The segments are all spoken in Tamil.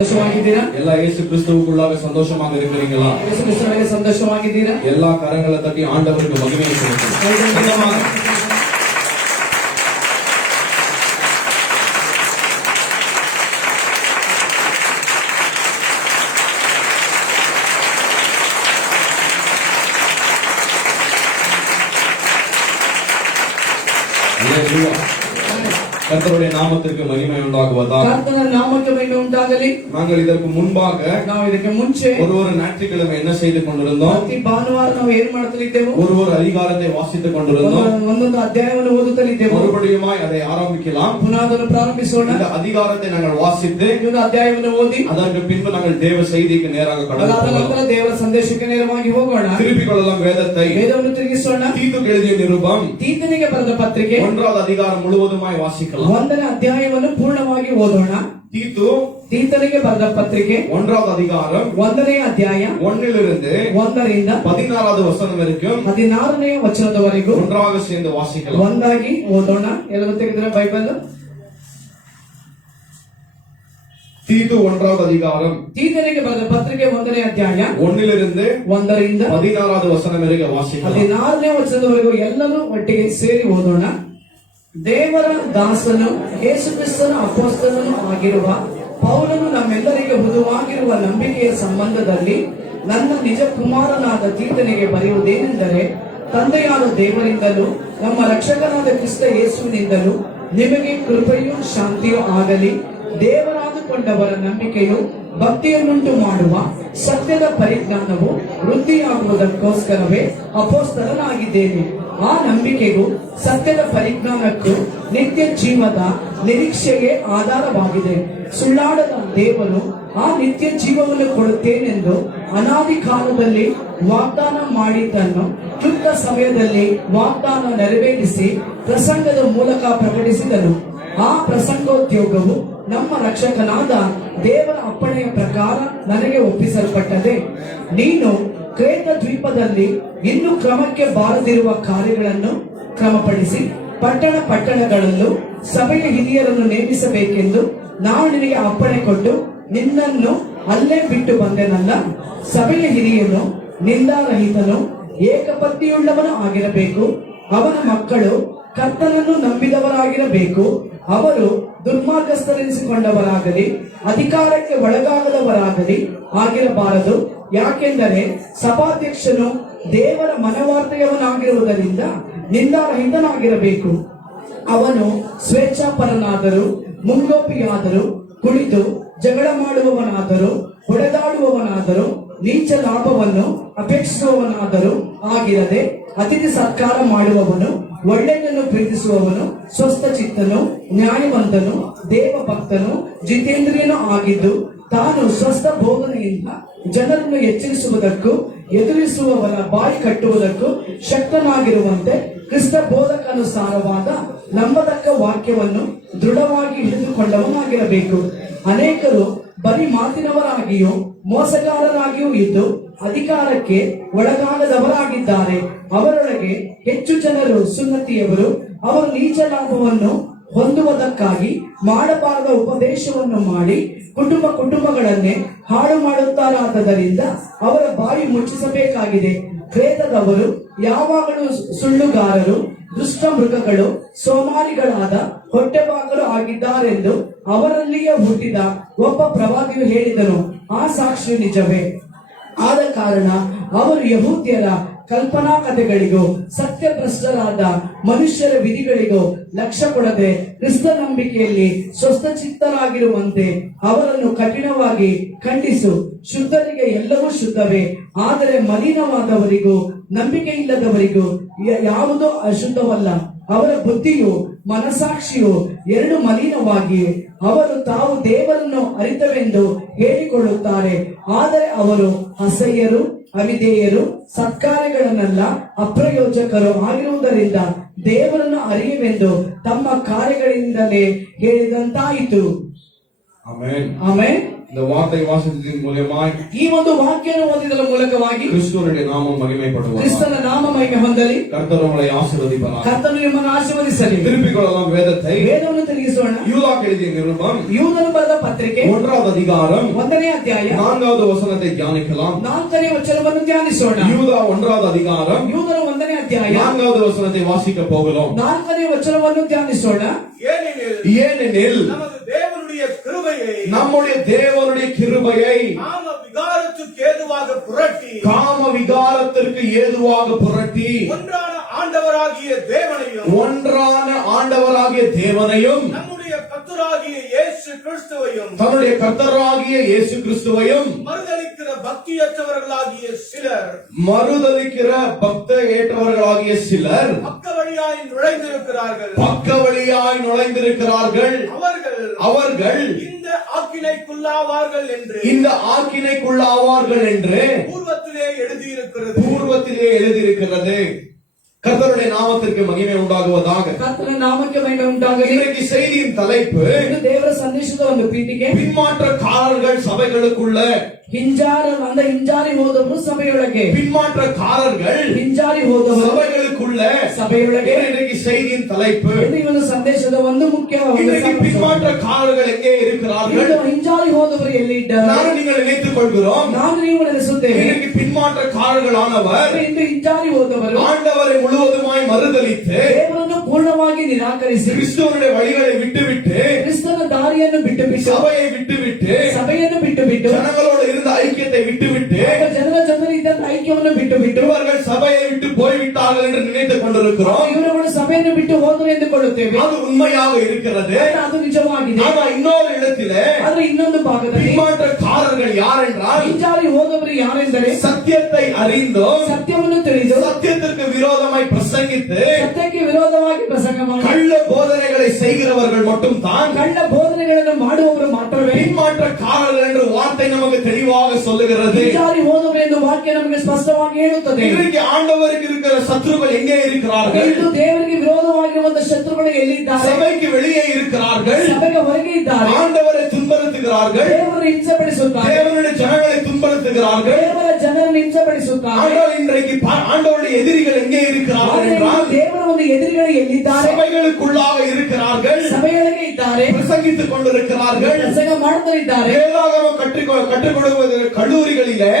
எல்லா இயேசு கிறிஸ்துவுக்குள்ளாக சந்தோஷமாக இருக்கிறீங்களா? சந்தோஷமாகிದ್ದೀரா? எல்லா கரங்களை தட்டி ஆண்டவருக்கு மகிமையை செலுத்துங்கள். கர்த்தருடைய நாமத்திற்கு மகிமை உண்டாகுவதாக. கர்த்தருடைய நாமಕ್ಕೆ ಮಹಿಮೆ ಉಂಟಾಗಲಿ. நாங்கள் இதற்கு முன்பாக ಇದಕ್ಕೆ ಮುಂಚೆ ஒரு ஞாயிற்றுக்கிழமை என்ன செய்து கொண்டிருந்தோம்? ಪ್ರತಿ ಭಾನುವಾರ ನಾವು ಏನು ಮಾಡುತ್ತಿದ್ದೆವು? ஒரு அதிகாரத்தை வாசித்துக் கொண்டிருந்தோம். ಒಂದೊಂದು ಅಧ್ಯಾಯವನ್ನು ಓದುತ್ತಲಿದ್ದೆವು. மறுபடியுமாய் அதை ஆரம்பிக்கலாம். ಪುನಃ ಅದನ್ನು ಪ್ರಾರಂಭಿಸೋಣ. இந்த அதிகாரத்தை நாங்கள் வாசித்து இந்த ಅಧ್ಯಾಯವನ್ನು ಓದಿ அதற்கு பின்பு நாங்கள் தேவ செய்திக்கு நேராக கடந்து போகலாம். ದೇವರ ಸಂದೇಶಕ್ಕೆ ನೇರವಾಗಿ ಹೋಗೋಣ. திருப்பிக் கொள்ளலாம் வேதத்தை. ವೇದವನ್ನು ತಿರುಗಿಸೋಣ. ತೀತುಗೆ எழுதிய நிருபம் ತೀತನಿಗೆ ಬರೆದ ಪತ್ರಿಕೆ 1வது அதிகாரம் ಮುಳುವದುಮಾய் ವಾಸಿக்கலாம். 1ನೇ ಅಧ್ಯಾಯವನ್ನು ಪೂರ್ಣವಾಗಿ ಓದೋಣ. ತೀತನಿಗೆ ಬರೆದ ಪತ್ರಿಕೆ 1வது அதிகாரம் 1ನೇ ಅಧ್ಯಾಯ 1லிருந்து 1ರಿಂದ 16வது வசனம் வரைக்கும் 16ನೇ ವಚನದವರೆಗೂ ஒன்றாக சேர்ந்து வாசிக்கலாம். ಒಂದಾಗಿ ಓದೋಣ. ಎಲ್ಲರೂ ತೆಗೆದರೆ ಬೈಬಲ್. ತೀತು 1வது அதிகாரம் ತೀತನಿಗೆ ಬರೆದ ಪತ್ರಿಕೆ 1ನೇ ಅಧ್ಯಾಯ 1லிருந்து 1ರಿಂದ 16வது ವಚನ ವರೆಗೆ ವಾಸಿக்கலாம். 16ನೇ ವಚನದವರೆಗೂ ಎಲ್ಲರೂ ಒಟ್ಟಿಗೆ ಸೇರಿ ಓದೋಣ. ದೇವರ ದಾಸನು ಯೇಸು ಕ್ರಿಸ್ತನ ಅಪೊಸ್ತಲನೂ ಆಗಿರುವ ಪೌಲನು ನಮ್ಮೆಲ್ಲರಿಗೆ ಹುದುವಾಗಿರುವ ನಂಬಿಕೆಯ ಸಂಬಂಧದಲ್ಲಿ ನನ್ನ ನಿಜ ಕುಮಾರನಾದ ತೀತನಿಗೆ ಬರೆಯುವುದೇನೆಂದರೆ, ತಂದೆಯಾದ ದೇವರಿಂದಲೂ ನಮ್ಮ ರಕ್ಷಕನಾದ ಕ್ರಿಸ್ತ ಯೇಸುವಿನಿಂದಲೂ ನಿಮಗೆ ಕೃಪೆಯೂ ಶಾಂತಿಯೂ ಆಗಲಿ. ದೇವರಾದುಕೊಂಡವರ ನಂಬಿಕೆಯು ಭಕ್ತಿಯನ್ನುಂಟು ಮಾಡುವ ಸತ್ಯದ ಪರಿಜ್ಞಾನವು ವೃದ್ಧಿಯಾಗುವುದಕ್ಕೋಸ್ಕರವೇ ಅಪೊಸ್ತಲನಾಗಿದ್ದೇನೆ. ಆ ನಂಬಿಕೆಗೂ ಸತ್ಯದ ಪರಿಜ್ಞಾನಕ್ಕೂ ನಿತ್ಯ ಜೀವದ ನಿರೀಕ್ಷೆಗೆ ಆಧಾರವಾಗಿದೆ. ಸುಳ್ಳಾಡದ ದೇವರು ಆ ನಿತ್ಯ ಜೀವವನ್ನು ಕೊಡುತ್ತೇನೆಂದು ಅನಾದಿ ಕಾಲದಲ್ಲಿ ವಾಗ್ದಾನ ಮಾಡಿದ್ದನ್ನು ತುರ್ತ ಸಮಯದಲ್ಲಿ ವಾಗ್ದಾನ ನೆರವೇರಿಸಿ ಪ್ರಸಂಗದ ಮೂಲಕ ಪ್ರಕಟಿಸಿದನು. ಆ ಪ್ರಸಂಗೋದ್ಯೋಗವು ನಮ್ಮ ರಕ್ಷಕನಾದ ದೇವರ ಅಪ್ಪಣೆಯ ಪ್ರಕಾರ ನನಗೆ ಒಪ್ಪಿಸಲ್ಪಟ್ಟದೆ. ನೀನು ಕ್ರೇತ ದ್ವೀಪದಲ್ಲಿ ಇನ್ನೂ ಕ್ರಮಕ್ಕೆ ಬಾರದಿರುವ ಕಾರ್ಯಗಳನ್ನು ಕ್ರಮಪಡಿಸಿ ಪಟ್ಟಣಗಳಲ್ಲೂ ಸಭೆಯ ಹಿರಿಯರನ್ನು ನೇಮಿಸಬೇಕೆಂದು ನಾವು ನಿನಗೆ ಅಪ್ಪಣೆ ಕೊಟ್ಟು ನಿನ್ನನ್ನು ಅಲ್ಲೇ ಬಿಟ್ಟು ಬಂದೆನಲ್ಲ. ಸಭೆಯ ಹಿರಿಯನು ನಿಂದಾರಹಿತನು ಏಕಪತ್ನಿಯುಳ್ಳವನು ಆಗಿರಬೇಕು. ಅವನ ಮಕ್ಕಳು ಕರ್ತನನ್ನು ನಂಬಿದವರಾಗಿರಬೇಕು. ಅವರು ದುರ್ಮಾರ್ಗಸ್ಥರೆನಿಸಿಕೊಂಡವರಾಗಲಿ ಅಧಿಕಾರಕ್ಕೆ ಒಳಗಾಗದವರಾಗಲಿ ಆಗಿರಬಾರದು. ಯಾಕೆಂದರೆ ಸಭಾಧ್ಯಕ್ಷನು ದೇವರ ಮನವಾರ್ತೆಯವನಾಗಿರುವುದರಿಂದ ನಿಂದಾರಹಿತನಾಗಿರಬೇಕು. ಅವನು ಸ್ವೇಚ್ಛಾಪರನಾದರೂ ಮುಂಗೋಪಿಯಾದರೂ ಕುಳಿತು ಜಗಳ ಮಾಡುವವನಾದರೂ ಹೊಡೆದಾಡುವವನಾದರೂ ನೀಚ ಲಾಭವನ್ನು ಅಪೇಕ್ಷಿಸುವವನಾದರೂ ಆಗಿರದೆ ಅತಿಥಿ ಸತ್ಕಾರ ಮಾಡುವವನು, ಒಳ್ಳೆಯದನ್ನು ಪ್ರೀತಿಸುವವನು, ಸ್ವಸ್ಥ ಚಿತ್ತನು, ನ್ಯಾಯವಂತನು, ದೇವಭಕ್ತನು, ಜಿತೇಂದ್ರಿಯನು ಆಗಿದ್ದು ತಾನು ಸ್ವಸ್ಥ ಬೋಧನೆಯಿಂದ ಜನರನ್ನು ಎಚ್ಚರಿಸುವುದಕ್ಕೂ ಎದುರಿಸುವವರ ಬಾಯಿ ಕಟ್ಟುವುದಕ್ಕೂ ಶಕ್ತನಾಗಿರುವಂತೆ ಕ್ರಿಸ್ತ ಬೋಧಕಾನುಸಾರವಾದ ನಂಬತಕ್ಕ ವಾಕ್ಯವನ್ನು ದೃಢವಾಗಿ ಹಿಡಿದುಕೊಂಡವನಾಗಿರಬೇಕು. ಅನೇಕರು ಬರೀ ಮಾತಿನವರಾಗಿಯೂ ಮೋಸಗಾರರಾಗಿಯೂ ಇದ್ದು ಅಧಿಕಾರಕ್ಕೆ ಒಳಗಾಗದವರಾಗಿದ್ದಾರೆ. ಅವರೊಳಗೆ ಹೆಚ್ಚು ಜನರು ಸುನ್ನತಿಯವರು. ಅವರು ನೀಚ ಲಾಭವನ್ನು ಹೊಂದುವುದಕ್ಕಾಗಿ ಮಾಡಬಾರದ ಉಪದೇಶವನ್ನು ಮಾಡಿ ಕುಟುಂಬಗಳನ್ನೇ ಹಾಳು ಮಾಡುತ್ತಾರಾದ್ದರಿಂದ ಅವರ ಬಾಯಿ ಮುಚ್ಚಿಸಬೇಕಾಗಿದೆ. ಕ್ರೇತದವರು ಯಾವಾಗಲೂ ಸುಳ್ಳುಗಾರರು, ದುಷ್ಟ ಮೃಗಗಳು, ಸೋಮಾರಿಗಳಾದ ಹೊಟ್ಟೆಬಾಗಲು ಆಗಿದ್ದಾರೆಂದು ಅವರಲ್ಲಿಯೇ ಹುಟ್ಟಿದ ಒಬ್ಬ ಪ್ರವಾದಿಯು ಹೇಳಿದನು. ಆ ಸಾಕ್ಷಿ ನಿಜವೇ. ಆದ ಕಾರಣ ಅವರು ಯಹೂದ್ಯರ ಕಲ್ಪನಾ ಕಥೆಗಳಿಗೂ ಸತ್ಯಭ್ರಷ್ಟರಾದ ಮನುಷ್ಯರ ವಿಧಿಗಳಿಗೂ ಲಕ್ಷ್ಯ ಕೊಡದೆ ಕ್ರಿಸ್ತ ನಂಬಿಕೆಯಲ್ಲಿ ಸ್ವಸ್ಥಚಿತ್ತರಾಗಿರುವಂತೆ ಅವರನ್ನು ಕಠಿಣವಾಗಿ ಖಂಡಿಸು. ಶುದ್ಧರಿಗೆ ಎಲ್ಲವೂ ಶುದ್ಧವೇ, ಆದರೆ ಮಲಿನವಾದವರಿಗೂ ನಂಬಿಕೆ ಇಲ್ಲದವರಿಗೂ ಯಾವುದೂ ಅಶುದ್ಧವಲ್ಲ. ಅವರ ಬುದ್ಧಿಯು ಮನಸಾಕ್ಷಿಯು ಎರಡು ಮಲಿನವಾಗಿ ಅವರು ತಾವು ದೇವರನ್ನು ಅರಿತವೆಂದು ಹೇಳಿಕೊಳ್ಳುತ್ತಾರೆ. ಆದರೆ ಅವರು ಅಸಹ್ಯರು, ಅವಿಧೇಯರು, ಸತ್ಕಾರ್ಯಗಳನ್ನೆಲ್ಲ ಅಪ್ರಯೋಜಕರು ಆಗಿರುವುದರಿಂದ ದೇವರನ್ನು ಅರಿಯವೆಂದು ತಮ್ಮ ಕಾರ್ಯಗಳಿಂದಲೇ ಹೇಳಿದಂತಾಯಿತು. ಆಮೆನ್. ಆಮೆನ್. இந்த வார்த்தை வாசித்ததின் மூலமாய் ಈ ಒಂದು ವಾಕ್ಯವನ್ನು ಓದಿದರ ಮೂಲಕವಾಗಿ கிறிஸ்துவனுடைய நாமம் மகிமைப்படுவார். ಕ್ರಿಸ್ತನ ನಾಮ ಮಹಿಮೆ ಹೊಂದಲಿ. கர்த்தர் உங்களை ஆசீர்வதிப்பார். ಕರ್ತನು ನಿಮ್ಮನ್ನು ಆಶೀರ್ವದಿಸಲಿ. திருப்பிக் கொள்ளலாம் வேதத்தை. ವೇದವನ್ನು ತಿರುಗಿಸೋಣ. யூதாக்கு எழுதிய நிருபம் ಯೂದನು ಬರೆದ ಪತ್ರಿಕೆ 1வது அதிகாரம் 1ನೇ ಅಧ್ಯಾಯ 4வது ವಚನத்தை தியானிக்கலாம். 4ನೇ ವಚನವನ್ನು ಧ್ಯಾನಿಸೋಣ. யூதா 1வது அதிகாரம் ಯೂದನ 1ನೇ ಅಧ್ಯಾಯ 4வது ವಚನத்தை வாசிக்க போகிறோம். 4ನೇ ವಚನವನ್ನು ಧ್ಯಾನಿಸೋಣ. ஏனெனில் நமது தேவனுடைய கிருபையை நம்முடைய தேவனுடைய கிருபையை காம விகாரத்துக்கு ஏதுவாக புரட்டி காம விகாரத்திற்கு ஏதுவாக புரட்டி ஒன்றான ஆண்டவராகிய தேவனையும் நம்முடைய கர்த்தராகிய இயேசு கிறிஸ்துவையும் தன்னுடைய கர்த்தராகிய இயேசு கிறிஸ்துவையும் மறுதலிக்கிற பக்தியற்றவர்களாகிய சிலர் பக்க வழியாய் நுழைந்திருக்கிறார்கள். அவர்கள் இந்த ஆக்கினைக்குள்ளாவார்கள் என்று பூர்வத்திலே எழுதியிருக்கிறது. கர்த்தருடைய நாமத்திற்கு மகிமை உண்டாகுவதாக. ಕರ್ತನ ನಾಮಕ್ಕೆ ಮಹಿಮೆ ಉಂಟಾಗಲಿ. இன்றைக்கு செய்தியின் தலைப்பு ಇದು ದೇವರ ಸಂದೇಶದ ಒಂದು ಪೀಠಿಕೆ. பின்மாற்றக்காரர்கள் சபைகளுக்குள்ள ಹಿಂಜಾರಿ ಹೋದವರು ಸಭೆಯೊಳಗೆ. பின்மாற்றக்காரர்கள் ಹಿಂಜಾರಿ ಹೋದವರು சபைகளுக்குள்ள ಸಭೆಯೊಳಗೆ. இன்றைக்கு செய்தியின் தலைப்பு. ಇದು ಇವನ ಸಂದೇಶದ ಒಂದು ಮುಖ್ಯ. இன்றைக்கு பின்மாற்றக்காரர்கள் எங்கே இருக்கிறார்கள்? ಹಿಂಜಾರಿ ಹೋದವರು ಎಲ್ಲಿ ಇದ್ದಾರೆ? ನಾನು நீங்கள் நினைத்துக் கொள்கிறோம். ನಾನು ನೀವು ನೆನೆಸುತ್ತೇವೆ. இன்றைக்கு பின்மாற்றக்காரர்களானவர் ಇಂದು ಹಿಂಜಾರಿ ಹೋದವರು ஆண்டவரை முழுவதுமாய் மறுதலித்து ದೇವರನ್ನು ಪೂರ್ಣವಾಗಿ ನಿರಾಕರಿಸಿ கிறிஸ்துவனுடைய வழிகளை விட்டுவிட்டு ಕ್ರಿಸ್ತನ ದಾರಿಯನ್ನು ಬಿಟ್ಟು சபையை விட்டுவிட்டு ಸಭೆಯನ್ನು ಬಿಟ್ಟು ஜனங்களோடு இருந்த ஐக்கியத்தை விட்டுவிட்டு ಜನರ ಜೊತೆ ಇದ್ದ ಐಕ್ಯವನ್ನು ಬಿಟ್ಟು இவர்கள் சபையை விட்டு போய்விட்டார்கள் என்று நினைத்துக் கொண்டிருக்கிறோம். ಇವರುಗಳು ಸಭೆಯನ್ನು ಬಿಟ್ಟು ಹೋದರು ಎಂದುಕೊಳ್ಳುತ್ತೇವೆ. அது உண்மையாக இருக்கிறது. ಅದು ನಿಜವಾಗಿದೆ. ஆனா இன்னொரு இடத்திலே ಆದ್ರೆ ಇನ್ನೊಂದು ಭಾಗದಲ್ಲಿ பின்மாற்றக்காரர்கள் யார் என்றால் ಹಿಂಜಾರಿ ಹೋದವರು ಯಾರೆಂದರೆ சத்தியத்தை அறிந்தோம் ಸತ್ಯವನ್ನು ತಿಳಿದು சத்தியத்திற்கு விரோதமாய் பிரசங்கித்து ಸತ್ಯಕ್ಕೆ ವಿರೋಧವಾಗಿ ಪ್ರಸಂಗ ಮಾಡಿ கள்ள போதனைகளை செய்கிறவர்கள் மட்டும் தான் ಕಳ್ಳ ಬೋಧನೆಗಳನ್ನು ಮಾಡುವವರು ಮಾತ್ರವೇ பின்மாற்றக்காரர்கள் என்ற வார்த்தை நமக்கு தெளிவாக சொல்லுகிறது. ಹಿಂಜಾರಿ ಹೋದವರು ಎಂದು ವಾಕ್ಯ ನಮಗೆ ಸ್ಪಷ್ಟವಾಗಿ ಹೇಳುತ್ತದೆ. இன்றைக்கு ஆண்டவருக்கு இருக்கிற சத்துருக்கள் எங்கே இருக்கிறார்கள்? ಇಂದು ದೇವರಿಗೆ ವಿರೋಧವಾಗಿರುವಂತ ಶತ್ರುಗಳು ಎಲ್ಲಿದ್ದಾರೆ? சபைக்கு வெளியே இருக்கிறார்கள். ಸಭೆಗೆ ಹೊರಗೆ ಇದ್ದಾರೆ. ஆண்டவரை துன்பப்படுத்துகிறார்கள். ದೇವರನ್ನು ಹಿಂಸೆಪಡಿಸುತ್ತಾರೆ. தேவனுடைய ஜனங்களை துன்பப்படுத்துகிறார்கள். ದೇವರ ಜನರನ್ನು ಹಿಂಸೆಪಡಿಸುತ್ತಾರೆ. ஆனால் இன்றைக்கு ஆண்டவருடைய எதிரிகள் எங்கே இருக்கிறார்கள் என்றால் ದೇವರ ಒಂದು ಎದುರುಗಳು ಎಲ್ಲಿದ್ದಾರೆ? சபைகளுக்குள்ளாக இருக்கிறார்கள். ಸಭೆಯೊಳಗೆ ಇದ್ದಾರೆ. பிரசங்கித்துக் கொண்டிருக்கிறார்கள். ಪ್ರಸಂಗ ಮಾಡುತ್ತಾ ಇದ್ದಾರೆ. வேதாகம கற்றுக் கொடுவது கல்லூரிகளிலே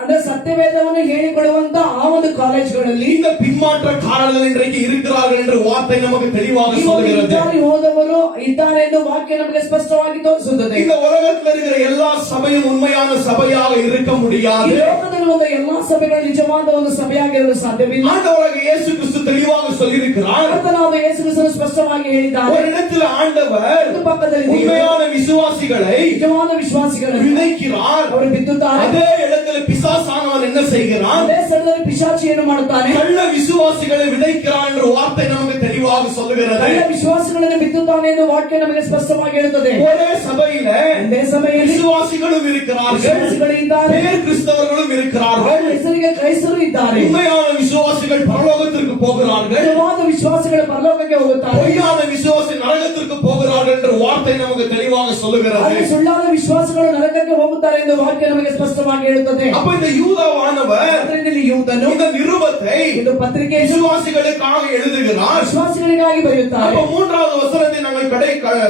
ಅಂದ್ರೆ ಸತ್ಯವೇದವನ್ನು ಹೇಳಿಕೊಡುವಂತ ಆ ಒಂದು ಕಾಲೇಜುಗಳಲ್ಲಿ இந்த பின்மாற்றக்காரர்கள் இன்றைக்கு இருக்கிறார்கள் என்று வார்த்தை நமக்கு தெளிவாக சொல்கிறது. ಹಿಂಜಾರಿ ಹೋದವರು ಇದ್ದಾರೆ ಎಂದು ವಾಕ್ಯ ನಮಗೆ ಸ್ಪಷ್ಟವಾಗಿ ತೋರಿಸುತ್ತದೆ. இந்த உலகத்தில் இருக்கிற எல்லா சபையும் உண்மையான சபையாக இருக்க முடியாது. ಈ ಲೋಕದಲ್ಲಿ ಒಂದು ಎಲ್ಲಾ ಸಭೆಗಳು ನಿಜವಾದ ಒಂದು ಸಭೆಯಾಗಿರಲು ಸಾಧ್ಯವಿಲ್ಲ. ஆண்டவராகிய இயேசு கிறிஸ்து தெளிவாக சொல்லியிருக்கிறார். ಕರ್ತನಾದ ಯೇಸು ಕ್ರಿಸ್ತನು ಸ್ಪಷ್ಟವಾಗಿ ಹೇಳಿದ್ದಾರೆ. ஒரு இடத்தில் ஆண்டவர் ಒಂದು ಪಕ್ಕದಲ್ಲಿ உண்மையான விசுவாசிகளை ನಿಜವಾದ ವಿಶ್ವಾಸಿಗಳನ್ನು விதைக்கிறார். ಅವರು ಬಿತ್ತುತ್ತಾರೆ. அதே இடத்தில் பிசாசானவன் என்ன செய்கிறான்? ಅದೇ ಸ್ಥಳದಲ್ಲಿ ಪಿಶಾಚಿ ಏನು ಮಾಡುತ್ತಾನೆ? கள்ள விசுவாசிகளை விதைக்கிறான் என்ற வார்த்தை நமக்கு தெளிவாக சொல்லுகிறது. ಕಳ್ಳ ವಿಶ್ವಾಸಗಳನ್ನು ಬಿತ್ತುತ್ತಾನೆ ಎಂದು ವಾಕ್ಯ ನಮಗೆ ಸ್ಪಷ್ಟವಾಗಿ ಹೇಳುತ್ತದೆ. ஒரே சபையில ಒಂದೇ ಸಭೆಯಲ್ಲಿ விசுவாசிகளும் இருக்கிறார்கள், ವಿಶ್ವಾಸಿಗಳು ಇದ್ದಾರೆ, பேர் கிறிஸ்தவர்களும் இருக்கிறார்கள். ಹೆಸರಿಗೆ ಕ್ರೈಸ್ತರು ಇದ್ದಾರೆ. உண்மையான விசுவாசிகள் பரலோகத்திற்கு போகிறார்கள், ನಿಜವಾದ ವಿಶ್ವಾಸಿಗಳು ಪರಲೋಕಕ್ಕೆ ಹೋಗುತ್ತಾರೆ. பொய்யான விசுவாசி நரகத்திற்கு போகிறார்கள் என்ற வார்த்தை நமக்கு தெளிவாக சொல்லுகிறது. ಆದರೆ ಸುಳ್ಳಾದ ವಿಶ್ವಾಸಗಳು ನರಕಕ್ಕೆ ಹೋಗುತ್ತಾರೆ ಎಂದು ವಾಕ್ಯ ನಮಗೆ ಸ್ಪಷ್ಟವಾಗಿ ಹೇಳುತ್ತದೆ. அப்ப இந்த யூதாவானவர் ಅದರಿಂದ ಇಲ್ಲಿ ಯೂದನು இந்த நிருபத்தை ಇದು ಪತ್ರಿಕೆ விசுவாசிகளுக்காக எழுதுகிறார். ವಿಶ್ವಾಸಿಗಳಿಗಾಗಿ ಬರೆಯುತ್ತಾರೆ. அப்ப 3வது வசனத்தை நாங்கள்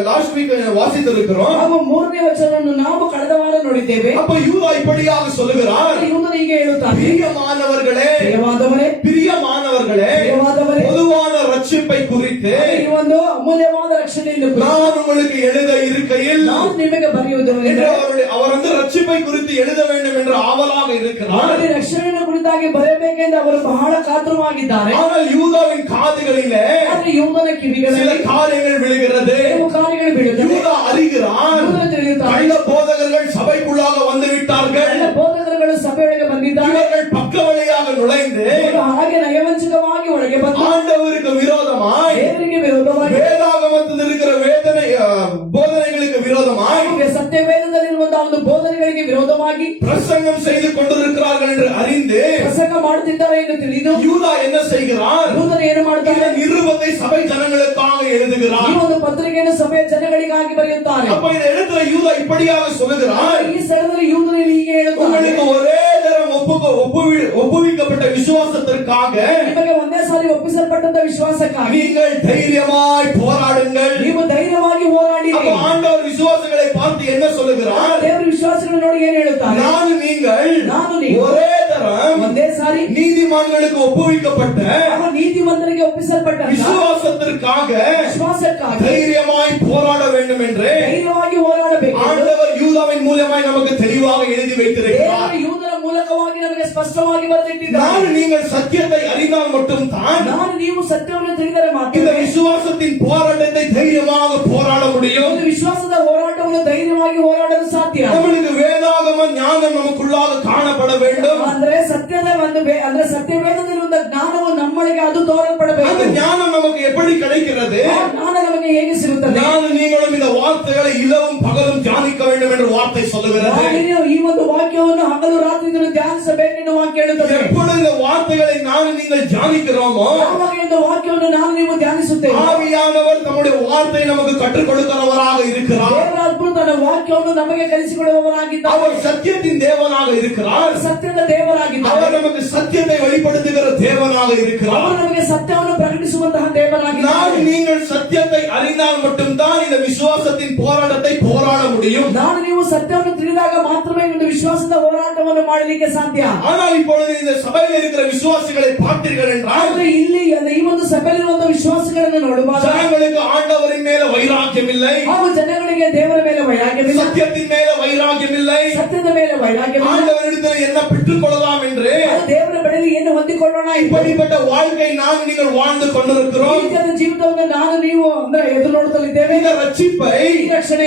லாஸ்ட் வீக் வாசித்திருக்கிறோம். ಹಾಗೂ 3ನೇ ವಚನವನ್ನು ನಾವು ಕಳೆದ ವಾರ ನೋಡಿದ್ದೇವೆ. அப்ப யூதா இப்படியாக சொல்லுகிறார், ಯೂದನು ಹೀಗೆ ಹೇಳುತ್ತಾನೆ, பிரியமானவர்களே, ಪ್ರಿಯವಾದವರೇ, பொதுவான ரட்சிப்பை குறித்து ಈ ಒಂದು ಅಮೂಲ್ಯವಾದ ರಕ್ಷಣೆಯನ್ನು நான் உங்களுக்கு எழுத இருக்கையில் ನಾವು ನಿಮಗೆ ಬರೆಯುವುದು அவர் ரட்சிப்பை குறித்து எழுத வேண்டும் என்று ஆவலாக இருக்கிறார். ರಕ್ಷಣೆಯನ್ನು ಕುರಿತಾಗಿ ಬರೆಯಬೇಕೆಂದು ಅವರು ಬಹಳ ಕಾತುರವಾಗಿದ್ದಾರೆ. ஆனால் யூதாவின் காதுகளிலே ಆದರೆ ಯೂದನ சில ಕಿವಿಗಳಲ್ಲಿ காரியங்கள் விழுகிறது. ಕಾರ್ಯಗಳು ಬೀಳುತ್ತವೆ. யூதா அறிகிறான், ಯೂದನು ತಿಳಿಯುತ್ತಾನೆ, கள்ள போதகர்கள் சபைக்குள்ளாக வந்து விட்டார்கள். ಕಳ್ಳ ಬೋಧಕರುಗಳು ಸಭೆಯೊಳಗೆ ಬಂದಿದ್ದಾರೆ. இவர்கள் பக்க வழியாக நுழைந்து ಇವರು ಹಾಗೆ ನಯವಂಚಕವಾಗಿ ಒಳಗೆ ಬಂದು ஆண்டவருக்கு விரோதமாய், ದೇವರಿಗೆ ವಿರೋಧವಾಗಿ, வேதாகமத்தில் இருக்கிற போதனைகளுக்கு விரோதமாய் ಸತ್ಯವೇದದಲ್ಲಿರುವ ಮಾಡುವಂತಹ ಒಂದು ಬೋಧನೆಗಳಿಗೆ ವಿರೋಧವಾಗಿ பிரசங்கம் செய்து கொண்டிருக்கிறார்கள் என்று அறிந்து ಪ್ರಸಂಗ ಮಾಡುತ್ತಿದ್ದಾರೆ ಎಂದು ತಿಳಿದು யூதா என்ன செய்கிறார்? ಯೂದನು ಏನು இந்த ಮಾಡುತ್ತಾರೆ? நிருபத்தை சபை ஜனங்களுக்காக ಈ எழுதுகிறார். ಒಂದು ಪತ್ರಿಕೆಯನ್ನು ಸಭೆಯ ಜನಗಳಿಗಾಗಿ ಬರೆಯುತ್ತಾರೆ. அப்ப இந்த இடத்துல யூதா இப்படியாக சொல்லுகிறார், ಈ ಸ್ಥಳದಲ್ಲಿ ಯೂದನು ಹೀಗೆ ಹೇಳುತ್ತಾನೆ, உங்களுக்கு ஒரே தரம் ஒப்புவிக்கப்பட்ட விசுவாசத்திற்காக ನಿಮಗೆ ಒಂದೇ ಸಾರಿ ಒಪ್ಪಿಸಲ್ಪಟ್ಟಂತ ವಿಶ್ವಾಸಕ್ಕಾಗಿ நீங்கள் தைரியமாய் போராடுங்கள். ನೀವು ಧೈರ್ಯವಾಗಿ ಹೋರಾಡಿರಿ. அப்ப ஆண்டவர் விசுவாசங்களை பார்த்து என்ன சொல்லுகிறார்? ದೇವರ ವಿಶ್ವಾಸಗಳನ್ನು ನೋಡಿ ಏನು ಹೇಳುತ್ತಾರೆ? ನಾನು ನೀವು ஒரே தரம் ಒಂದೇ ಸಾರಿ நீதிமான்களுக்கு ஒப்புவிக்கப்பட்ட ನೀತಿವಂತರಿಗೆ ಒಪ್ಪಿಸಲ್ಪಟ್ಟ விசுவாசத்திற்காக ವಿಶ್ವಾಸಕ್ಕಾಗಿ தைரியமாய் போராட வேண்டும் என்று ಧೈರ್ಯವಾಗಿ ಹೋರಾಡಬೇಕು. ஆண்டவர் யூதாவின் மூலமாய் நமக்கு தெளிவாக எழுதி வைத்திருக்கிறார். ದೇವರು ಯೂದನ ಮೂಲಕವಾಗಿ ನಮಗೆ ಸ್ಪಷ್ಟವಾಗಿ ಬರೆದಿಟ್ಟಿದ್ದಾರೆ. நீங்கள் சத்தியத்தை அறிந்தால் மட்டும் தான் ನಾನು ನೀವು ಸತ್ಯವನ್ನು ತಿಳಿದರೆ இந்த ಮಾತ್ರ விசுவாசத்தின் போராட்டத்தை தைரியமாக போராட முடியும். ಒಂದು ವಿಶ್ವಾಸದ ಹೋರಾಟವನ್ನು ಧೈರ್ಯವಾಗಿ ಹೋರಾಡಲು ಸಾಧ್ಯ. நம்மளுக்கு வேதாகம ஞானம் நமக்குள்ளாக காணப்பட வேண்டும். ಅಂದ್ರೆ ಸತ್ಯದ ಒಂದು ಅಂದ್ರೆ ಸತ್ಯವೇದದಲ್ಲಿ ಒಂದು ಜ್ಞಾನವು ನಮ್ಮೊಳಗೆ ಅದು ತೋರಲ್ಪಡಬೇಕು. அந்த ஞானம் நமக்கு எப்படி கிடைக்கிறது? ಆ ಜ್ಞಾನ ನಮಗೆ ಹೇಗೆ ಸಿಗುತ್ತದೆ? நீங்களும் இந்த வார்த்தைகளை இரவும் பகலும் தியானிக்க வேண்டும் என்று வார்த்தை சொல்லுகிறது. ನೀವು ಈ ಒಂದು ವಾಕ್ಯವನ್ನು ಹಗಲು ರಾತ್ರಿ ಧ್ಯಾನಿಸಬೇಕೆಂದು ವಾಕ್ಯ ಹೇಳುತ್ತದೆ. எப்பொழுது இந்த வார்த்தைகளை நீங்கள் தியானிக்கிறோமோ ಯಾವಾಗ இந்த ವಾಕ್ಯವನ್ನು ನಾನು ನೀವು ಧ್ಯಾನಿಸುತ್ತೇವೆ, ஆவியானவர் நம்முடைய வார்த்தை நமக்கு கற்றுக் கொடுக்கிறவராக இருக்கிறார். ದೇವರಾತ್ಮನು ತನ್ನ ವಾಕ್ಯವನ್ನು ನಮಗೆ ಕಲಿಸಿಕೊಡುವವರಾಗಿದ್ದಾನೆ. அவர் சத்தியத்தின் தேவனாக இருக்கிறார். ಸತ್ಯದ ದೇವರಾಗಿದ್ದಾನೆ. அவர் நமக்கு சத்தியத்தை வெளிப்படுத்துகிற தேவனாக இருக்கிறார். ಅವರು ನಮಗೆ ಸತ್ಯವನ್ನು ಪ್ರಕಟಿಸುವಂತಹ ದೇವರಾಗಿದ್ದಾನೆ. நீங்கள் சத்தியத்தை அறிந்தால் மட்டும்தான் இந்த விசுவாசத்தின் போராட்டத்தை போராட முடியும். ನಾನು ನೀವು ಸತ್ಯವನ್ನು ತಿಳಿದಾಗ ಮಾತ್ರವೇ ಒಂದು ವಿಶ್ವಾಸದ ಹೋರಾಟವನ್ನು ಮಾಡಲಿಕ್ಕೆ ಸಾಧ್ಯ. ஆனால் இப்பொழுது இந்த சபையில் இருக்கிற விசுவாசிகளை பார்த்தீர்கள் என்றால் ಆದ್ರೆ ಇಲ್ಲಿ ಈ ಒಂದು ಸಭೆಯಲ್ಲಿರುವಂತಹ ವಿಶ್ವಾಸಗಳನ್ನು ನೋಡುವಾಗ ஜனங்களுக்கு ஆண்டவரின் மேல வைராக்கியம் இல்லை, ಹಾಗೂ ಜನಗಳಿಗೆ ದೇವರ ಮೇಲೆ ವೈರಾಗ್ಯವಿಲ್ಲ, சத்தியத்தின் மேல வைராக்கியம் இல்லை, ಸತ್ಯದ ಮೇಲೆ ವೈರಾಗ್ಯವಿಲ್ಲ. ஆண்டவரிடத்தில் என்ன பெற்றுக் கொள்ளலாம் என்று ಅದು ದೇವರ ಬಳಿಯಲ್ಲಿ ಏನು ಹೊಂದಿಕೊಳ್ಳೋಣ இப்படிப்பட்ட வாழ்க்கை நீங்கள் வாழ்ந்து கொண்டிருக்கிறோம். ಈ ರೀತಿಯಾದ ಜೀವಿತವನ್ನು ನಾನು ನೀವು ಅಂದ್ರೆ ಎದುರು ನೋಡುತ್ತಲಿದ್ದೇವೆ. இந்த ரட்சிப்பை ಈ ರಕ್ಷಣೆ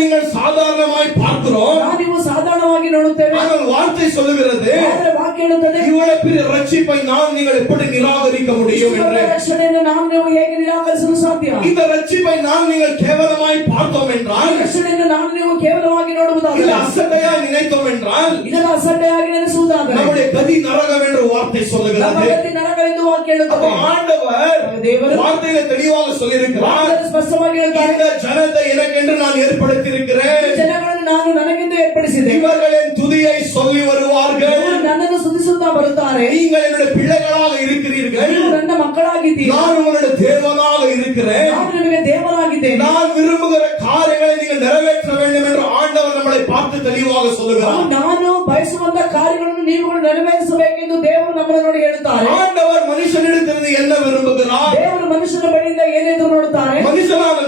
நீங்கள் சாதாரணமாய் பார்க்கிறோம். ನಾವು ನೀವು ಸಾಧಾರಣವಾಗಿ ನೋಡುತ್ತೇವೆ. ஆனால் வார்த்தை சொல்லுகிறது, ಆದರೆ ವಾಕ್ಯ ಹೇಳುತ್ತದೆ, இவ்வளவு பெரிய ரட்சிப்பை நீங்கள் எப்படி நிராகரிக்க முடியும் என்று. ರಕ್ಷಣೆಯನ್ನು ನಾವು ನೀವು ಹೇಗೆ ನಿರಾಕರಿಸಲು ಸಾಧ್ಯ? இந்த ரட்சிப்பை நீங்கள் கேவலமாய் பார்த்தோம் என்றால், ರಕ್ಷಣೆಯನ್ನು ನಾವು ನೀವು ಕೇವಲವಾಗಿ ನೋಡುವುದಾದರೆ, இல்ல அசட்டையா நினைத்தோம் என்றால், ಇದನ್ನು ಅಸಡ್ಡೆಯಾಗಿ ನೆನೆಸುವುದಾದರೆ நம்முடைய கதி நரகம் என்று வார்த்தை ನಮ್ಮ சொல்லுகிறது. ಗತಿ ನರಕವೆಂದು ವಾಕ್ಯ அப்ப ಹೇಳುತ್ತದೆ. ஆண்டவர் ದೇವರು வார்த்தையில தெளிவாக சொல்லியிருக்கிறார், ವಾಕ್ಯದಲ್ಲಿ ಸ್ಪಷ್ಟವಾಗಿ ಹೇಳ್ತಾರೆ, இந்த ஜனத்தை எனக்கென்று நான் ஏற்படுத்தியிருக்கிறேன். ಈ ಜನಗಳನ್ನು ನಾನು ನನಗೆಂದು ಏರ್ಪಡಿಸಿದೆ. இவர்களின் துதியை சொல்லி வருவார்கள். ಇವರು ನನ್ನನ್ನು ಸ್ತುತಿಸುತ್ತಾ ಬರುತ್ತಾರೆ. நீங்கள் என்னுடைய பிள்ளைகளாக இருக்கிறீர்கள். ನೀವು ನನ್ನ ಮಕ್ಕಳಾಗಿದ್ದೀರಿ. நான் உங்களுடைய தேவனாக இருக்கிறேன். ನಾನು ನಿಮಗೆ ದೇವರಾಗಿದ್ದೇನೆ. நான் விரும்புகிற காரியங்களை நீங்கள் நிறைவேற்ற வேண்டும் என்று ஆண்டவர் நம்மளை பார்த்து தெளிவாக சொல்லுகிறார். ನಾನು ಬಯಸುವಂತ ಕಾರ್ಯಗಳನ್ನು ನೀವುಗಳು ನೆರವೇರಿಸಬೇಕೆಂದು ದೇವರು ನಮ್ಮನ್ನು ನೋಡಿ ಹೇಳುತ್ತಾರೆ. ஆண்டவர் மனுஷனிடத்திலிருந்து என்ன விரும்புகிறார்? ದೇವರು ಮನುಷ್ಯನ ಬಳಿಯಿಂದ ಏನೆಂದು ನೋಡುತ್ತಾರೆ? மனுஷனான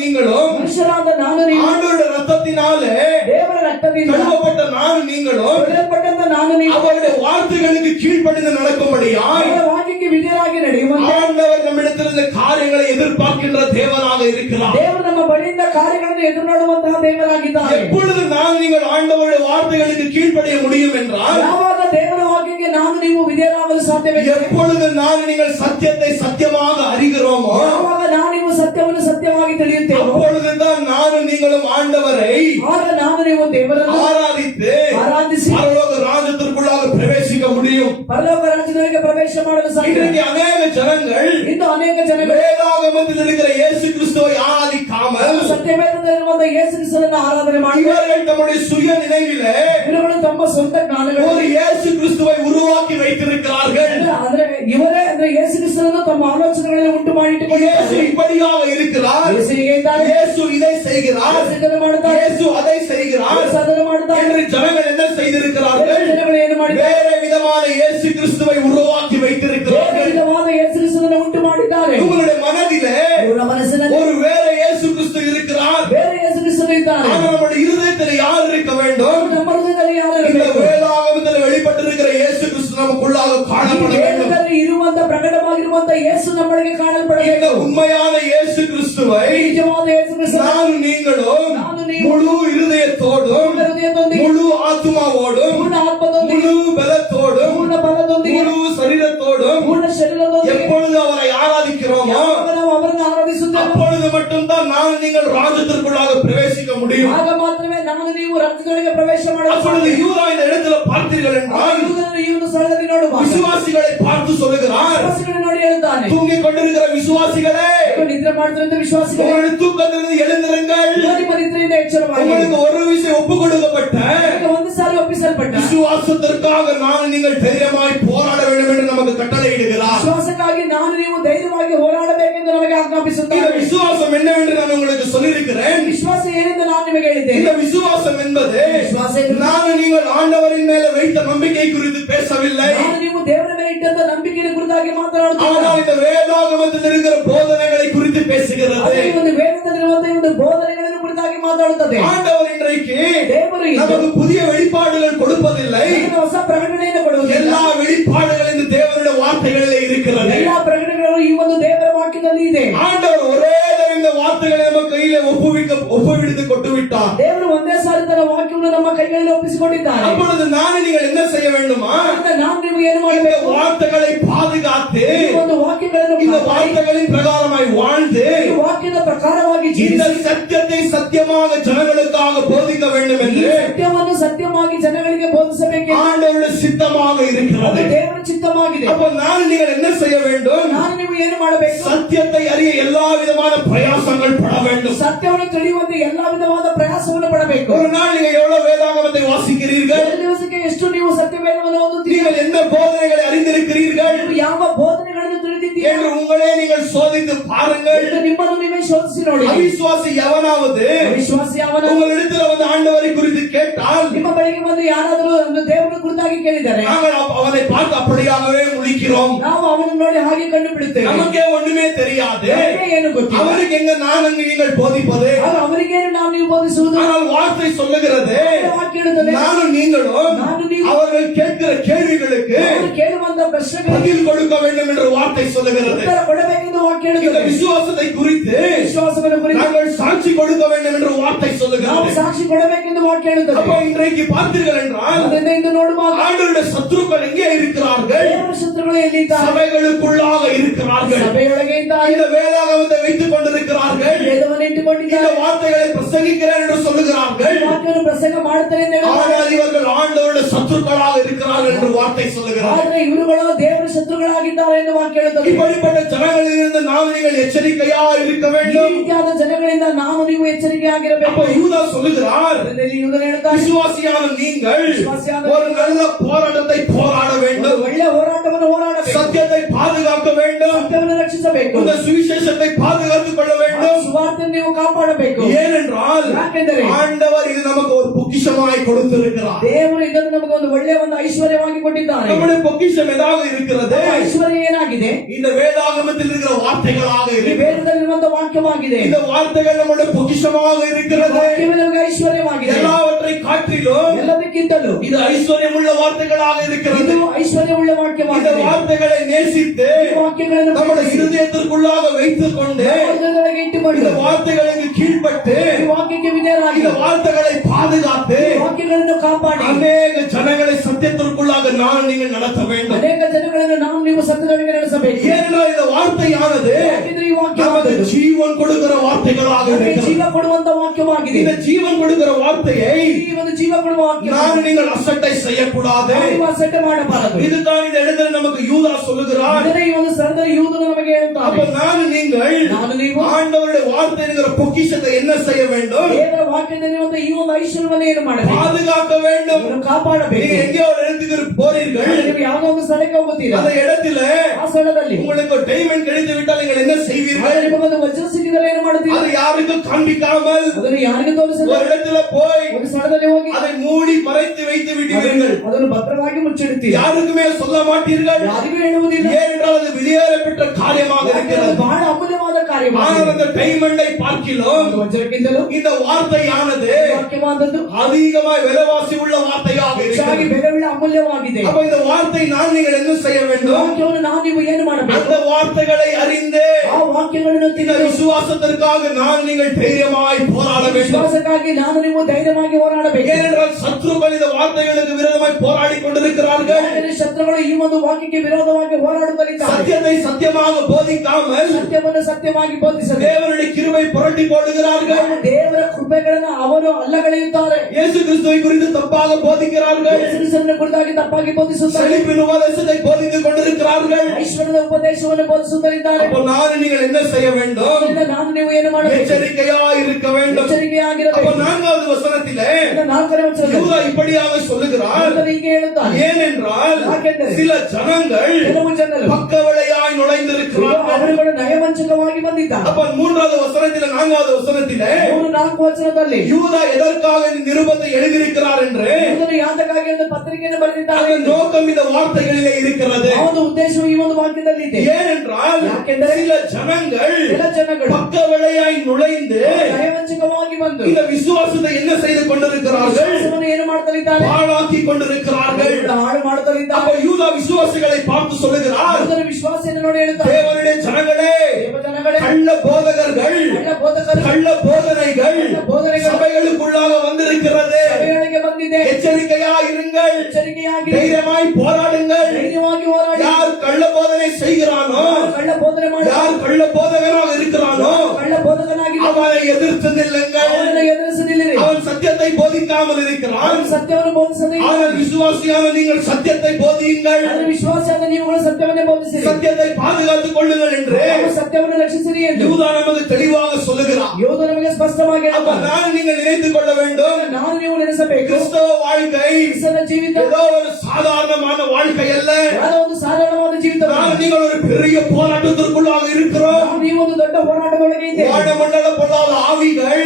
நீங்களும் ಮನುಷ್ಯರಾದ ನಾನು ನೀವು ஆண்டவருடைய ரத்தத்தினாலே ದೇವರ ರಕ್ತದಿಂದ கழுவப்பட்ட நீங்களும் ಕೊಡಲ್ಪಟ್ಟಂತ ನಾನು ನೀವು அவருடைய வார்த்தைகளுக்கு கீழ்ப்படிந்து நடக்கும்படியாய் ದೇವರ ವಾಕ್ಯಕ್ಕೆ ವಿಧೇಯರಾಗಿ ನಡೆಯುವಂತೆ ஆண்டவர் நம்மிடத்திலிருந்து காரியங்களை எதிர்பார்க்கின்ற தேவனாக இருக்கிறார். ದೇವರು ನಮ್ಮ ಬಳಿಯಿಂದ ಕಾರ್ಯಗಳನ್ನು ಎದುರು ನೋಡುವಂತಹ ದೇವರಾಗಿದ್ದಾರೆ. எப்பொழுது நீங்கள் ஆண்டவருடைய வார்த்தைகளுக்கு கீழ்ப்படிய முடியும் என்றால், ಯಾವಾಗ ದೇವರ ವಾಕ್ಯಕ್ಕೆ ನಾನು ನೀವು ವಿಧೇಯರಾಗಲು ಸಾಧ್ಯವೇ? எப்பொழுது நீங்கள் சத்தியத்தை சத்தியமாக அறிகிறோமோ, ಯಾವಾಗ ನಾವು ನೀವು ಸತ್ಯವನ್ನು ಸತ್ಯವಾಗಿ ತಿಳಿಯುತ್ತೇವೆ, அப்பொழுதுதான் நீங்களும் ஆண்டவரை ಆಗ ನಾನು ನೀವು ದೇವರನ್ನು ஆராதித்து ಆರಾಧಿಸಿ பரலோக ராஜ்யத்திற்குள்ளாக பிரவேசிக்க முடியும். ಪರಲೋಕ ರಾಜ್ಯದೊಳಗೆ ಪ್ರವೇಶ ಮಾಡಲು ಸಾಧ್ಯ. இன்றைக்கு அநேக ஜனங்கள் ಇಂದು ಅನೇಕ ಜನಗಳು வேதாகமத்தில் இருக்கிற இயேசு கிறிஸ்துவை ஆராதிக்காமல் ಸತ್ಯವೇದದಲ್ಲಿರುವಂತಹ ಯೇಸು ಕ್ರಿಸ್ತನನ್ನು ಆರಾಧನೆ ಮಾಡಿ இவர்கள் தம்முடைய சுய நினைவிலே ಇವರುಗಳು ತಮ್ಮ ಸ್ವಂತ ಜ್ಞಾನಗಳು ஒரு இயேசு கிறிஸ்துவை உருவாக்கி வைத்திருக்கிறார்கள். ಅಂದ್ರೆ ಇವರೇ ಅಂದ್ರೆ ಯೇಸು ಕ್ರಿಸ್ತನನ್ನು ತಮ್ಮ ಆಲೋಚನೆಗಳಲ್ಲಿ ಉಂಟು ಮಾಡಿಟ್ಟುಕೊಂಡು இயேசு இப்படியாக இருக்கிறார், ಯೇಸು ಹೀಗೆ ಇದ್ದಾನೆ, இயேசு இதை செய்கிறார், ಯೇಸು ಇದನ್ನು ಮಾಡುತ್ತಾರೆ, இயேசு அதை செய்கிறார் ಯೇಸು ಅದನ್ನು ಮಾಡುತ್ತಾರೆ. என்று ஜனங்கள் என்ன செய்திருக்கிறார்கள்? ಜನಗಳು ಏನು ಮಾಡಿದ್ದಾರೆ? வேற விதமான இயேசு கிறிஸ்துவை உருவாக்கி ಬೇರೆ வைத்திருக்கிறார்கள். ವಿಧವಾದ ಯೇಸು ಕ್ರಿಸ್ತನನ್ನು ಉಂಟು ಮಾಡಿದ್ದಾರೆ. உங்களுடைய மனதிலே ಇವರ ಮನಸ್ಸಿನಲ್ಲಿ ஒரு வேற இயேசு கிறிஸ்து இருக்கிறார். ಬೇರೆ ಯೇಸು ಕ್ರಿಸ್ತನು ಇದ್ದಾನೆ. ஆனால் நம்முடைய இருதயத்தில் யார் இருக்க வேண்டும்? ನಮ್ಮ ಹೃದಯದಲ್ಲಿ ಯಾರು இந்த ಇರಬೇಕು? வேதாகமத்தில் வெளிப்பட்டிருக்கிற இயேசு கிறிஸ்து நமக்குள்ளாக காணப்பட வேண்டும். ವೇದದಲ್ಲಿ ಇರುವಂತ ಪ್ರಕಟವಾಗಿರುವಂತ ಯೇಸು ನಮ್ಮೊಳಗೆ இந்த ಕಾಣಲ್ಪಡಬೇಕು. உண்மையான இயேசு கிறிஸ்துவை ನಿಜವಾದ ಯೇಸು ಕ್ರಿಸ್ತನು நீங்களும் ನಾನು ನೀವು முழு இருதயத்தோடும் ಹೃದಯದೊಂದಿಗೆ முழு ஆத்துமாவோடும் ಪೂರ್ಣ ಆತ್ಮದೊಂದಿಗೆ முழு பலத்தோடும் ಪೂರ್ಣ ಬಲದೊಂದಿಗೆ முழு சரீரத்தோடும் ಪೂರ್ಣ ಶರೀರದೊಂದಿಗೆ எப்பொழுது அவரை ஆராதிக்கிறோமோ ಯಾವಾಗ ನಾವು ಅವರನ್ನು ಆರಾಧಿಸುತ್ತೇವೆ அப்பொழுது மட்டும்தான் நீங்கள் ராஜ்யத்திற்குள்ளாக பிரவேசிக்க முடியும். ಆಗ ಮಾತ್ರವೇ ನಾನು ನೀವು ರಕ್ತದೊಳಗೆ ಸ್ಥಳದೊಳಗೆ ಪ್ರವೇಶ ಮಾಡಲು அப்பொழுது ಸಾಧ್ಯ. யூதா இந்த இடத்துல பார்த்தீர்கள் ಆ என்றால் ಯೂದನನ್ನು ಈ ಒಂದು ಸ್ಥಳದಲ್ಲಿ ನೋಡುವಾಗ விசுவாசிகளை பார்த்து சொல்லுகிறார், ವಿಶ್ವಾಸಿಗಳನ್ನು ನೋಡಿ ಹೇಳುತ್ತಾನೆ, தூங்கிக் கொண்டிருக்கிற விசுவாசிகளே, ನಿದ್ರೆ ಮಾಡುತ್ತಿರುವ ವಿಶ್ವಾಸಿಗಳೇ, உங்களுடைய தூக்கத்திலிருந்து எழுந்திருங்கள். ನಿಮ್ಮ ನಿದ್ರೆಯಿಂದ ಎಚ್ಚರವಾಗಿ உங்களுக்கு ஒரு விஷயம் ஒப்புக் கொடுக்கப்பட்ட ಒಂದು ಸಾರಿ ಒಪ್ಪಿಸಲ್ಪಟ್ಟ விசுவாசத்திற்காக நான் நீங்கள் தைரியமாய் போராட வேண்டும் என்று நமக்கு கட்டளையிடுகிறார். ವಿಶ್ವಾಸಕ್ಕಾಗಿ ನಾನು ನೀವು ಧೈರ್ಯವಾಗಿ ಹೋರಾಡಬೇಕೆಂದು ನಮಗೆ இந்த ಆಜ್ಞಾಪಿಸುತ್ತಾನೆ. விசுவாசம் என்னவென்று நான் உங்களுக்கு சொல்லியிருக்கிறேன். ವಿಶ್ವಾಸ ಏನೆಂದು ನಾನು ನಿಮಗೆ ಹೇಳಿದ್ದೇನೆ. இந்த விசுவாசம் என்பது ವಿಶ್ವಾಸ ಎಂದು நான் நீங்கள் ஆண்டவரின் மேல வைத்த நம்பிக்கை குறித்து பேசவில்லை. ನಾನು ನೀವು ದೇವರ ಮೇಲೆ ಇಟ್ಟಂತ ನಂಬಿಕೆಯ ಕುರಿತಾಗಿ ಮಾತನಾಡುತ್ತೇನೆ. ஆனால் இந்த வேதாகமத்தில் இருக்கிற போதனைகளை குறித்து பேசுகிறது. ಅದೇ ಒಂದು ವೇದದಲ್ಲಿರುವಂತಹ ಒಂದು ಬೋಧನೆಗಳನ್ನು ಕುರಿತಾಗಿ ಮಾತಾಡುತ್ತದೆ. ஆண்டவர் இன்றைக்கு ದೇವರು நமக்கு புதிய வெளிப்பாடுகள் கொடுப்பதில்லை. ಹೊಸ ಪ್ರಕಟಣೆಯನ್ನು ಕೊಡುವುದಿಲ್ಲ. எல்லா வெளிப்பாடுகள் இந்த தேவனுடைய வார்த்தைகளிலே இருக்கிறது. ಎಲ್ಲಾ ಪ್ರಕಟಣೆಗಳು ಈ ಒಂದು ದೇವರ ವಾಕ್ಯದಲ್ಲಿ ಇದೆ. ஆண்டவர் ஒரே தடவை இந்த வார்த்தைகளை நம்ம கையில ஒப்புவித்து கொண்டு விட்டார். ದೇವರು ಒಂದೇ ಸಾರಿ ತನ್ನ ವಾಕ್ಯವನ್ನು ನಮ್ಮ ಕೈಗಳಲ್ಲಿ ಒಪ್ಪಿಸಿಕೊಂಡಿದ್ದಾರೆ. அப்பொழுது நீங்கள் என்ன செய்ய வேண்டுமா? ನಾನು ನೀವು ಏನು இந்த ಮಾಡಬೇಕು? வார்த்தைகளை பாதுகாத்து ಈ ಒಂದು ವಾಕ್ಯಗಳನ್ನು இந்த ಕಾಪಾಡಿ, வார்த்தைகளின் பிரகாரமாய் வாழ்ந்து ಈ ವಾಕ್ಯದ ಪ್ರಕಾರವಾಗಿ இந்த ಜೀವಿಸಿ, சத்தியத்தை சத்தியமாக ஜனங்களுக்காக போதிக்க வேண்டும் ಈ என்று ಸತ್ಯವನ್ನು ಸತ್ಯವಾಗಿ ಜನಗಳಿಗೆ ಬೋಧಿಸಬೇಕೆಂದು ஆண்டவருடைய சித்தமாக ಅದು இருக்கிறது. ದೇವರ ಚಿತ್ತವಾಗಿದೆ. அப்ப நீங்கள் என்ன செய்ய வேண்டும்? ನಾನು ನೀವು ಏನು ಮಾಡಬೇಕು? சத்தியத்தை அறிய எல்லா விதமான பிரயாசங்கள் பட வேண்டும். ಸತ್ಯವನ್ನು ತಿಳಿಯುವಂತೆ ಎಲ್ಲಾ ವಿಧವಾದ ಪ್ರಯಾಸವನ್ನು ಪಡಬೇಕು. ஒரு நாள் நீங்க எவ்வளவு வேதாகமத்தை வாசிக்கிறீர்கள்? ಒಂದು ದಿವಸಕ್ಕೆ ಎಷ್ಟು ನೀವು ಸತ್ಯವೇದವನ್ನು ಓದುತ್ತೀರಿ? நீங்கள் எந்த போதனைகளை அறிந்திருக்கிறீர்கள் ನೀವು ಯಾವ ಬೋಧನೆಗಳನ್ನು ತಿಳಿದಿದ್ದೀರಿ என்று உங்களே நீங்கள் சோதித்து பாருங்கள். ಎಂದು ನಿಮ್ಮನ್ನು ನೀವೇ ಶೋಧಿಸಿ ನೋಡಿ. அவிசுவாசி எவனாவது ವಿಶ್ವಾಸಿ ಅವನ உங்களிடத்தில் வந்து ஆண்டவரை குறித்து கேட்டால் ನಿಮ್ಮ ಬಳಿಗೆ ಬಂದು ಯಾರಾದರೂ ಒಂದು ದೇವರ ಕುರಿತಾಗಿ ಕೇಳಿದರೆ நாங்கள் அவனை பார்த்து அப்படியாகவே முழிக்கிறோம். ನಾವು ಅವನನ್ನು ನೋಡಿ ಹಾಗೆ ಕಂಡು ಬಿಡುತ್ತೇವೆ. நமக்கே ஒண்ணுமே தெரியாது. ನಮಗೆ ಏನು ಗೊತ್ತಿಲ್ಲ. அவருக்கு எங்க நான் அங்கு நீங்கள் போதிப்பது? ಆಗ ಅವರಿಗೇನು ನಾವು ನೀವು ಬೋಧಿಸುವುದು? ஆனால் வார்த்தை சொல்லுகிறது, ವಾಕ್ಯ ಹೇಳುತ್ತದೆ, நானும் நீங்களும் ನಾನು ನೀವು அவர்கள் கேட்கிற கேள்விகளுக்கு ಅವರು ಕೇಳುವಂತ ಪ್ರಶ್ನೆಗಳಿಗೆ பதில் கொடுக்க வேண்டும் என்று வார்த்தை சொல்லுகிறது. ಉತ್ತರ ಕೊಡಬೇಕೆಂದು ವಾಕ್ಯ இந்த ಹೇಳುತ್ತದೆ. விசுவாசத்தை குறித்து ವಿಶ್ವಾಸವನ್ನು ಕುರಿತು நாங்கள் சாட்சி கொடுக்க வேண்டும் என்று வார்த்தை ನಾವು சொல்லுகிறது. ಸಾಕ್ಷಿ ಕೊಡಬೇಕೆಂದು ವಾಕ್ಯ ಹೇಳುತ್ತದೆ. அப்ப இன்றைக்கு பார்த்தீர்கள் என்றால் ಅದರಿಂದ ಇಂದು ನೋಡುವಾಗ ஆண்டவருடைய சத்துருக்கள் எங்கே இருக்கிறார்கள்? ದೇವರ ಶತ್ರುಗಳು ಎಲ್ಲಿದ್ದಾರೆ? சபைகளுக்குள்ளாக இருக்கிறார்கள். ಸಭೆಯೊಳಗೆ ಇದ್ದಾರೆ. இந்த வேதாகமத்தை வைத்துக் கொண்டிருக்கிறார்கள். ವೇದವನ್ನು இந்த ಇಟ್ಟುಕೊಂಡಿದ್ದಾರೆ. வார்த்தைகளை பிரசங்கிக்கிறேன் என்று சொல்லுகிறார்கள். ವಾಕ್ಯವನ್ನು ಪ್ರಸಂಗ ಮಾಡ್ತಾರೆ ಎಂದು ಹೇಳುತ್ತಾರೆ. ஆனால் இவர்கள் ஆண்டவருடைய சத்துருக்களாக இருக்கிறார்கள் என்று வார்த்தை சொல்லுகிறார்கள். ಆದರೆ ಇವರುಗಳು ದೇವರ ಶತ್ರುಗಳಾಗಿದ್ದಾರೆ ಎಂದು ವಾಕ್ಯ ಹೇಳುತ್ತದೆ. இப்படிப்பட்ட ஜனங்களிலிருந்து நாம் நீங்கள் எச்சரிக்கையா இருக்க ಈ வேண்டும். ರೀತಿಯಾದ ಜನಗಳಿಂದ ನಾವು ನೀವು ಎಚ್ಚರಿಕೆಯಾಗಿರಬೇಕು. அப்ப யூதா சொல்லுகிறார், ಅದರಲ್ಲಿ ಯೂದನು ಹೇಳುತ್ತಾನೆ, விசுவாசியான நீங்கள் ஒரு நல்ல போராட்டத்தை போராட ಒಂದು வேண்டும். ಒಳ್ಳೆ ಹೋರಾಟವನ್ನು ಹೋರಾಡಬೇಕು. சத்தியத்தை பாதுகாக்க வேண்டும். ಸತ್ಯವನ್ನು ರಕ್ಷಿಸಬೇಕು. இந்த சுவிசேஷத்தை பாதுகாத்துக் கொள்ள வேண்டும். ಸುವಾರ್ತೆಯನ್ನು ನೀವು ಕಾಪಾಡಬೇಕು. ஏனென்றால் ಯಾಕೆಂದರೆ ஆண்டவர் இது நமக்கு ஒரு பொக்கிஷமாய் கொடுத்திருக்கிறார். ದೇವರು ಇದನ್ನು ನಮಗೆ ಒಂದು ಒಳ್ಳೆಯ ಒಂದು ಐಶ್ವರ್ಯವಾಗಿ ಕೊಟ್ಟಿದ್ದಾರೆ. நம்முடைய பொக்கிஷம் எதாக இருக்கிறது? ಐಶ್ವರ್ಯ ಏನಾಗಿದೆ? இந்த வேதாகமத்தில் இருக்கிற வார்த்தைகளாக ಈ இருக்கிறது. ವೇದದಲ್ಲಿರುವಂತಹ ವಾಕ್ಯವಾಗಿದೆ. இந்த வார்த்தைகள் நம்முடைய பொக்கிஷமாக இருக்கிறது. ವಾಕ್ಯವೇ ನಮಗೆ ಐಶ್ವರ್ಯವಾಗಿದೆ. எல்லாவற்றை காட்டிலும் ಎಲ್ಲದಕ್ಕಿಂತಲೂ இது ஐஸ்வர்யமுள்ள வார்த்தைகளாக இருக்கிறது. ಇದು ಐಶ್ವರ್ಯವುಳ್ಳ இந்த ವಾಕ್ಯವಾಗಿದೆ. வார்த்தைகளை நேசித்து ಈ ವಾಕ್ಯಗಳನ್ನು நம்முடைய ಪ್ರೀತಿಸಿ, இருதயத்திற்குள்ளாக வைத்துக் கொண்டு ಹೃದಯದೊಳಗೆ ಇಟ್ಟುಕೊಂಡು இந்த வார்த்தைகளுக்கு கீழ்ப்பட்டு ಈ ವಾಕ್ಯಕ್ಕೆ ವಿಧೇಯರಾಗಿ இந்த வார்த்தைகளை பாதுகாத்து ಈ ವಾಕ್ಯಗಳನ್ನು ಕಾಪಾಡಿ அநேக ஜனங்களை சத்தியத்திற்குள்ளாக நான் நீங்கள் நடத்த வேண்டும். ಅನೇಕ ಜನಗಳನ್ನು ನಾವು ನೀವು ಸತ್ಯದೊಳಗೆ ನಡೆಸಬೇಕು. ஏனென்றால் இந்த வார்த்தையானது ಯಾಕೆಂದರೆ ಈ ವಾಕ್ಯ நமக்கு ஜீவன் கொடுக்கிற வார்த்தைகளாக ನಮಗೆ இருக்கிறது. ಜೀವ ಕೊಡುವಂತ ವಾಕ್ಯವಾಗಿದೆ. இந்த ஜீவன் கொடுக்கிற வார்த்தையை ಈ ಒಂದು ಜೀವ ಕೊಡುವ ವಾಕ್ಯ நான் நீங்கள் அசட்டை செய்யக்கூடாது. ನೀವು ಅಸಡ್ಡೆ ಮಾಡಬಾರದು. இதுதான் இந்த இடத்துல நமக்கு யூதா சொல்லுகிறார். ಇದನ್ನೇ ಈ ಒಂದು ಸ್ಥಳದಲ್ಲಿ ಯೂದನು ನಮಗೆ அப்ப ಹೇಳ್ತಾನೆ. நான் நீங்கள் ஆண்டவருடைய வார்த்தை என்கிற பொக்கிஷத்தை என்ன செய்ய வேண்டும்? ದೇವರ ವಾಕ್ಯದಲ್ಲಿ ಇರುವಂತ ಈ ಒಂದು ಐಶ್ವರ್ಯವನ್ನು ಏನು ಮಾಡಬೇಕು? பாதுகாக்க வேண்டும். ಅದನ್ನು ಕಾಪಾಡಬೇಕು. நீங்க எங்கேயோ ஒரு இடத்துக்கு போறீர்கள், ನೀವು ಯಾವುದೋ ಒಂದು ಸ್ಥಳಕ್ಕೆ ಹೋಗುತ್ತೀರಾ, அந்த இடத்துல ಆ ಸ್ಥಳದಲ್ಲಿ உங்களுக்கு ஒரு டைமண்ட் கிடைத்து விட்டால் நீங்கள் என்ன செய்வீர்கள்? ನಿಮಗೊಂದು ವಜ್ರ ಸಿಕ್ಕಿದರೆ ಏನು ಮಾಡುತ್ತೀರಾ? அது யாருக்கும் காண்பிக்காமல் ಅದನ್ನು ಯಾರಿಗೂ ತೋರಿಸಲ್ಲ. ஒரு இடத்துல போய் ಒಂದು ಸ್ಥಳದಲ್ಲಿ ಹೋಗಿ அதை மூடி மறைத்து வைத்து விடுவீர்கள். ಅದನ್ನು ಭದ್ರವಾಗಿ ಮುಚ್ಚಿಡುತ್ತೀರಾ. யாருக்குமே சொல்ல மாட்டீர்கள். ಯಾರಿಗೂ ಹೇಳುವುದಿಲ್ಲ. ஏனென்றால் அது வெளியேறப்பட்ட காரியமாக ಯಾಕೆಂದರೆ இருக்கிறது. ಅದು ಬಹಳ ಅಮೂಲ್ಯವಾದ ಕಾರ್ಯವಾಗಿದೆ. ஆனால் அந்த டைமண்டை பார்க்கிலும் ವಜ್ರಕ್ಕಿಂತಲೂ இந்த வார்த்தையானது ವಾಕ್ಯವಾದದ್ದು அதிகமாய் விலைவாசி உள்ள வார்த்தையாக ಹೆಚ್ಚಾಗಿ இருக்கிறது. ಬೆಲೆಯುಳ್ಳ ಅಮೂಲ್ಯವಾಗಿದೆ. அப்ப இந்த வார்த்தை நான் நீங்கள் என்ன செய்ய வேண்டும்? ವಾಕ್ಯವನ್ನು ನಾವು ನೀವು ಏನು ಮಾಡಬೇಕು? அந்த வார்த்தைகளை அறிந்து ಆ ವಾಕ್ಯಗಳನ್ನು இந்த ತಿಳಿದು விசுவாசத்திற்காக நான் நீங்கள் தைரியமாய் போராட வேண்டும். ವಿಶ್ವಾಸಕ್ಕಾಗಿ ನಾನು ನೀವು ಧೈರ್ಯವಾಗಿ ಹೋರಾಡಬೇಕು. ஏனென்றால் சத்துருக்கள் இந்த வார்த்தைகளுக்கு விரோதமாய் போராடி கொண்டிருக்கிறார்கள். ಯಾಕಂದರೆ ಶತ್ರುಗಳು ಈ ಒಂದು ವಾಕ್ಯಕ್ಕೆ ವಿರೋಧವಾಗಿ ಹೋರಾಡುತ್ತಿದ್ದಾರೆ. சத்தியத்தை சத்தியமாக போதிக்காமல் ಸತ್ಯವನ್ನು ಸತ್ಯವಾಗಿ ವಿರುದ್ಧವಾಗಿ ಬೋಧಿಸದೆ தேவனுடைய கிருபை புரட்டி போடுகிறார்கள். ದೇವರ ಕೃಪೆಗಳನ್ನು ಅವರು ಅಲ್ಲಗಳೆಯುತ್ತಾರೆ. இயேசு கிறிஸ்துவை குறித்து தப்பாக போதிக்கிறார்கள். ಯೇಸುವಿನ ಕುರಿತಾಗಿ ತಪ್ಪಾಗಿ ಬೋಧಿಸುತ್ತಾರೆ. செழிப்பின் உபதேசத்தை போதித்துக் கொண்டிருக்கிறார்கள். ಐಶ್ವರ್ಯದ ಉಪದೇಶವನ್ನು ಬೋಧಿಸುತ್ತಿದ್ದಾರೆ. அப்போ நீங்கள் என்ன செய்ய வேண்டும்? ನಾನು ನೀವು ಏನು ಮಾಡಬೇಕು? எச்சரிக்கையாய் இருக்க வேண்டும். ಎಚ್ಚರಿಕೆಯಾಗಿರಬೇಕು. அப்போ 4வது வசனத்திலே ನಾಲ್ಕನೇ ವಚನ யூதா இப்படியாக சொல்லுகிறார். ಹೀಗೆ ಹೇಳುತ್ತಾನೆ. ஏனென்றால் ಯಾಕೆಂದರೆ சில ஜனங்கள் ಕೆಲವು ಜನರು பக்கவளையாய் நுழைந்திருக்கிறார்கள். ಅವರುಗಳು ನಯವಂಚಕವಾಗಿ ಬಂದಿದ್ದಾರೆ. அப்ப 3வது வசனத்திலே 4வது வசனத்திலே 3-4 ವಚನದಲ್ಲಿ யூதா எதற்காக இந்த நிருபத்தை எழுதியிருக்கிறார் என்று ಯೂದನು ಯಾತಕ್ಕಾಗಿ ಒಂದು ಪತ್ರಿಕೆಯನ್ನು ಬರೆದಿದ್ದಾರೆ. அந்த நோக்கம் இந்த வார்த்தைகளிலே இருக்கிறது. ಅವನ ಉದ್ದೇಶವು ಈ ಒಂದು ವಾಕ್ಯದಲ್ಲಿ ಇದೆ. ஏனென்றால் ಯಾಕೆಂದರೆ சில ஜனங்கள் ಕೆಲ ಜನಗಳು பக்கவளையாய் நுழைந்து ನಯವಂಚಕವಾಗಿ ಬಂದು இந்த விசுவாசத்தை என்ன செய்து கொண்டிருக்கிறார்கள்? ವಿಶ್ವಾಸವನ್ನು ಏನು ಮಾಡ್ತಲಿದ್ದಾರೆ? பாழாக்கி கொண்டிருக்கிறார்கள். ಹಾಳು ಮಾಡ್ತಲಿದ್ದಾರೆ. அப்ப யூதா விசுவாசிகளை பார்த்து சொல்லுகிறார், ಯೂದನ ವಿಶ್ವಾಸವನ್ನು ನೋಡಿ ಹೇಳುತ್ತಾರೆ, தேவனுடைய ஜனங்களே, ದೇವಜನಗಳೇ, கள்ள போதகர்கள், ಕಳ್ಳ ಬೋಧಕರು, கள்ள போதனைகள் ಬೋಧನೆಗಳು சபைகளுக்குள்ளாக வந்திருக்கிறது. ಸಭೆಗಳಿಗೆ ಬಂದಿದೆ. எச்சரிக்கையா இருங்கள், ಎಚ್ಚರಿಕೆಯಾಗಿ தைரியமாய் போராடுங்கள். ಧೈರ್ಯವಾಗಿ ಹೋರಾಡಿ. யார் கள்ள போதனை செய்கிறானோ, ಕಳ್ಳ ಬೋಧನೆ ಮಾಡಿ யார் கள்ள போதகராக இருக்கிறானோ ಕಳ್ಳ ಬೋಧಕನಾಗಿ அவனை எதிர்த்து நில்லுங்கள். ಅವನನ್ನು ಎದುರಿಸಿ ನಿಲ್ಲಿರಿ. அவன் சத்தியத்தை போதிக்காமல் இருக்கிறான். ಅವನು ಸತ್ಯವನ್ನು ಬೋಧಿಸದೆ ஆனால் விசுவாசியான நீங்கள் சத்தியத்தை போதியுங்கள், ಅದರ ವಿಶ್ವಾಸದ ನೀವುಗಳು ಸತ್ಯವನ್ನೇ ಬೋಧಿಸಿರಿ. சத்தியத்தை பாதுகாத்துக் கொள்ளுங்கள் என்று ನೀವು ಸತ್ಯವನ್ನು ರಕ್ಷಿಸಿರಿ ಎಂದು யூதா நமக்கு தெளிவாக சொல்லுகிறார். ಯೋಧ ನಮಗೆ ಸ್ಪಷ್ಟವಾಗಿ அப்ப ಹೇಳುತ್ತಾನೆ. நான் நீங்கள் நினைத்துக் கொள்ள வேண்டும், ನಾನು ನೀವು ನೆನೆಸಬೇಕು, கிறிஸ்தவ வாழ்க்கை ಕ್ರಿಸ್ತನ ಜೀವಿತ ஏதோ ஒரு சாதாரணமான வாழ்க்கை அல்ல. ಯಾವುದೋ ಒಂದು ಸಾಧಾರಣವಾದ ಜೀವಿತ. நான் நீங்கள் ஒரு பெரிய போராட்டத்திற்குள்ளாக இருக்கிறோம். ನೀವು ಒಂದು ದೊಡ್ಡ ಹೋರಾಟದೊಳಗೆ ಇದೆ. வானமண்டல பொல்லாத ஆவிகள்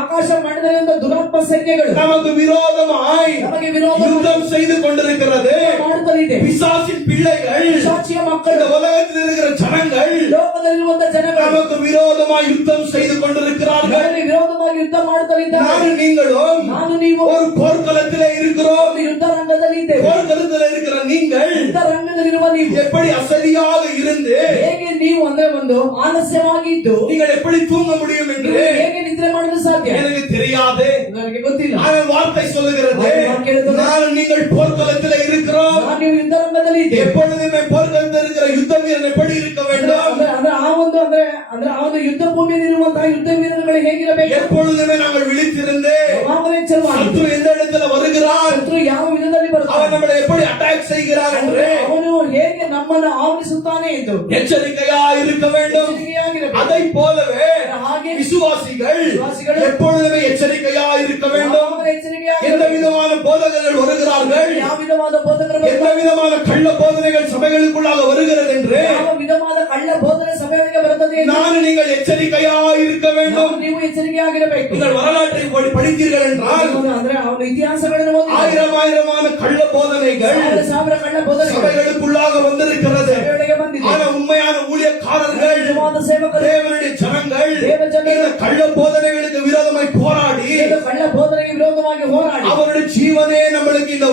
ಆಕಾಶ ಮಂಡಲದಿಂದ ದುರಾತ್ಮ ಸಂಖ್ಯೆಗಳು நமக்கு விரோதமாய் ನಮಗೆ ವಿರೋಧ யுத்தம் செய்து கொண்டிருக்கிறது. ಮಾಡುತ್ತಲಿದೆ. பிசாசின் பிள்ளைகள், ಪಿಶಾಚಿಯ இந்த ಮಕ್ಕಳು, உலகத்தில் இருக்கிற ஜனங்கள் ಲೋಕದಲ್ಲಿರುವಂತಹ ಜನಗಳು நமக்கு விரோதமாய் யுத்தம் செய்து கொண்டிருக்கிறார்கள். ನಮಗೆ ವಿರೋಧವಾಗಿ ಯುದ್ಧ ಮಾಡುತ್ತಲಿದ್ದಾರೆ. நான் நீங்களும் ನಾನು ನೀವು ஒரு போர்க்களத்திலே இருக்கிறோம். ಒಂದು ಯುದ್ಧ ರಂಗದಲ್ಲಿ ಇದ್ದೇವೆ. போர்க்களத்தில் இருக்கிற நீங்கள் ಯುದ್ಧ ರಂಗದಲ್ಲಿರುವ ನೀವು எப்படி அசதியாக இருந்து ಹೇಗೆ ನೀವು ಅಂದ್ರೆ ಒಂದು ಆಲಸ್ಯವಾಗಿ ಇದ್ದು நீங்கள் எப்படி தூங்க முடியும் என்று ನೀವು ಹೇಗೆ ನಿದ್ರೆ ಮಾಡಲು ಸಾಧ್ಯ? எனக்கு தெரியாது. ನನಗೆ ಗೊತ್ತಿಲ್ಲ. ஆனால் வார்த்தை சொல்லுகிறது, நான் நீங்கள் போர்க்களத்தில் இருக்கிறோம். ನಾನು ನೀವು ಯುದ್ಧ ರಂಗದಲ್ಲಿ ಇದ್ದೇವೆ. எப்பொழுதுமே போர்க்களத்தில் இருக்கிற யுத்த வீரன் எப்படி இருக்க வேண்டும்? ಅಂದ್ರೆ ಆ ಒಂದು ಯುದ್ಧ ಭೂಮಿಯಲ್ಲಿ ಇರುವಂತಹ ಯುದ್ಧ ವೀರರುಗಳು ಹೇಗಿರಬೇಕು? எப்பொழுதுமே நாங்கள் விழித்திருந்து ಯಾವಾಗಲೂ ಎಚ್ಚರವಾಗಿ சத்ரு எந்த இடத்துல வருகிறான், ಶತ್ರು ಯಾವ ವಿಧದಲ್ಲಿ அவன் ಬರ್ತಾನೆ, நம்மளை எப்படி அட்டாக் செய்கிறான் என்று ಅವನು ಹೇಗೆ ನಮ್ಮನ್ನು ಆವರಿಸುತ್ತಾನೆ ಎಂದು எச்சரிக்கையா இருக்க வேண்டும். ಎಚ್ಚರಿಕೆಯಾಗಿರಬೇಕು. அதை போலவே ಹಾಗೆ விசுவாசிகள் விசுவாசிகள் எப்பொழுதுமே எச்சரிக்கையா இருக்க வேண்டும். ಯಾವಾಗಲೂ ಎಚ್ಚರಿಕೆಯಾಗಿರಬೇಕು. எந்த விதமான போதகர்கள் வருகிறார்கள், ಯಾವ ವಿಧವಾದ ಬೋಧಕರು எந்த ಬರ್ತಾರೆ, விதமான கள்ள போதனைகள் சபைகளுக்குள்ளாக வருகிறது என்று ಯಾವ ವಿಧವಾದ ಕಳ್ಳ ಬೋಧನೆ ಸಭೆಗಳಿಗೆ ಬರುತ್ತದೆ ಎಂದು நான் நீங்கள் எச்சரிக்கையா இருக்க வேண்டும். ನೀವು ಎಚ್ಚರಿಕೆಯಾಗಿರಬೇಕು. நீங்கள் வரலாற்றை படித்தீர்கள் என்றால் ಅಂದ್ರೆ ಅವನ ಇತಿಹಾಸಗಳನ್ನು ಓದಿದರೆ ஆயிரமான கள்ள போதனைகள் ಸಾವಿರ ಕಳ್ಳ ಬೋಧನೆ சபைகளுக்குள்ளாக வந்திருக்கிறது. ಸಭೆಗಳಿಗೆ ಬಂದಿದೆ. ஆனா உண்மையான ஊழியக்காரர்கள், ನಿಜವಾದ ಸೇವಕರು, தேவனுடைய ஜனங்கள் ದೇವಜನರು இந்த கள்ள போதனைகளுக்கு விரோதமாய் போராடி ಕಳ್ಳ ಬೋಧನೆಗೆ ವಿರೋಧವಾಗಿ ಹೋರಾಡಿ அவருடைய ஜீவனே நம்மளுக்கு இந்த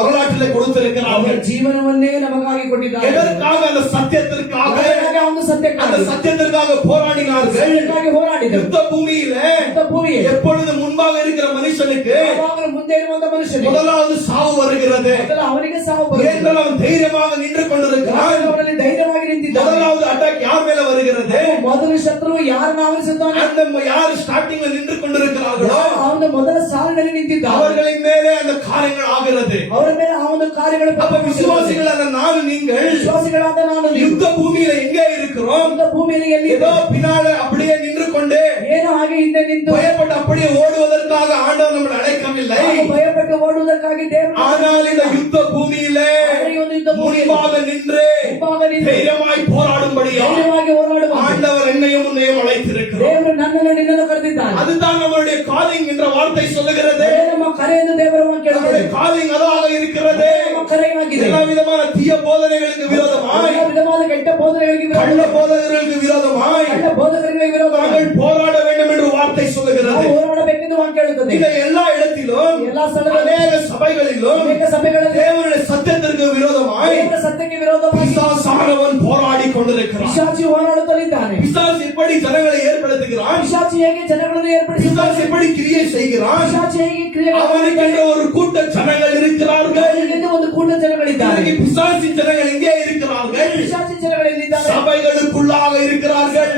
வரலாற்றில் கொடுத்திருக்கிறார்கள். ಅವರ ಜೀವನವನ್ನೇ ನಮಗಾಗಿ ಕೊಟ್ಟಿದ್ದಾರೆ. எதற்காக? அந்த சத்தியத்திற்காக, ಅದಕ್ಕಾಗಿ ಅವನು அந்த ಸತ್ಯಕ್ಕಾಗಿ சத்தியத்திற்காக போராடினார்கள். ಸತ್ಯಕ್ಕಾಗಿ ಹೋರಾಡಿದರು. யுத்த பூமியில ಯುದ್ಧ ಭೂಮಿಯಲ್ಲಿ எப்பொழுது முன்பாக இருக்கிற மனுஷனுக்கு ಯಾವಾಗಲೂ ಮುಂದೆ ಇರುವಂತ ಮನುಷ್ಯನಿಗೆ முதலாவது சாவு வருகிறது. ಮೊದಲು ಅವನಿಗೆ ಸಾವು ಬರುತ್ತದೆ. ஏனென்றால் அவன் தைரியமாக நின்று கொண்டிருக்கிறான். ಅವನಲ್ಲಿ ಧೈರ್ಯವಾಗಿ ನಿಂತಿದ್ದಾನೆ. முதலாவது அட்டாக் யார் மேல வருகிறது? ಮೊದಲು ಶತ್ರು ಯಾರನ್ನ ಆವರಿಸುತ್ತಾನೆ? அந்த யார் ஸ்டார்டிங்ல நின்று கொண்டிருக்கிறார்களோ ಅವನು ಮೊದಲ ಸಾಲಿನಲ್ಲಿ ನಿಂತಿದ್ದಾನೆ. அவர்களின் மேலே அந்த காரியங்கள் ஆகிறது. ಅವರ ಮೇಲೆ ಆ ಒಂದು ಕಾರ್ಯಗಳು அப்ப விசுவாசிகளான நான் நீங்கள் ವಿಶ್ವಾಸಿಗಳಾದ ನಾನು ನೀವು யுத்த பூமியில எங்கே இருக்கிறோம்? ಯುದ್ಧ ಭೂಮಿಯಲ್ಲಿ ಎಲ್ಲಿ ஏதோ பின்னால அப்படியே நின்று கொண்டு ಏನು ಹಾಗೆ ಹಿಂದೆ ನಿಂತು பயப்பட்டு அப்படியே ஓடுவதற்காக ஆண்டவர் நம்மளை அழைக்கவில்லை. ನಾವು ಭಯಪಟ್ಟು ಓಡುವುದಕ್ಕಾಗಿ ದೇವರು ஆனால் இந்த யுத்த பூமியிலே ಈ ಒಂದು ಯುದ್ಧ ಭೂಮಿಯಲ್ಲಿ முன்பாக நின்று ಮುಂಭಾಗ ನಿಂತು தைரியமாய் போராடும்படியா ಧೈರ್ಯವಾಗಿ ಹೋರಾಡುವ ஆண்டவர் என்னையும் உன்னையும் அழைத்திருக்கிறார். ದೇವರು ನನ್ನನ್ನು ನಿನ್ನನ್ನು ಕರೆದಿದ್ದಾನೆ. அதுதான் நம்மளுடைய காலிங் என்ற வார்த்தை சொல்லுகிறது. ಅದೇ ನಮ್ಮ ಕರೆ ಎಂದು ದೇವರ ವಾಕ್ಯ நம்முடைய ಹೇಳುತ್ತದೆ. காலிங் அதாக இருக்கிறது. ನಮ್ಮ ಕರೆಯಾಗಿದೆ. எல்லா விதமான தீய போதனைகளுக்கு விரோதமாய், ಎಲ್ಲ ವಿಧವಾದ ಕೆಟ್ಟ ಬೋಧನೆಗಳಿಗೆ ವಿರೋಧ, கள்ள போதகர்களுக்கு விரோதமாய் ಕಳ್ಳ ಬೋಧಕರಿಗೆ ವಿರೋಧವಾಗಿ நாங்கள் போராட வேண்டும் என்று வார்த்தை ನಾವು சொல்லுகிறது. ಹೋರಾಡಬೇಕೆಂದು ವಾಕ್ಯ ಹೇಳುತ್ತದೆ. இதை எல்லா இடத்திலும் ಎಲ್ಲಾ ಸ್ಥಳಗಳಲ್ಲಿ அநேக சபைகளிலும் ಅನೇಕ ಸಭೆಗಳಲ್ಲಿ தேவனுடைய சத்தியத்திற்கு விரோதமாய் ದೇವರ ಸತ್ಯಕ್ಕೆ ವಿರೋಧವಾಗಿ பிசாசானவன் போராடி கொண்டிருக்கிறான். ಪಿಶಾಚಿ ಹೋರಾಡುತ್ತಲಿದ್ದಾನೆ. பிசாசு எப்படி ஜனங்களை ஏற்படுத்துகிறான்? ಪಿಶಾಚಿ ಹೇಗೆ ಜನಗಳನ್ನು ಏರ್ಪಡಿಸುತ್ತಾನೆ? பிசாசு எப்படி கிரியை செய்கிறான்? ಪಿಶಾಚಿ ಹೇಗೆ ಕ್ರಿಯೆ அவனுக்கு ஒரு கூட்ட ஜனங்கள் இருக்கிறார்கள். ಒಂದು ಕೂಟ ಜನಗಳಿದ್ದಾರೆ. இன்னைக்கு பிசாசின் ஜனங்கள் எங்கே இருக்கிறார்கள்? ಪಿಶಾಚಿ ಜನಗಳಿದ್ದಾರೆ. சபைகளுக்குள்ளாக இருக்கிறார்கள்.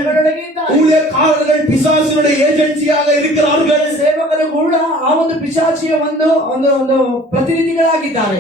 ಭಾಷೆಯ ಒಂದು ಪ್ರತಿನಿಧಿಗಳಾಗಿದ್ದಾರೆ.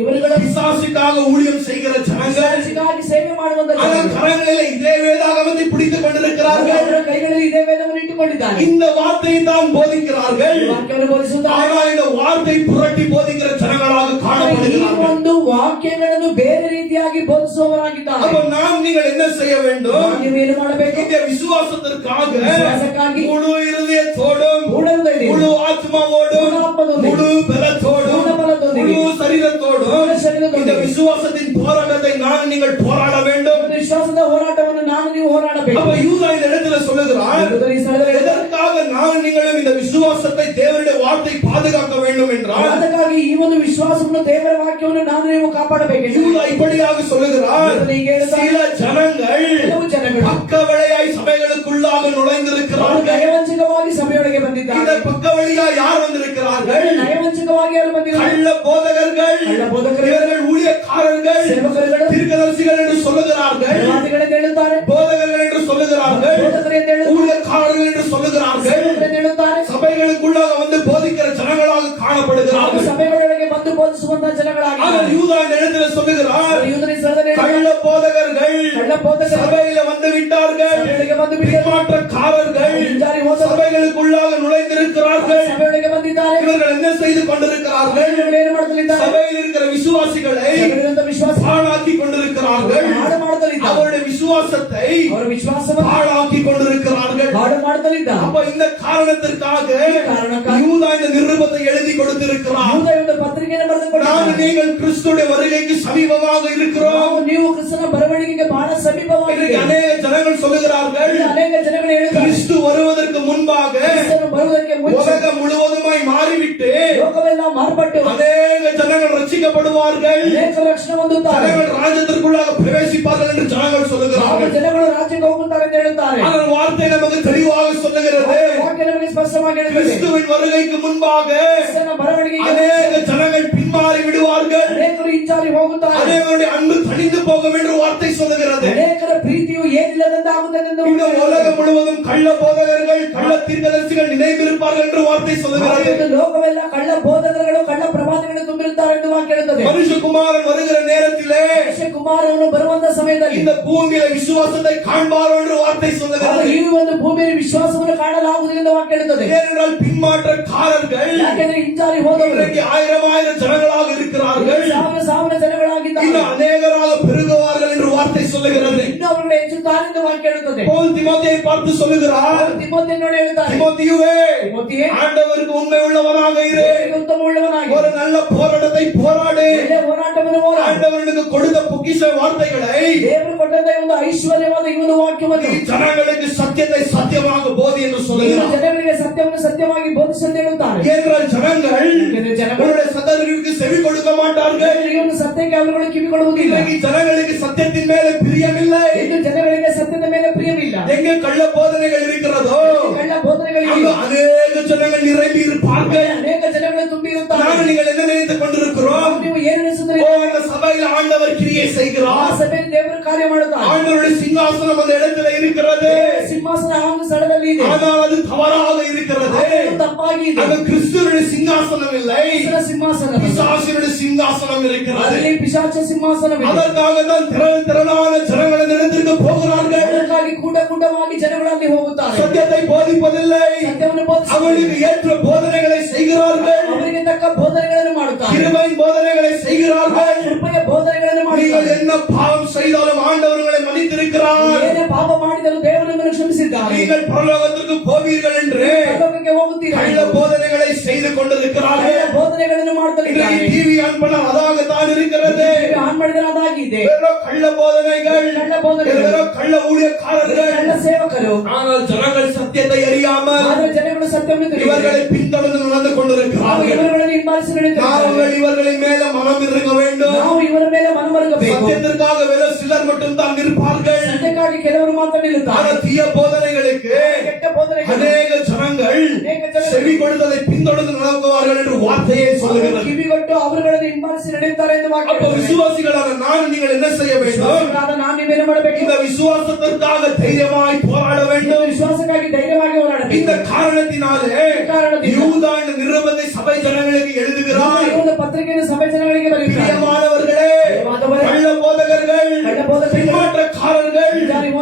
இவர்கள் பிசாசுக்காக ஊழியம் செய்கிற ஜனங்கள் பிசாசுಗಾಗಿ ಸೇವೆ ಮಾಡುವಂತ அதன் கரங்களில் இதே வேதாகமத்தை பிடித்துக் கொண்டிருக்கிறார்கள். ಅವರ ಕೈಗಳಲ್ಲಿ ಇದೇ ವೇದವನ್ನು ಇಟ್ಟುಕೊಂಡಿದ್ದಾರೆ. இந்த வார்த்தையை தான் போதிக்கிறார்கள். ವಾಕ್ಯವನ್ನು ಬೋಧಿಸುತ್ತಾರೆ. ஆனால் இந்த வார்த்தை புரட்டி போதிக்கிற ஜனங்களாக ಈ காணப்படுகிறார்கள். ಒಂದು ವಾಕ್ಯಗಳನ್ನು ಬೇರೆ ರೀತಿಯಾಗಿ ಬೋಧಿಸುವವರಾಗಿದ್ದಾರೆ. அப்ப நாம் நீங்கள் என்ன செய்ய வேண்டும்? ನೀವು ಏನು ಮಾಡಬೇಕು? இந்த விசுவாசத்திற்காக விசுவாசಕ್ಕಾಗಿ முழு இருதயத்தோடும் ಪೂರ್ಣ ಹೃದಯದಿಂದ, முழு ஆத்மாவோடும் ಪೂರ್ಣ ಆತ್ಮದೊಂದಿಗೆ, முழு பலத்தோடும் ಪೂರ್ಣ ಬಲದೊಂದಿಗೆ, முழு சரீரத்தோடும் ಪೂರ್ಣ ಶರೀರದೊಂದಿಗೆ இந்த விசுவாசத்தின் போராட்டத்தை நான் நீங்கள் போராட வேண்டும். ಒಂದು ವಿಶ್ವಾಸದ ಹೋರಾಟವನ್ನು ನಾನು ನೀವು ಹೋರಾಡಬೇಕು. அப்ப யூதா இந்த இடத்துல சொல்லுகிறார், ಈ ಸ್ಥಳದಲ್ಲಿ எதற்காக நான் நீங்களும் இந்த விசுவாசத்தை தேவனுடைய வார்த்தை பாதுகாக்க வேண்டும் என்றால் ಅದಕ್ಕಾಗಿ ಈ ಒಂದು ವಿಶ್ವಾಸವನ್ನು ದೇವರ ವಾಕ್ಯವನ್ನು ನಾನು ನೀವು ಕಾಪಾಡಬೇಕು. யூதா இப்படியாக சொல்லுகிறார், சில ஜனங்கள் ಕೆಲವು ಜನಗಳು பக்க வழியாய் சபைகளுக்குள்ளாக ಅವರು நுழைந்திருக்கிறார்கள். ನಯವಂಚಕವಾಗಿ ಸಭೆಯೊಳಗೆ ಬಂದಿದ್ದಾರೆ. இந்த பக்க வழியா யார் வந்திருக்கிறார்கள்? ನಯವಂಚಕವಾಗಿ ಅವರು ಬಂದಿದ್ದಾರೆ. கள்ள போதகர்கள், ಕಳ್ಳ ಬೋಧಕರು, இவர்கள் ஊழியக்காரர்கள், ಸೇವಕರುಗಳು, தீர்க்கதரிசிகள் என்று சொல்லுகிறார்கள், ಪ್ರವಾದಿಗಳೆಂದು ಹೇಳುತ್ತಾರೆ, போதகர்கள் என்று சொல்லுகிறார்கள், ಬೋಧಕರು ಎಂದು ಹೇಳುತ್ತಾರೆ, ஊழியக்காரர்கள் என்று சொல்லுகிறார்கள். ಸೇವಕರು ಎಂದು ಹೇಳುತ್ತಾರೆ. சபைகளுக்குள்ளாக வந்து போதிக்கிற ஜனங்களாக ಅವರು காணப்படுகிறார்கள். ಸಭೆಗಳೊಳಗೆ ಬಂದು ಬೋಧಿಸುವಂತಹ ಜನಗಳಾಗಿದ್ದಾರೆ. ஆனால் யூதா இந்த இடத்துல சொல்லுகிறார், ಯೂದನ ಈ ಸ್ಥಳದಲ್ಲಿ கள்ள போதகர்கள் ಕಳ್ಳ ಬೋಧಕರು சபையில வந்து விட்டார்கள், ಸಭೆಯೊಳಗೆ ಬಂದು ಬಿಟ್ಟು பின்மாற்றக்காரர்கள் ಹಿಂಜಾರಿ ಹೋದವರು சபைகளுக்குள்ளாக நுழைந்திருக்கிறார்கள். ಸಭೆಯೊಳಗೆ ಬಂದಿದ್ದಾರೆ. இவர்கள் என்ன செய்து கொண்டிருக்கிறார்கள்? ಇವರು ಏನು ಮಾಡುತ್ತಲಿದ್ದಾರೆ? சபையில் இருக்கிற விசுவாசிகளை ಸಭೆಯಲ್ಲಿರುವಂತಹ ವಿಶ್ವಾಸ பாழாக்கி கொண்டிருக்கிறார்கள். ಹಾಳು ಮಾಡುತ್ತಲಿದ್ದಾರೆ. அவருடைய விசுவாசத்தை ಅವರ ವಿಶ್ವಾಸವನ್ನು பாழாக்கி கொண்டிருக்கிறார்கள். ಹಾಳು ಮಾಡುತ್ತಲಿದ್ದಾರೆ. அப்ப இந்த காரணத்திற்காக யூதா இந்த நிருபத்தை எழுதி கொடுத்திருக்கிறார். ಯೂದ ಒಂದು ಪತ್ರಿಕೆಯನ್ನು நான் ಬರೆದುಕೊಂಡಿದ್ದಾರೆ. நீங்கள் கிறிஸ்துடைய வருகைக்கு சமீபமாக இருக்கிறோம். ನೀವು ಕ್ರಿಸ್ತನ ಬರವಣಿಗೆಗೆ ಬಹಳ ಸಮೀಪವಾಗಿದೆ. இன்னைக்கு அநேக ஜனங்கள் சொல்லுகிறார்கள், ಅನೇಕ ಜನಗಳು ಹೇಳುತ್ತಾರೆ, கிறிஸ்து வருவதற்கு முன்பாக ಕ್ರಿಸ್ತನು ಬರುವುದಕ್ಕೆ ಮುಂಚೆ உலகம் முழுவதுமாய் மாறிவிட்டு ಲೋಕವೆಲ್ಲ ಮಾರ್ಪಟ್ಟು அநேக ஜனங்கள் ரட்சிக்கப்படுவார்கள், ಅನೇಕ ರಕ್ಷಣೆ ಹೊಂದುತ್ತಾರೆ, ஜனங்கள் ராஜ்யத்திற்குள்ளாக பிரவேசிப்பார்கள் என்று ஜனங்கள் ಆಗ சொல்லுகிறார்கள். ಜನಗಳು ರಾಜ್ಯಕ್ಕೆ ಹೋಗುತ್ತಾರೆ ಎಂದು ಹೇಳುತ್ತಾರೆ. ஆனால் வார்த்தை நமக்கு தெளிவாக சொல்லுகிறது, ವಾಕ್ಯ ನಮಗೆ ಸ್ಪಷ್ಟವಾಗಿ ಹೇಳುತ್ತದೆ, கிறிஸ்துவின் வருகைக்கு முன்பாக ಕ್ರಿಸ್ತನ ಬರವಣಿಗೆಗೆ அநேக ஜனங்கள் பின்மாறி விடுவார்கள், ಅನೇಕರು ಹಿಂಜಾರಿ ಹೋಗುತ್ತಾರೆ, அநேகருடைய அன்பு தணிந்து போகும் என்று வார்த்தை சொல்லுகிறது. ಅನೇಕರ ಪ್ರೀತಿಯು ಏನಿಲ್ಲದಂತಾಗುತ್ತದೆ ಎಂದು இந்த உலகம் முழுவதும் கள்ள போதகர்கள், கள்ள தீர்க்கதரிசிகள் நினைவிருப்பார்கள் என்று வார்த்தை சொல்லுகிறது. ಇದು ಲೋಕವೆಲ್ಲ ಕಳ್ಳ ಬೋಧಕರುಗಳು ಕಳ್ಳ ಪ್ರವಾದಿಗಳು ತುಂಬಿರುತ್ತಾರೆ ಎಂದು ವಾಕ್ಯ ಹೇಳುತ್ತದೆ. மனுஷகுமாரன் வருகிற நேரத்திலே ಕುಮಾರನು ಬರುವಂತ ಸಮಯದಲ್ಲಿ இந்த பூமியில விசுவாசத்தை காண்பாரோ என்று வார்த்தை சொல்லுகிறது. ಈ ಒಂದು ಭೂಮಿಯಲ್ಲಿ ವಿಶ್ವಾಸವನ್ನು ಕಾಣಲಾಗುವುದಿಲ್ಲ ಎಂದು ವಾಕ್ಯ ಹೇಳುತ್ತದೆ. ஏனென்றால் பின்மாற்றக்காரர்கள் ಯಾಕೆಂದ್ರೆ ಹಿಂಜಾರಿ ಹೋದವರು இன்றைக்கு ஆயிரம் ஜனங்களாக இருக்கிறார்கள், ಸಾವಿರ ಜನಗಳಾಗಿದ್ದಾರೆ, இன்னும் அநேகராக பெருகுவார்கள் என்று வார்த்தை சொல்லுகிறது. ಇನ್ನೂ ಅವರುಗಳು ಹೆಚ್ಚುತ್ತಾರೆ ಎಂದು ವಾಕ್ಯ ಹೇಳುತ್ತದೆ. பவுல் தீமோத்தேயை பார்த்து சொல்லுகிறார், ತಿಮೋಥೆಯನ್ನು ಹೇಳುತ್ತಾರೆ, தீமோத்தேயுவே, ತಿಮೋಥೆಯೇ, ஆண்டவருக்கு உண்மை உள்ளவனாக இரு, ದೇವರಿಗೆ ಉತ್ತಮವುಳ್ಳವನಾಗಿ ஒரு நல்ல போராட்டத்தை போராடு, ಒಳ್ಳೆಯ ಹೋರಾಟವನ್ನು ಹೋರಾಡು. ஆண்டவனுக்கு கொடுத்த பொக்கிஷ வார்த்தைகளை ದೇವರು ಕೊಟ್ಟಂತ ಒಂದು ಐಶ್ವರ್ಯವಾದ ಈ ಒಂದು ವಾಕ್ಯವನ್ನು ஜனங்களுக்கு சத்தியத்தை சத்தியமாக போதி என்று ಇವರು சொல்லுகிறார். ಜನಗಳಿಗೆ ಸತ್ಯವನ್ನು ಸತ್ಯವಾಗಿ ಬೋಧಿಸಲು ಹೇಳುತ್ತಾರೆ. ஏனென்றால் ஜனங்கள் ಯಾಕೆಂದ್ರೆ ಜನಗಳು உங்களுடைய சத்தத்திற்கு செவி கொடுக்க மாட்டார்கள். ಈ ಒಂದು ಸತ್ಯಕ್ಕೆ ಅವರುಗಳು ಕಿವಿಗೊಡುವುದಿಲ್ಲ. இன்றைக்கு ஜனங்களுக்கு சத்தியத்தின் மேல பிரியமில்லை. ಇನ್ನು ಜನಗಳಿಗೆ ಸತ್ಯದ ಮೇಲೆ ಪ್ರಿಯವಿಲ್ಲ. எங்கே கள்ள போதனைகள் இருக்கிறதோ ಕಳ್ಳ ಬೋಧನೆಗಳಿಗೆ அங்கு அநேக ஜனங்கள் நிரம்பி இருப்பார்கள். ಅನೇಕ ಜನಗಳು ತುಂಬಿ ಇರುತ್ತಾರೆ. நாங்கள் நீங்கள் என்ன நினைத்துக் கொண்டிருக்கிறோம்? ನೀವು ಏನು ಅನಿಸುತ್ತದೆ? ஓ, அந்த சபையில் ஆண்டவர் கிரியை ಆ செய்கிறார், ಸಭೆಯಲ್ಲಿ ದೇವರು ಕಾರ್ಯ ಮಾಡುತ್ತಾರೆ. ஆண்டவருடைய சிங்காசனம் அந்த இடத்துல இருக்கிறது. ಸಿಂಹಾಸನ ಆ ಒಂದು ಸ್ಥಳದಲ್ಲಿ ಇದೆ. ஆனால் அது தவறாக இருக்கிறது. ಅದು ತಪ್ಪಾಗಿ ಇದೆ. அங்கு கிறிஸ்துவனுடைய சிங்காசனம் இல்லை, ಕ್ರಿಸ್ತನ ಸಿಂಹಾಸನ, பிசாசினுடைய சிங்காசனம் இருக்கிறது. ಅಲ್ಲಿ ಪಿಶಾಚ ಸಿಂಹಾಸನವಿದೆ. அதற்காக தான் திரளான ஜனங்கள் அந்த இடத்திற்கு போகிறார்கள். ಅದಕ್ಕಾಗಿ ಕೂಟವಾಗಿ ಜನಗಳಲ್ಲಿ ಹೋಗುತ್ತಾರೆ. சத்தியத்தை போதிப்பதில்லை, ಸತ್ಯವನ್ನು ಬೋಧಿಸಿ அவர்களுக்கு ஏற்ற போதனைகளை செய்கிறார்கள், ಅವರಿಗೆ ತಕ್ಕ ಬೋಧನೆಗಳನ್ನು ಮಾಡುತ್ತಾರೆ. கிருபையின் போதனைகளை செய்கிறார்கள். ಕೃಪೆಯ ಬೋಧನೆಗಳನ್ನು நீங்கள் ಮಾಡುತ್ತಾರೆ. என்ன பாவம் செய்தாலும் ஆண்டவர் உங்களை மன்னித்திருக்கிறார். ಏನೇ ಪಾಪ ಮಾಡಿದರೂ ದೇವರು ನಿಮ್ಮನ್ನು ಕ್ಷಮಿಸಿದ್ದಾರೆ. நீங்கள் பரலோகத்திற்கு போவீர்கள் என்று ಪರಲೋಕಕ್ಕೆ ಹೋಗುತ್ತೀರಾ. கள்ள போதனைகளை செய்து கொண்டிருக்கிறார்கள். ಕಳ್ಳ ಬೋಧನೆಗಳನ್ನು ಮಾಡ್ತಾರೆ. இன்றைக்கு டிவி ஆன் பண்ண அதாகத்தான் இருக்கிறது. ಆನ್ ಮಾಡಿದರೆ ಅದಾಗಿದೆ. வெறும் கள்ள போதனைகள், ಕಳ್ಳ ಬೋಧನೆಗಳು, வெறும் கள்ள ஊழியக்காரர்கள். ಕಳ್ಳ ಸೇವಕರು. ஆனால் ஜனங்கள் சத்தியத்தை அறியாமல் ಆದರೆ ಜನಗಳು ಸತ್ಯವನ್ನು ತಿಳಿಯದೆ இவர்களை பின்தொடர்ந்து நடந்து ನಾವು கொண்டிருக்கிறார்கள். ಇವರುಗಳನ್ನು ಹಿಂಬಾಲಿಸಿ ನಡೆಯುತ್ತಿದ್ದಾರೆ. நாங்கள் இவர்களின் மேல மனம் இறங்க வேண்டும். ನಾವು ಇವರ ಮೇಲೆ ಮನವರ್ಗಬೇಕು. சத்தியத்திற்காக வெறும் சிலர் மட்டும்தான் நிற்பார்கள். ಸತ್ಯಕ್ಕಾಗಿ ಕೆಲವರು ಮಾತ್ರ ನಿಲ್ಲುತ್ತಾರೆ. ஆனால் தீய போதனைகளுக்கு ಕೆಟ್ಟ ಬೋಧನೆಗಳು அநேக ஜனங்கள் ಅನೇಕ ಜನರು செவி செவிமடுதலை பின்தொடர்ந்து நடக்குவார்கள் என்று வார்த்தையே சொல்லுகிறது. ಕಿವಿಗೊಟ್ಟು ಅವರುಗಳನ್ನು ಹಿಂಬಾಲಿಸಿ ನಡೆಯುತ್ತಾರೆ ಎಂದು ವಾಕ್ಯ அப்ப விசுவாசிகளான நான் நீங்கள் என்ன செய்ய வேண்டும்? ನಾನು ನೀವೇನು ಮಾಡಬೇಕು? இந்த விசுவாசத்திற்காக தைரியமாய் போராட வேண்டும். ವಿಶ್ವಾಸಕ್ಕಾಗಿ ಧೈರ್ಯವಾಗಿ ಹೋರಾಡಬೇಕು. இந்த காரணத்தினாலே யூதா என்ற நிருபத்தை சபை ஜனங்களுக்கு எழுதுகிறார். ಈ ಒಂದು ಪತ್ರಿಕೆಯನ್ನು ಸಭೆ ಜನಗಳಿಗೆ ಬರೆಯುತ್ತಾರೆ. பிரியமானவர்களே, கள்ள போதகர்கள், பின்மாற்றக்காரர்கள்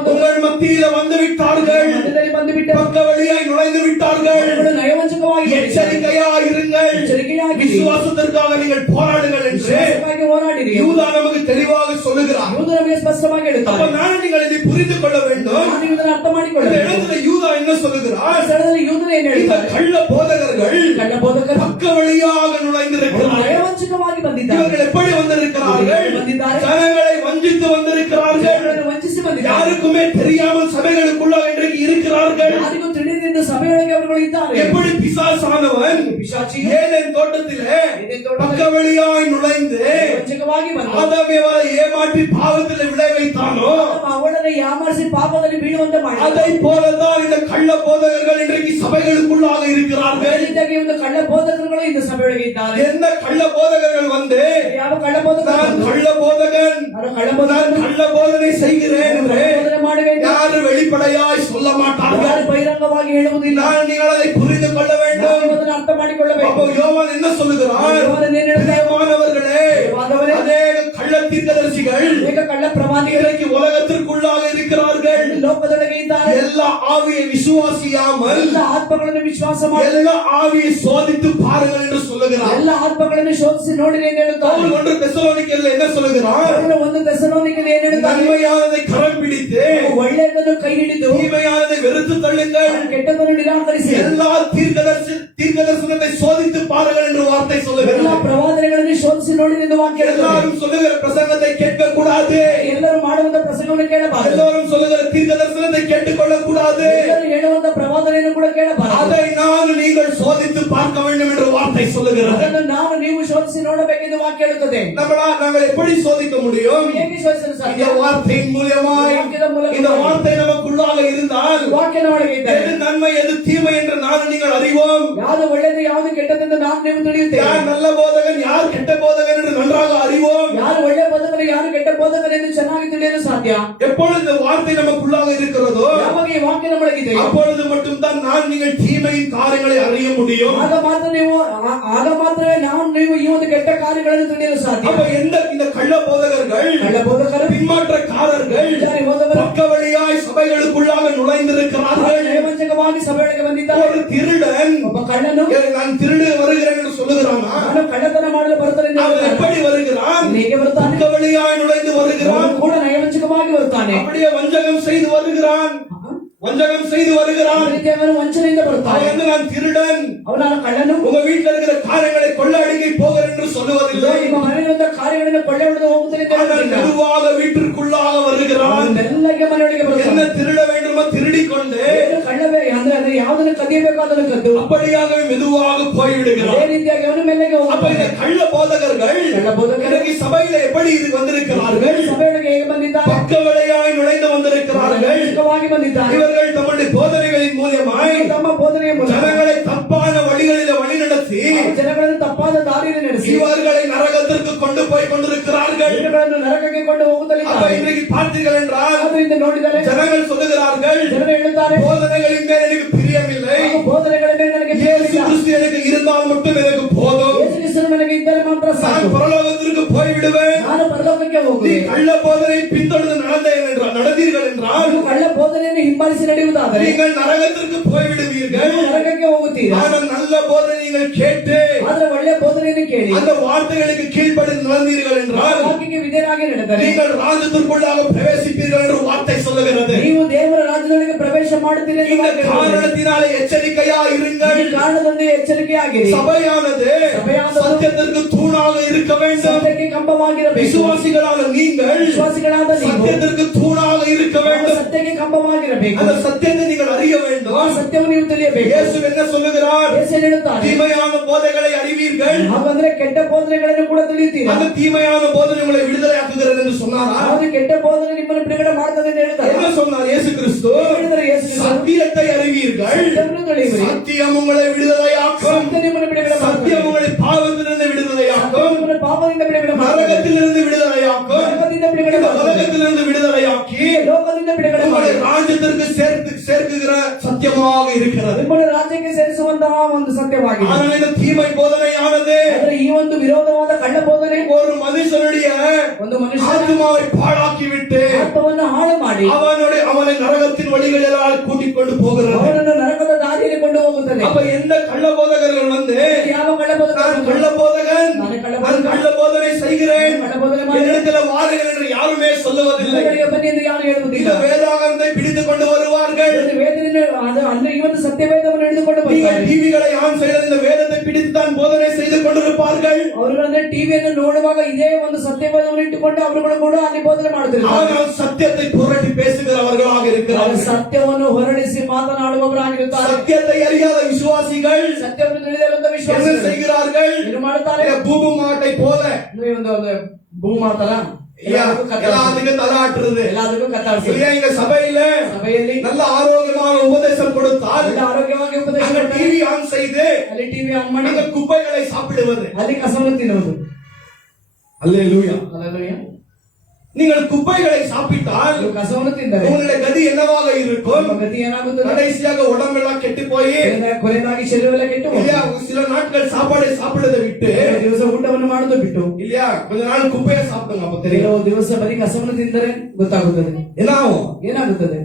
உங்கள் மத்தியில வந்து விட்டார்கள். ಮಧ್ಯದಲ್ಲಿ ಬಂದು ಬಿಟ್ಟು பக்க வழியாய் நுழைந்து விட்டார்கள். ಅವರುಗಳು ನಯವಂಚಕವಾಗಿ எச்சரிக்கையா இருங்கள், ಎಚ್ಚರಿಕೆಯಾಗಿರಿ. விசுவாசத்திற்காக நீங்கள் போராடுங்கள் என்று ವಿಶ್ವಾಸಕ್ಕಾಗಿ ಹೋರಾಡಿರಿ. யூதா நமக்கு தெளிவாக சொல்லுகிறார். ಯೂದ ನಮಗೆ ಸ್ಪಷ್ಟವಾಗಿ அப்ப ಹೇಳುತ್ತಾರೆ. நான் நீங்கள் இதை புரிந்து கொள்ள வேண்டும். ನಾವು ಇದನ್ನು ಅರ್ಥ இந்த ಮಾಡಿಕೊಳ್ಳಬೇಕು. இடத்துல யூதா என்ன ಆ சொல்லுகிறார்? ಸ್ಥಳದಲ್ಲಿ ಯೂದನು ಏನು இந்த ಹೇಳ್ತಾರೆ? கள்ள போதகர்கள் ಕಳ್ಳ ಬೋಧಕರು பக்க வழியாக நுழைந்திருக்கிறார்கள். ನಯವಂಚಕವಾಗಿ ಬಂದಿದ್ದಾರೆ. இவர்கள் எப்படி வந்திருக்கிறார்கள்? ಬಂದಿದ್ದಾರೆ. ஜனங்களை வஞ்சித்து வந்திருக்கிறார்கள். ಜನರನ್ನು ವಂಚಿಸಿ ಬಂದಿದ್ದಾರೆ. யாருக்குமே தெரியாமல் சபைகளுக்குள்ள இன்றைக்கு இருக்கிறார்கள். ಯಾರಿಗೂ ತಿಳಿದಿದ್ದ ಸಭೆಯೊಳಗೆ ಅವರುಗಳು ಇದ್ದಾರೆ. எப்படி பிசாசானவன் ಪಿಶಾಚಿ ஏதேன் தோட்டத்திலே ಏದೇನ್ ತೋಟದಲ್ಲಿ பக்க வழியாய் நுழைந்து ವಂಚಕವಾಗಿ ಬಂದ ஆதாமேவரை ஏமாற்றி பாவத்தில் விளை வைத்தானோ, ಅವಳನ್ನು ಯಾಮಾರಿಸಿ ಪಾಪದಲ್ಲಿ ಬೀಳುವಂತೆ ಮಾಡಿ அதை போலதான் இந்த கள்ள போதகர்கள் இன்றைக்கு சபைகளுக்குள்ளாக இருக்கிறார்கள். ರೀತಿಯಾಗಿ ಒಂದು ಕಳ್ಳ ಬೋಧಕರುಗಳು இந்த ಸಭೆಯೊಳಗೆ ಇದ್ದಾರೆ. என்ன கள்ள போதகர்கள் வந்து ಯಾವ ಕಳ್ಳ ಬೋಧಕರು நான் கள்ள போதகன், ಅವರು ಕಳ್ಳ ಬೋಧಕರು நான் கள்ள போதனை செய்கிறேன் என்று ಬೋಧನೆ ಮಾಡುವೆ ಎಂದು யாரும் வெளிப்படையாய் சொல்ல மாட்டார்கள். ಯಾರು ಬಹಿರಂಗವಾಗಿ ಹೇಳುವುದಿಲ್ಲ. நான் நீங்கள் அதை புரிந்து கொள்ள வேண்டும். ನಾವು ಅದನ್ನು ಅರ್ಥ ಮಾಡಿಕೊಳ್ಳಬೇಕು. அப்போ யோவான் என்ன சொல்லுகிறார்? யோவான் ಏನು ಹೇಳ್ತಾರೆ? பிரியமானவர்களே, பிரியமானவரே, அநேக கள்ள தீர்க்கதரிசிகள் ಅನೇಕ ಕಳ್ಳ ಪ್ರವಾದಿಗಳು இன்றைக்கு உலகத்திற்குள்ளாக இருக்கிறார்கள். ಲೋಕದೊಳಗೆ ಇದ್ದಾರೆ. எல்லா ஆவியை விசுவாசியாமல் ಎಲ್ಲ ಆತ್ಮಗಳನ್ನು ವಿಶ್ವಾಸ ಮಾಡಿ எல்லா ஆவியை சோதித்து பாருங்கள் என்று சொல்லுகிறார். ಎಲ್ಲ ಆತ್ಮಗಳನ್ನು ಶೋಧಿಸಿ ನೋಡಿರಿ ಎಂದು ಹೇಳುತ್ತಾರೆ. அவர் ஒன்று தெசலோனிக்கேயர்ல என்ன சொல்லுகிறார்? ಅವರು ಒಂದು ತೆಸಲೋನಿಕರಲ್ಲಿ ಏನು ಹೇಳುತ್ತಾರೆ? நன்மையானதை கரம் பிடித்து ಒಳ್ಳೆಯದನ್ನು ಕೈ ಹಿಡಿದು தீமையானதை வெறுத்து தள்ளுங்கள். ಕೆಟ್ಟದನ್ನು ನಿರಾಕರಿಸಿ எல்லா தீர்க்கதரிசனத்தை சோதித்து பாருங்கள் என்று வார்த்தை ಎಲ್ಲ சொல்லுகிறார். ಪ್ರವಾದನೆಗಳನ್ನು ಶೋಧಿಸಿ ನೋಡಿರಿ ಎಂದು ವಾಕ್ಯ ಹೇಳುತ್ತದೆ. எல்லாரும் சொல்லுகிற பிரசங்கத்தை கேட்க கூடாது. ಎಲ್ಲರೂ ಮಾಡುವಂತ ಪ್ರಸಂಗವನ್ನು ಕೇಳಬಾರದು. எல்லாரும் சொல்லுகிற தீர்க்க தரிசனத்தை கேட்டுக்கொள்ள கூடாது. ಎಲ್ಲರೂ ಹೇಳುವಂತ ಪ್ರವಾದನೆಯನ್ನು ಕೂಡ ಕೇಳಬಾರದು. அதை நான் நீங்கள் சோதித்து பார்க்க வேண்டும் என்று வார்த்தை சொல்லுகிறது. ಅದನ್ನು ನಾವು ನೀವು ಶೋಧಿಸಿ ನೋಡಬೇಕೆಂದು ವಾಕ್ಯ ಹೇಳುತ್ತದೆ. நாங்கள் எப்படி சோதிக்க முடியும்? ಹೇಗೆ ಶೋಧಿಸಲು இந்த ಸಾಧ್ಯ? வார்த்தையின் மூலமாய் ವಾಕ್ಯದ ಮೂಲಕ இந்த வார்த்தை நமக்குள்ளாக இருந்தால் ವಾಕ್ಯದ ಒಳಗೆ ಇದ್ದರೆ எது நன்மை எது தீமை என்று நான் நீங்கள் அறிவோம். ಯಾವುದು ಒಳ್ಳೆಯದು ಯಾವುದು ಕೆಟ್ಟದೆಂದು ನಾವು ನೀವು ತಿಳಿಯುತ್ತೇವೆ. யார் நல்ல போதகன் யார் கெட்ட போதகன் என்று நன்றாக அறிவோம். ಯಾರು ಒಳ್ಳೆಯ ಬೋಧಕರು ಯಾರು ಕೆಟ್ಟ ಬೋಧಕರು ಎಂದು ಚೆನ್ನಾಗಿ ತಿಳಿಯಲು ಸಾಧ್ಯ. எப்பொழுது இந்த வார்த்தை நமக்குள்ளாக இருக்கிறதோ ಯಾವಾಗ ಈ ವಾಕ್ಯ ನಮ್ಮೊಳಗಿದೆ அப்பொழுது மட்டும்தான் நான் நீங்கள் தீமையின் காரியங்களை அறிய முடியும். ಆಗ ಮಾತ್ರವೇ ನಾವು ನೀವು ಈ ಒಂದು ಕೆಟ್ಟ ಕಾರ್ಯಗಳನ್ನು ತಿಳಿಯಲು ಸಾಧ್ಯ. அப்ப இந்த கள்ள போதகர்கள் ಕಳ್ಳ ಬೋಧಕರು பின்மாற்றக்காரர்கள் ಜಾರಿ ಹೋದವರು பக்க வழியாய் சபைகளுக்குள்ளாக நுழைந்திருக்கிறார்கள். ನಯವಂಚಕವಾಗಿ ಸಭೆಯೊಳಗೆ ಬಂದಿದ್ದಾರೆ. ஒரு திருடன் ಒಬ್ಬ ಕಳ್ಳನು நான் திருடு வருகிறேன் என்று சொல்லுகிறானா? ನಾನು ಕಳ್ಳತನ ಮಾಡಲು ಬರುತ್ತಾನೆ ಎಂದು அவன் ಹೇಳ್ತಾನೆ. எப்படி வருகிறான்? ಹೇಗೆ ಬರುತ್ತಾನೆ? பக்க வழியாய் நுழைந்து வருகிறான். ಅವನು ಕೂಡ ನಯವಂಚಕವಾಗಿ ಬರುತ್ತಾನೆ. அப்படியே வஞ்சகம் செய்து வருகிறான். வஞ்சகம் செய்து ಆ வருகிறான். ರೀತಿ ಅವನು ವಂಚನೆಯಿಂದ ಬರುತ್ತಾನೆ. அவன் வந்து நான் திருடன், ಅವನು ಕಳ್ಳನು. உங்க வீட்டில் இருக்கிற காரியங்களை கொள்ளையடிக்க போகிறேன் என்று சொல்லுவதில்லை. ನಿಮ್ಮ ಮನೆಯಿಂದ ಕಾರ್ಯಗಳನ್ನು ಕೊಳ್ಳೆ ಹೊಡೆದು ಹೋಗುತ್ತೇನೆ ಎಂದು ஆனால் ಹೇಳುವುದಿಲ್ಲ. மெதுவாக வீட்டிற்குள்ளாக வருகிறான். ಮೆಲ್ಲಗೆ ಮನೆಯೊಳಗೆ என்ன ಬರುತ್ತಾನೆ. திருட வேண்டுமோ திருடிக் கொண்டு ಏನು ಕಳ್ಳವೇ ಅಂದ್ರೆ ಯಾವುದನ್ನು ಕದಿಯಬೇಕು ಅದನ್ನು ಕದ್ದು அப்படியாகவே மெதுவாக போய்விடுகிறான். ಅದೇ ರೀತಿಯಾಗಿ ಅವನು ಮೆಲ್ಲಗೆ அப்ப ಹೋಗುತ್ತಾನೆ. இந்த கள்ள போதகர்கள் ಕಳ್ಳ ಬೋಧಕರು இன்னைக்கு சபையில எப்படி இது வந்திருக்கிறார்கள்? ಸಭೆಯೊಳಗೆ ಹೇಗೆ ಬಂದಿದ್ದಾರೆ? பக்க வழியாய் நுழைந்து வந்திருக்கிறார்கள். ನಯವಂಚಕವಾಗಿ ಬಂದಿದ್ದಾರೆ. இவர்கள் தம்முடைய போதனைகளின் மூலமாய் ತಮ್ಮ ಬೋಧನೆಯ ಮೂಲಕ ஜனங்களை தப்பான வழிகளில் வழிநடத்தி ಜನಗಳನ್ನು ತಪ್ಪಾದ ದಾರಿಯಲ್ಲಿ ನಡೆಸಿ இவர்களை நரகத்திற்கு கொண்டு போய் கொண்டிருக்கிறார்கள். ಜನಗಳನ್ನು ನರಕಕ್ಕೆ ಕೊಂಡು அப்ப ಹೋಗುತ್ತಲಿದ್ದಾರೆ. இன்றைக்கு பார்த்தீர்கள் என்றால் ಆದ್ದರಿಂದ ನೋಡಿದರೆ ஜனங்கள் சொல்லுகிறார்கள், ಜನರು ಹೇಳುತ್ತಾರೆ, போதனைகளின் மேல் எனக்கு பிரியமில்லை, ಹಾಗೂ ಬೋಧನೆಗಳ ಮೇಲೆ ನನಗೆ இயேசு ಪ್ರಿಯವಿಲ್ಲ. கிறிஸ்து எனக்கு இருந்தால் மட்டும் எனக்கு போதும், ಯೇಸು ಕ್ರಿಸ್ತನು ನನಗೆ ಇದ್ದರೆ ಮಾತ್ರ நான் ಸಾಕು. பரலோகத்திற்கு போய்விடுவேன். ನಾನು ಪರಲೋಕಕ್ಕೆ நீ ಹೋಗುವೆ. கள்ள போதனை பின்தொடர்ந்து நடந்தீர்கள் என்றால் ನೀವು ಕಳ್ಳ ಬೋಧನೆಯನ್ನು ಹಿಂಬಾಲಿಸಿ ನಡೆಯುವುದಾದರೆ நீங்கள் நரகத்திற்கு போய்விடுவீர்கள். ನೀವು ನರಕಕ್ಕೆ ಹೋಗುತ್ತೀರಾ. ஆனால் நல்ல போதனை நீங்கள் கேட்டு ಆದ್ರೆ ಒಳ್ಳೆಯ ಬೋಧನೆಯನ್ನು ಕೇಳಿ அந்த வார்த்தைகளுக்கு கீழ்ப்படிந்து நடந்தீர்கள் என்றால் ವಾಕ್ಯಕ್ಕೆ ವಿಧೇಯರಾಗಿ ನಡೆದರೆ நீங்கள் ராஜ்யத்திற்குள்ளாக பிரவேசிப்பீர்கள் என்று வார்த்தை சொல்லுகிறது. ನೀವು ದೇವರ ರಾಜ್ಯದೊಳಗೆ ಪ್ರವೇಶ ಮಾಡುತ್ತೀರಿ ಎಂದು இந்த ವಾಕ್ಯ ಹೇಳುತ್ತದೆ. காரணத்தினாலே எச்சரிக்கையா இருங்கள். ಈ ಕಾರಣದಲ್ಲಿ ಎಚ್ಚರಿಕೆಯಾಗಿರಿ. சபையானது சபையானது சத்தியத்திற்கு தூணா தூணாக இருக்க வேண்டும். ಸತ್ಯಕ್ಕೆ ಕಂಬವಾಗಿರಬೇಕು. விசுவாசிகளான நீங்கள் ವಿಶ್ವಾಸಿಗಳಾದ ನೀವು சத்தியத்திற்கு தூணாக இருக்க வேண்டும். ಸತ್ಯಕ್ಕೆ ಕಂಬವಾಗಿರಬೇಕು. அந்த சத்தியத்தை நீங்கள் அறிய வேண்டும். ಆ ಸತ್ಯವನ್ನು ನೀವು ತಿಳಿಯಬೇಕು. இயேசு என்ன சொல்லுகிறார்? ಯೇಸು ಹೇಳುತ್ತಾನೆ, தீமையான போதைகளை அறிவீர்கள். ಹಾಗಂದ್ರೆ ಕೆಟ್ಟ ಬೋಧನೆಗಳನ್ನು ಕೂಡ ತಿಳಿಯುತ್ತೀರಾ. அந்த தீமையான போதனை உங்களை விடுதலை ஆக்குகிறது என்று சொன்னாரா? ಅದು ಕೆಟ್ಟ ಬೋಧನೆ ನಿಮ್ಮನ್ನು ಬಿಡುಗಡೆ ಮಾಡ್ತದೆ ಎಂದು ಹೇಳ್ತಾರೆ. என்ன சொன்னார் இயேசு கிறிஸ்து? ಹೇಳಿದರೆ ಯೇಸು ಕ್ರಿಸ್ತ, சத்தியத்தை அறிவீர்கள். ಸತ್ಯವನ್ನು ತಿಳಿಯಿರಿ. சத்தியம் உங்களை விடுதலையாக்கும். ಸತ್ಯ ನಿಮ್ಮನ್ನು ಬಿಡುಗಡೆ ಮಾಡ್ತದೆ. சத்தியம் உங்களை பாவத்திலிருந்து விடுதலையாக்கும். ನಿಮ್ಮನ್ನು ಪಾಪದಿಂದ ಬಿಡುಗಡೆ ಮಾಡ್ತದೆ. நரகத்திலிருந்து விடுதலையாக்கும். ನರಕದಿಂದ ಬಿಡುಗಡೆ இந்த ಮಾಡ್ತದೆ. உலகத்திலிருந்து விடுதலையாக்கி ಲೋಕದಿಂದ ಬಿಡುಗಡೆ உங்களை ಮಾಡಿ ராஜ்யத்திற்கு சேர்க்குகிற சத்தியமாக இருக்கிறது. ನಿಮ್ಮನ್ನು ರಾಜ್ಯಕ್ಕೆ ಸೇರಿಸುವಂತಹ ಒಂದು ಸತ್ಯವಾಗಿದೆ. ஆனால் இந்த தீமை போதனையானது ಆದರೆ ಈ ಒಂದು ವಿರೋಧವಾದ ಕಳ್ಳ ಬೋಧನೆ ஒரு மனுஷனுடைய ಒಂದು ಮನುಷ್ಯನ ஆத்மாவை பாழாக்கி விட்டு ಆತ್ಮವನ್ನು ಹಾಳು ಮಾಡಿ அவனை நரகத்தின் வழிகளெல்லாம் கூட்டிக் கொண்டு போகிறது. ಅವನನ್ನು ನರಕದ ದಾರಿಯಲ್ಲಿ ಕೊಂಡು ಹೋಗುತ್ತದೆ. அப்ப எந்த கள்ள போதகர்கள் வந்து ಯಾವ ಕಳ್ಳ ಬೋಧಕ நான் கள்ள போதகன், நான் கள்ள போதனை செய்கிறேன், ಕಳ್ಳ ಬೋಧನೆ ಮಾಡಿ என்னிடத்துல வாருங்கள் என்று யாருமே சொல்லுவதில்லை. ನಿಮ್ಮಗಳಿಗೆ ಬನ್ನಿ ಎಂದು ಯಾರು இந்த ಹೇಳುವುದಿಲ್ಲ. வேதாகமத்தை பிடித்துக் கொண்டு வருவார்கள். ಒಂದು ವೇದನೆಯನ್ನು ಅಂದ್ರೆ ಈ ಒಂದು ಸತ್ಯವೇದವನ್ನು ಹಿಡಿದುಕೊಂಡು நீங்கள் ಬರ್ತಾರೆ. டிவிகளை ஆன் செய்த இந்த வேதத்தை பிடித்துத்தான் போதனை செய்து கொண்டிருப்பார்கள். ಅವರುಗಳಂದ್ರೆ ಟಿವಿಯನ್ನು ನೋಡುವಾಗ ಇದೇ ಒಂದು ಸತ್ಯವೇದವನ್ನು ಇಟ್ಟುಕೊಂಡು ಅವರುಗಳು ಕೂಡ ಅಲ್ಲಿ ಬೋಧನೆ ಮಾಡುತ್ತಿದ್ದಾರೆ. ஆனால் சத்தியத்தை புரட்டி பேசுகிறவர்களாக இருக்கிறார்கள். ಸತ್ಯವನ್ನು ಹೊರಡಿಸಿ ಮಾತನಾಡುವವರಾಗಿರುತ್ತಾರೆ. சத்தியத்தை அறியாத விசுவாசிகள் ಸತ್ಯವನ್ನು ತಿಳಿದಿರುವಂತ என்ன ವಿಶ್ವಾಸ செய்கிறார்கள்? ಏನು ಮಾಡುತ್ತಾರೆ? பூமி மாட்டை போல ಅಂದ್ರೆ ಒಂದು ಭೂ ಮಾತಲ್ಲ எல்லாத்துக்கும் தலாட்டுறது. ಎಲ್ಲದಕ್ಕೂ ಕತ್ತಾಡಿಸಿ இல்லையா? இங்க சபையில ಸಭೆಯಲ್ಲಿ நல்ல ஆரோக்கியமான உபதேசம் கொடுத்தால் ಒಳ್ಳೆ ಆರೋಗ್ಯವಾಗಿ ಉಪದೇಶ நாங்க ಮಾಡ್ತಾರೆ. டிவி ஆன் செய்து ಅಲ್ಲಿ ಟಿವಿ ಆನ್ ಮಾಡಿ நாங்க குப்பைகளை சாப்பிடுவது. ಅಲ್ಲಿ ಕಸವನ್ನು ತಿನ್ನುವುದು. அல்லேலூயா. Hallelujah. நீங்கள் குப்பைகளை சாப்பிட்டால் ನೀವು ಕಸವನ್ನು ತಿಂದರೆ உங்களுடைய கதி என்னவாக இருக்கும்? ನಿಮ್ಮ ಗತಿ ಏನಾಗುತ್ತದೆ? கடைசியாக உடம்பெல்லாம் கெட்டு போய் ಕೊನೆಯದಾಗಿ ಶರೀರವೆಲ್ಲ ಕೆಟ್ಟು இல்லையா சில நாட்கள் சாப்பாடு சாப்பிடுறதை விட்டு ಕೆಲವು ದಿವಸ ಊಟವನ್ನು ಮಾಡುವುದು ಬಿಟ್ಟು இல்லையா கொஞ்ச நாள் குப்பையை சாப்பிடுங்க. அப்ப தெரியும் ಕೆಲವು ದಿವಸ ಬರೀ ಕಸವನ್ನು ತಿಂದರೆ ಗೊತ್ತಾಗುತ್ತದೆ என்ன ஆகும்? ಏನಾಗುತ್ತದೆ?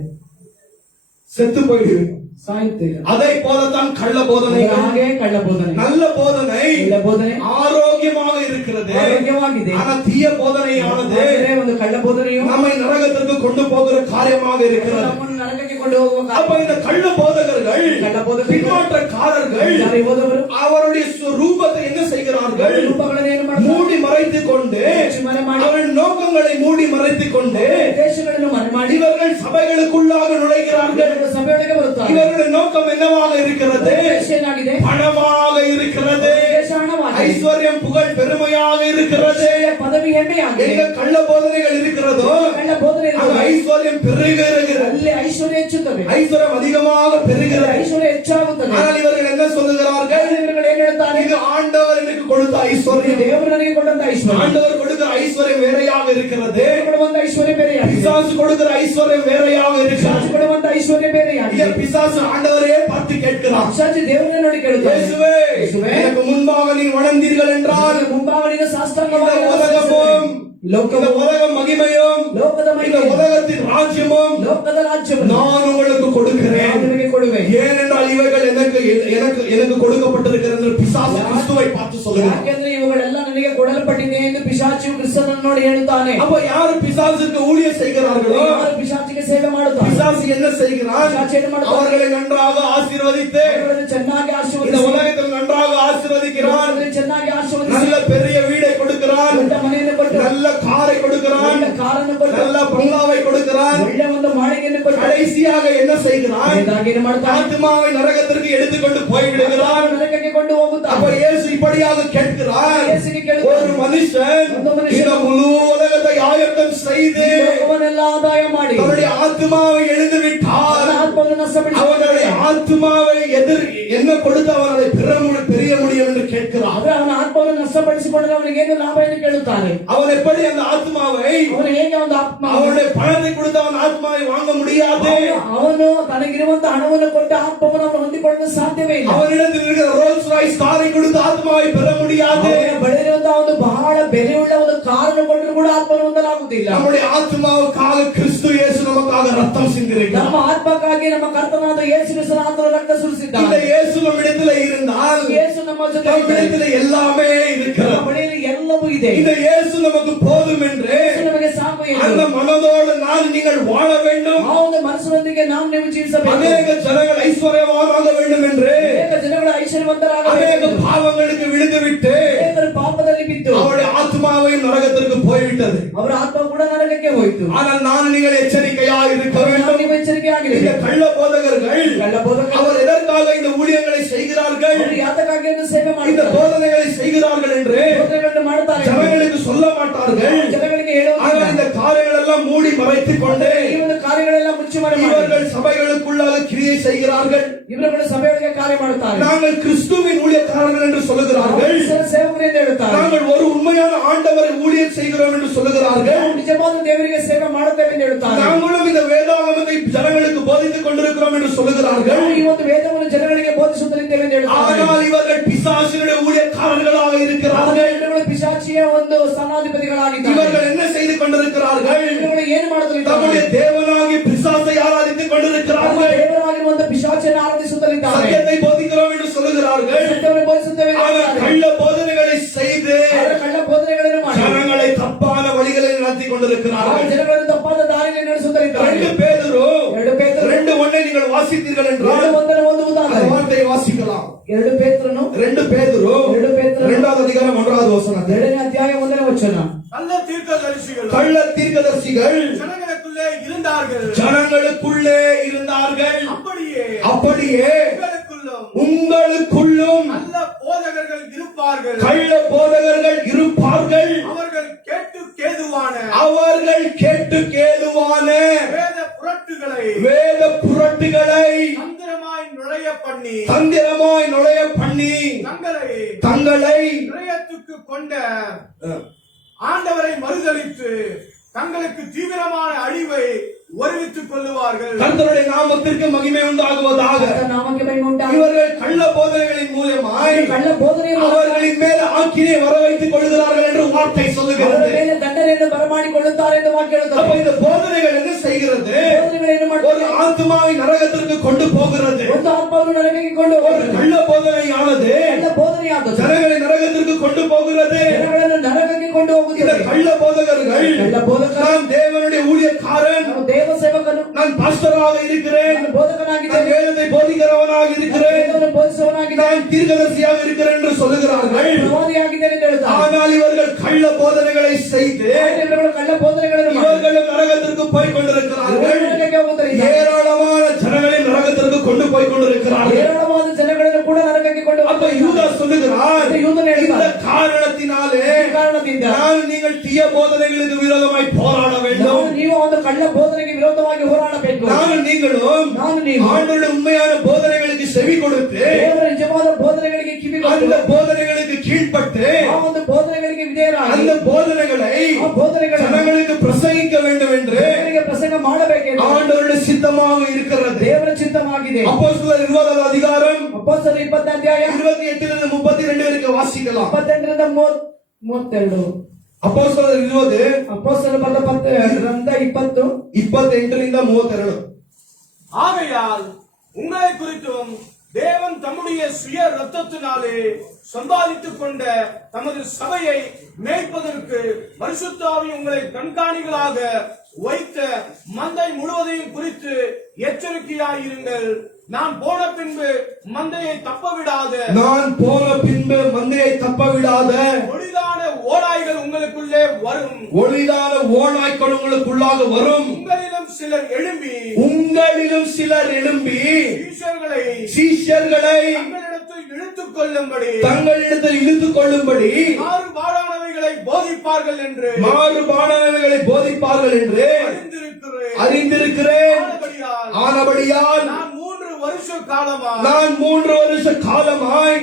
செத்து போயிடுவீங்க. ಸಾಯುತ್ತೀರ. அதை போலத்தான் கள்ள போதனை. ಹಾಗೆ ಕಳ್ಳ ಬೋಧನೆ. நல்ல போதனை ಕಳ್ಳ ಬೋಧನೆ ஆரோக்கியமாக இருக்கிறது. ಆರೋಗ್ಯವಾಗಿದೆ. ஆனா தீய போதனையானது ಆದರೆ ಒಂದು ಕಳ್ಳ ಬೋಧನೆಯು நம்மை நரகத்திற்கு கொண்டு போகிற காரியமாக இருக்கிறது. ನಮ್ಮನ್ನು ನರಕಕ್ಕೆ ಕೊಂಡು ಹೋಗುವ அப்ப இந்த கள்ள போதகர்கள், கள்ள போதகர்கள், பின்மாற்றக்காரர்கள் ಯಾರೇ ಹೋದವರು அவருடைய ரூபத்தை என்ன செய்கிறார்கள்? ರೂಪಗಳನ್ನು ಏನು ಮಾಡ್ತಾರೆ? மூடி மறைத்துக் கொண்டு ಮರೆ ಮಾಡಿ அவர்கள் நோக்கங்களை மூடி மறைத்துக் கொண்டு ದೇಶಗಳನ್ನು ಮರೆ ಮಾಡಿ இவர்கள் சபைகளுக்குள்ளாக நுழைகிறார்கள். ಸಭೆಯೊಳಗೆ ಬರುತ್ತಾರೆ. இவர்களுடைய நோக்கம் என்னவாக இருக்கிறது? ದೇಶ ಏನಾಗಿದೆ? பணமாக இருக்கிறது. ದೇಶ ಹಣವಾಗಿದೆ. ஐஸ்வர்யம், புகழ், பெருமையாக இருக்கிறது. ಪದವಿ ಹೆಮ್ಮೆಯಾಗಿದೆ. எங்க கள்ள போதனைகள் இருக்கிறதோ ಕಳ್ಳ ಬೋಧನೆ அங்க ಇರುತ್ತದೆ. ஐஸ்வர்யம் பெருகிறது. ಅಲ್ಲಿ ಐಶ್ವರ್ಯ ಹೆಚ್ಚುತ್ತದೆ. ஐஸ்வர்யம் அதிகமாக பெருகிறது. ಐಶ್ವರ್ಯ ಹೆಚ್ಚಾಗುತ್ತದೆ. ஆனால் இவர்கள் என்ன சொல்லுகிறார்கள்? ಇವರು ಏನ್ ಹೇಳ್ತಾರೆ? இது ஆண்டவர் எனக்கு கொடுத்த ஐஸ்வர்யம். ದೇವರು ನನಗೆ ಕೊಟ್ಟಂತ ಐಶ್ವರ್ಯ. ஆண்டவர் கொடுக்கிற ஐஸ்வர்யம் வேறையாக இருக்கிறது. ದೇವರು ಕೊಡುವಂತ ಐಶ್ವರ್ಯ ಬೇರೆಯಾಗಿದೆ. பிசாசு கொடுக்கிற ஐஸ்வர்யம் வேறையாக இருக்கிறது. ಪಿಶಾಚಿ ಕೊಡುವಂತ ಐಶ್ವರ್ಯ ಬೇರೆಯಾಗಿದೆ. இந்த பிசாசு ஆண்டவரே பார்த்து கேட்கிறான். ಪಿಶಾಚಿ ದೇವರನ್ನ ನೋಡಿ ಕೇಳುತ್ತಾನೆ. இயேசுவே, இயேசுவே, எனக்கு முன்பாக நீ வணந்தீர்கள் என்றால் ಮುಂಭಾಗ ನೀನು இந்த ಸಾಷ್ಟಾಂಗವಾಗಿ உலகமும் இந்த உலகம் மகிமையும் ಲೋಕದ இந்த ಮಹಿಮೆ உலகத்தின் ராஜ்யமும் ಲೋಕದ ರಾಜ್ಯವನ್ನು நான் உங்களுக்கு கொடுக்கிறேன். ನಾನು ನಿಮಗೆ ಕೊಡುವೆ. ஏனென்றால் இவைகள் எனக்கு கொடுக்கப்பட்டிருக்கிறது என்று பிசாசு கிறிஸ்துவை பார்த்து சொல்லுகிறார். ಯಾಕೆಂದ್ರೆ ಇವುಗಳೆಲ್ಲ ನನಗೆ ಕೊಡಲ್ಪಟ್ಟಿದೆ ಎಂದು ಪಿಶಾಚಿಯು ಕ್ರಿಸ್ತನನ್ನು ನೋಡಿ ಹೇಳುತ್ತಾನೆ. அப்ப யாரு பிசாசுக்கு ஊழியம் செய்கிறார்களோ ಯಾರು ಪಿಶಾಚಿಗೆ ಸೇವೆ ಮಾಡುತ್ತಾರೆ? பிசாசு என்ன செய்கிறான்? பிசாசு என்ன ಮಾಡುತ್ತಾನೆ? அவர்களை நன்றாக ஆசீர்வதித்து ಅವರನ್ನು ಚೆನ್ನಾಗಿ இந்த ಆಶೀರ್ವದಿಸಿ உலகத்தில் நன்றாக ஆசீர்வதிக்கிறான். ಅವರನ್ನು ಚೆನ್ನಾಗಿ ಆಶೀರ್ವದಿಸಿ நல்ல பெரிய வீடை கொடுக்கிறான். ದೊಡ್ಡ ಮನೆಯನ್ನು ಕೊಟ್ಟು நல்ல காரை கொடுக்கிறான். ಒಳ್ಳೆ ಕಾರನ್ನು ಕೊಟ್ಟು நல்ல பங்களாவை கொடுக்கிறான். ಒಳ್ಳೆ ಒಂದು ಮಾಳಿಗೆಯನ್ನು ಕೊಟ್ಟು கடைசியாக என்ன செய்கிறான்? ಇದಾಗಿ ಏನು ಮಾಡ್ತಾನೆ? ஆத்மாவை நரகத்திற்கு எடுத்துக்கொண்டு போய்விடுகிறான். ನರಕಕ್ಕೆ ಕೊಂಡು அப்ப ಹೋಗುತ್ತಾನೆ. இயேசு இப்படியாக கேட்கிறார். ಯೇಸುವಿಗೆ ಕೇಳುತ್ತಾನೆ, ஒரு மனுஷன் இந்த முழு உலகத்தை ஆயத்தம் செய்து ಲೋಕವನ್ನೆಲ್ಲ ಆದಾಯ ಮಾಡಿ அவருடைய ஆத்மாவை எழுந்து விட்டால் ಅವನ ಆತ್ಮವನ್ನು ನಷ್ಟಪಡಿಸಿ அவனுடைய ஆத்மாவை என்ன கொடுத்து அவனை பெரிய முடியும் என்று கேட்கிறார். ಆದ್ರೆ ಅವನ ಆತ್ಮವನ್ನು ನಷ್ಟಪಡಿಸಿಕೊಂಡ್ರೆ ಅವನಿಗೆ ಏನು ಲಾಭ ಎಂದು ಕೇಳುತ್ತಾರೆ. அவன் எப்படி அந்த ஆத்மாவை ಅವನು ಹೇಗೆ ಒಂದು ಆತ್ಮ அவனுடைய பணத்தை கொடுத்து அவன் ஆத்மாவை வாங்க முடியாது. ಅವನು ತನಗಿರುವಂತ ಹಣವನ್ನು ಕೊಟ್ಟ ಆತ್ಮವನ್ನು ಅವನು ಹೊಂದಿಕೊಳ್ಳಲು ಸಾಧ್ಯವೇ ಇಲ್ಲ. அவனிடத்தில் இருக்கிற ரோல்ஸ் ராய்ஸ் காரை கொடுத்து ஆத்மாவை பெற முடியாது. ಬೆಳೆದಿರುವಂತಹ ಒಂದು ಬಹಳ ಬೆಲೆಯುಳ್ಳ ಒಂದು ಕಾರನ್ನು ಕೊಟ್ಟರು ಕೂಡ ಆತ್ಮವನ್ನು ಹೊಂದಲಾಗುವುದಿಲ್ಲ. நம்முடைய ஆத்மாவுக்காக கிறிஸ்து இயேசு நமக்காக ரத்தம் சிந்திருக்கிறார். ನಮ್ಮ ಆತ್ಮಕ್ಕಾಗಿ ನಮ್ಮ ಕರ್ತನಾದ ಯೇಸು ಕ್ರಿಸ್ತನ ಆತ್ಮದ ರಕ್ತ இந்த ಸುರಿಸಿದ್ದಾನೆ. இயேசு நம்மிடத்தில் இருந்தால் ಯೇಸು ನಮ್ಮ ಜೊತೆ நம்மிடத்தில் எல்லாமே இருக்கிறது. ನಮ್ಮ ಬಳಿಯಲ್ಲಿ ಎಲ್ಲವೂ ಇದೆ. இந்த இயேசு நமக்கு போதும் என்று ಯೇಸು ನಮಗೆ ಸಾಕು அந்த ಎಂದು மனதோடு நான் நீங்கள் வாழ வேண்டும். ಆ ಒಂದು ಮನಸ್ಸಿನೊಂದಿಗೆ ನಾವು ನೀವು ಜೀವಿಸಬೇಕು. அநேக ஜனங்கள் ஐஸ்வர்யவானாக வேண்டும் என்று ಅನೇಕ ಜನಗಳು ಐಶ್ವರ್ಯವಂತರಾಗಬೇಕು. அநேக பாவங்களுக்கு விழுந்து விட்டு ಅನೇಕರು ಪಾಪದಲ್ಲಿ ಬಿತ್ತು அவருடைய ஆத்மாவையும் நரகத்திற்கு போய்விட்டது. ಅವರ ಆತ್ಮ ಕೂಡ ನರಕಕ್ಕೆ ಹೋಯಿತು. ஆனால் நான் நீங்கள் எச்சரிக்கையாக இருக்க வேண்டும். ನೀವು ಎಚ್ಚರಿಕೆಯಾಗಿರಿ. இந்த கள்ள போதகர்கள் ಕಳ್ಳ ಬೋಧಕರು அவர் எதற்காக இந்த ஊழியங்களை செய்கிறார்கள், ಅವರು ಯಾತಕ್ಕಾಗಿ ಸೇವೆ இந்த ಮಾಡುತ್ತಾರೆ, போதனைகளை செய்கிறார்கள் என்று ಬೋಧನೆಗಳನ್ನು ಮಾಡುತ್ತಾರೆ, ஜனங்களுக்கு சொல்ல மாட்டார்கள். ಜನಗಳಿಗೆ ஆனால் ಹೇಳುವುದಿಲ್ಲ. இந்த காரியங்கள் எல்லாம் மூடி மறைத்துக் கொண்டு ಈ ಒಂದು ಕಾರ್ಯಗಳೆಲ್ಲ ಮುಚ್ಚಿ ಮಾಡಿ இவர்கள் சபைகளுக்குள்ளாக கிரியை செய்கிறார்கள். ಇವರುಗಳು ಸಭೆಯೊಳಗೆ ಕಾರ್ಯ ಮಾಡುತ್ತಾರೆ. நாங்கள் கிறிஸ்துவின் ஊழியக்காரர்கள் என்று சொல்லுகிறார்கள். ಸೇವಕರು ಎಂದು ಹೇಳುತ್ತಾರೆ. நாங்கள் ஒரு உண்மையான ஆண்டவரை ஊழியர் செய்கிறோம் என்று சொல்லுகிறார்கள். ನಾವು ನಿಜವಾದ ದೇವರಿಗೆ ಸೇವೆ ಮಾಡುತ್ತೇವೆ ಎಂದು ಹೇಳುತ್ತಾರೆ. நாங்களும் இந்த வேதாகமத்தை ஜனங்களுக்கு போதித்துக் கொண்டிருக்கிறோம் என்று சொல்லுகிறார்கள். ನಾವು ಈ ಒಂದು ವೇದವನ್ನು ಜನಗಳಿಗೆ ಬೋಧಿಸುತ್ತಿದ್ದೇವೆ ಎಂದು ಹೇಳುತ್ತಾರೆ. ஆனால் இவர்கள் பிசாசினுடைய ஊழியக்காரர்களாக இருக்கிறார்கள். ಇವರುಗಳು ಪಿಶಾಚಿಯ ಒಂದು ಸ್ಥಾನಾಧಿಪತಿಗಳಾಗಿದ್ದಾರೆ. இவர்கள் என்ன செய்து கொண்டிருக்கிறார்கள்? ಇವರುಗಳು ಏನು ಮಾಡುತ್ತಿದ್ದಾರೆ? தம்முடைய தேவனாகி பிசாசை ஆராதித்துக் கொண்டிருக்கிறார்கள். ದೇವರಾಗಿರುವಂತಹ ಪಿಶಾಚಿಯನ್ನು ಆರಾಧಿಸುತ್ತಿದ್ದಾರೆ. சத்தியத்தை போதிக்கிறோம் என்று சொல்லுகிறார்கள். ಸತ್ಯವನ್ನು ಬೋಧಿಸುತ್ತೇವೆ ಎಂದು ஆனால் ಹೇಳುತ್ತಾರೆ. கள்ள போதனைகளை செய்து ಕಳ್ಳ ಬೋಧನೆಗಳನ್ನು ಮಾಡಿ ஜனங்களை தப்பான வழிகளில் நடத்தி கொண்டிருக்கிறார்கள். ಜನಗಳನ್ನು ತಪ್ಪಾದ ದಾರಿಯಲ್ಲಿ ನಡೆಸುತ್ತಿದ್ದಾರೆ. 2 பேதுரு 2 ಪೇತ್ರನು 2:1 நீங்கள் வாசித்தீர்கள் என்றால் 2:1 அந்த ಓದುವುದಾದರೆ வார்த்தையை வாசிக்கலாம். 2 ಪೇತ್ರನು 2 பேதுரு 2 ಪೇತ್ರನು 2வது அதிகாரம் 1வது வசனம். 2ನೇ ಅಧ್ಯಾಯ 1ನೇ ವಚನ. கள்ள தீர்க்கதரிசிகள் கள்ள தீர்க்கதரிசிகள் ஜனங்களுக்குள்ளே இருந்தார்கள். ஜனங்களுக்குள்ளே இருந்தார்கள். அப்படியே உங்களுக்குள்ளும் நல்ல போதகர்கள் இருப்பார்கள். கள்ள போதகர்கள் இருப்பார்கள். அவர்கள் கேட்டு கேதுவான வேத புரட்டுகளை தந்திரமாய் நுழைய பண்ணி தங்களை இதயத்துக்கு கொண்ட ஆண்டவரை மறுதலித்து தங்களுக்கு தீவிரமான அழிவை வருவித்துக் கொள்ளுவார்கள். கர்த்தருடைய நாமத்திற்கு மகிமை உண்டாகுவதாக. இவர்கள் கள்ள போதனைகளின் மூலமாய் அவர்களின் மேல் ஆக்கினை வர வைத்துக் கொள்கிறார்கள் என்று வார்த்தை சொல்லுகிறது. தண்டனைಯನ್ನು ಬರಮಾಡಿಕೊಳ್ಳುತ್ತಾರೆ ಎಂದು ವಾಕ್ಯ ಹೇಳುತ್ತದೆ. அப்ப இந்த போதனைகள் என்ன செய்கிறது? ஒரு ஆத்மாவை நரகத்திற்கு கொண்டு போகிறது. ಒಂದು ಆತ್ಮವನ್ನು ನರಕಕ್ಕೆ ಕೊಂಡು ஒரு கள்ள போதனையானது ஜனங்களை நரகத்திற்கு கொண்டு போகிறது. ಜನಗಳನ್ನು ನರಕಕ್ಕೆ ಕೊಂಡು இந்த ಹೋಗುತ್ತದೆ. கள்ள போதகர்கள் நான் தேவனுடைய ஊழியக்காரன், ದೇವ ಸೇವಕನು, நான் பாஸ்டராக இருக்கிறேன், ಬೋಧಕನಾಗಿದ್ದೇನೆ, நான் வேதத்தை போதிக்கிறவனாக இருக்கிறேன், ಬೋಧಿಸುವವನಾಗಿದ್ದೇನೆ, நான் தீர்க்கதரிசியாக இருக்கிறேன் என்று சொல்லுகிறார்கள். ಪ್ರವಾದಿಯಾಗಿದ್ದೇನೆ ಎಂದು ಹೇಳುತ್ತಾರೆ. ஆனால் இவர்கள் கள்ள போதனைகளை செய்து ಇವರುಗಳು ಕಳ್ಳ ಬೋಧನೆಗಳನ್ನು ಮಾಡಿ இவர்களும் நரகத்திற்கு போய் கொண்டிருக்கிறார்கள். ನರಕಕ್ಕೆ ಹೋಗುತ್ತಾರೆ. ஏராளமான ஜனங்களை நரகத்திற்கு கொண்டு போய் கொண்டிருக்கிறார்கள். ಏರಾಳವಾದ ಜನಗಳನ್ನು ಕೂಡ ನರಕಕ್ಕೆ ಕೊಂಡು அப்ப யூதா சொல்லுகிறார், யூதன் இந்த ಹೇಳ್ತಾನೆ, காரணத்தினாலே ಕಾರಣದಿಂದ நான் நீங்கள் தீய போதனைகளுக்கு விரோதமாய் போராட வேண்டும். ನೀವು ಒಂದು ಕಳ್ಳ ಬೋಧನೆಗೆ ವಿರೋಧವಾಗಿ ಹೋರಾಡಬೇಕು. நானும் நீங்களும் ஆண்டவருடைய உண்மையான போதனைகளுக்கு செவி கொடுத்து ದೇವರ ನಿಜವಾದ ಬೋಧನೆಗಳಿಗೆ ಕಿವಿಗೊಟ್ಟು அந்த போதனைகளுக்கு கீழ்ப்பட்டு ಆ ಒಂದು ಬೋಧನೆಗಳಿಗೆ ವಿಧೇಯರಾಗಿ அந்த போதனைகளை ಆ ಬೋಧನೆಗಳನ್ನು ஜனங்களுக்கு பிரசங்கிக்க வேண்டும் என்று ಜನರಿಗೆ ಪ್ರಸಂಗ ಮಾಡಬೇಕೆಂದು ஆண்டவருடைய சித்தமாக இருக்கிறது. ದೇವರ ಚಿತ್ತವಾಗಿದೆ. அப்போஸ்தலர் 20வது அதிகாரம் ಅಪೊಸ್ತಲರ 20ನೇ ಅಧ್ಯಾಯ 28 ರಿಂದ 32 வரைக்கும் வாசிக்கலாம். 28 ರಿಂದ 32. அப்போஸ்தலர் 20 ಅಪೊಸ್ತಲರ ಬರೆದ ಗ್ರಂಥ 20 28 ರಿಂದ 32. ஆகையால் உங்களை குறித்தும் தேவன் தம்முடைய சுய ரத்தத்தினாலே சம்பாதித்துக் கொண்ட தமது சபையை மேய்ப்பதற்கு பரிசுத்த ஆவி உங்களை கண்காணிகளாக வைத்த மந்தை முழுவதையும் குறித்து எச்சரிக்கையாயிருங்கள். நான் போன பின்பு மந்தையை தப்பவிடாத ஒளிதான ஓநாய்கள் உங்களுக்குள்ளே வரும். வரும். உங்களிலும் சிலர் எழும்பி சீஷர்களை தங்களிடத்தில் இழுத்துக் கொள்ளும்படி மாறுபாடானவைகளை போதிப்பார்கள் என்று அறிந்திருக்கிறேன். ஆனபடியால் நான் 3 வருஷ காலமாய்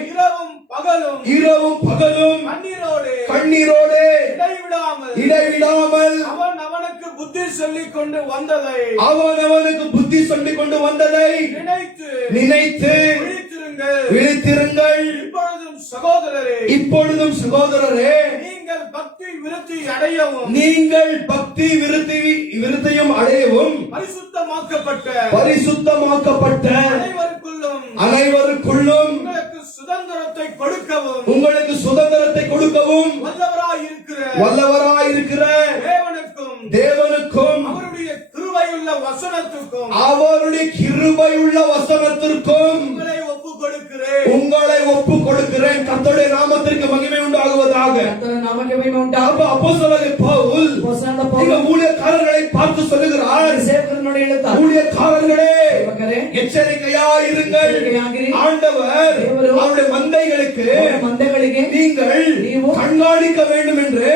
இரவும் பகலும் கண்ணீரோடு இடைவிடாமல் அவனுக்கு புத்தி சொல்லிக் கொண்டு வந்ததை நினைத்து விழித்திருங்கள். இப்பொழுதும் சகோதரரே நீங்கள் பக்தி விருத்தியும் அடையவும் பரிசுத்தமாக்கப்பட்ட அனைவருக்குள்ளும் உங்களுக்கு சுதந்திரத்தை கொடுக்கவும் வல்லவராயிருக்கிற தேவனுக்கும் அவருடைய கிருபையுள்ள வசனத்திற்கும் உங்களை ஒப்புக் கொடுக்கிறேன். கர்த்தருடைய நாமத்திற்கு மகிமை உண்டாகுவதாக. உண்டாவதாக. கர்த்தர் நாமಕ್ಕೆ மகிமை உண்டாக. அப்ப அப்போஸ்தலனாகிய பவுல் அப்போஸ்தலனாದ இந்த பவுல் ஊழியக்காரர்களை பார்த்து சொல்லுகிறார், ಸೇವಕರನ್ನು ನೋಡಿ ಹೇಳುತ್ತಾರೆ, ஊழியக்காரர்களே ಸೇವಕರೇ, எச்சரிக்கையாயிருங்கள். ಎಚ್ಚರಿಕೆಯಾಗಿರಿ. ஆண்டவர் தேவரு அவருடைய மந்தைகளுக்கு ಅವರ ಮಂದೆಗಳಿಗೆ நீங்கள் ನೀವು கண்காணிக்க வேண்டும் என்று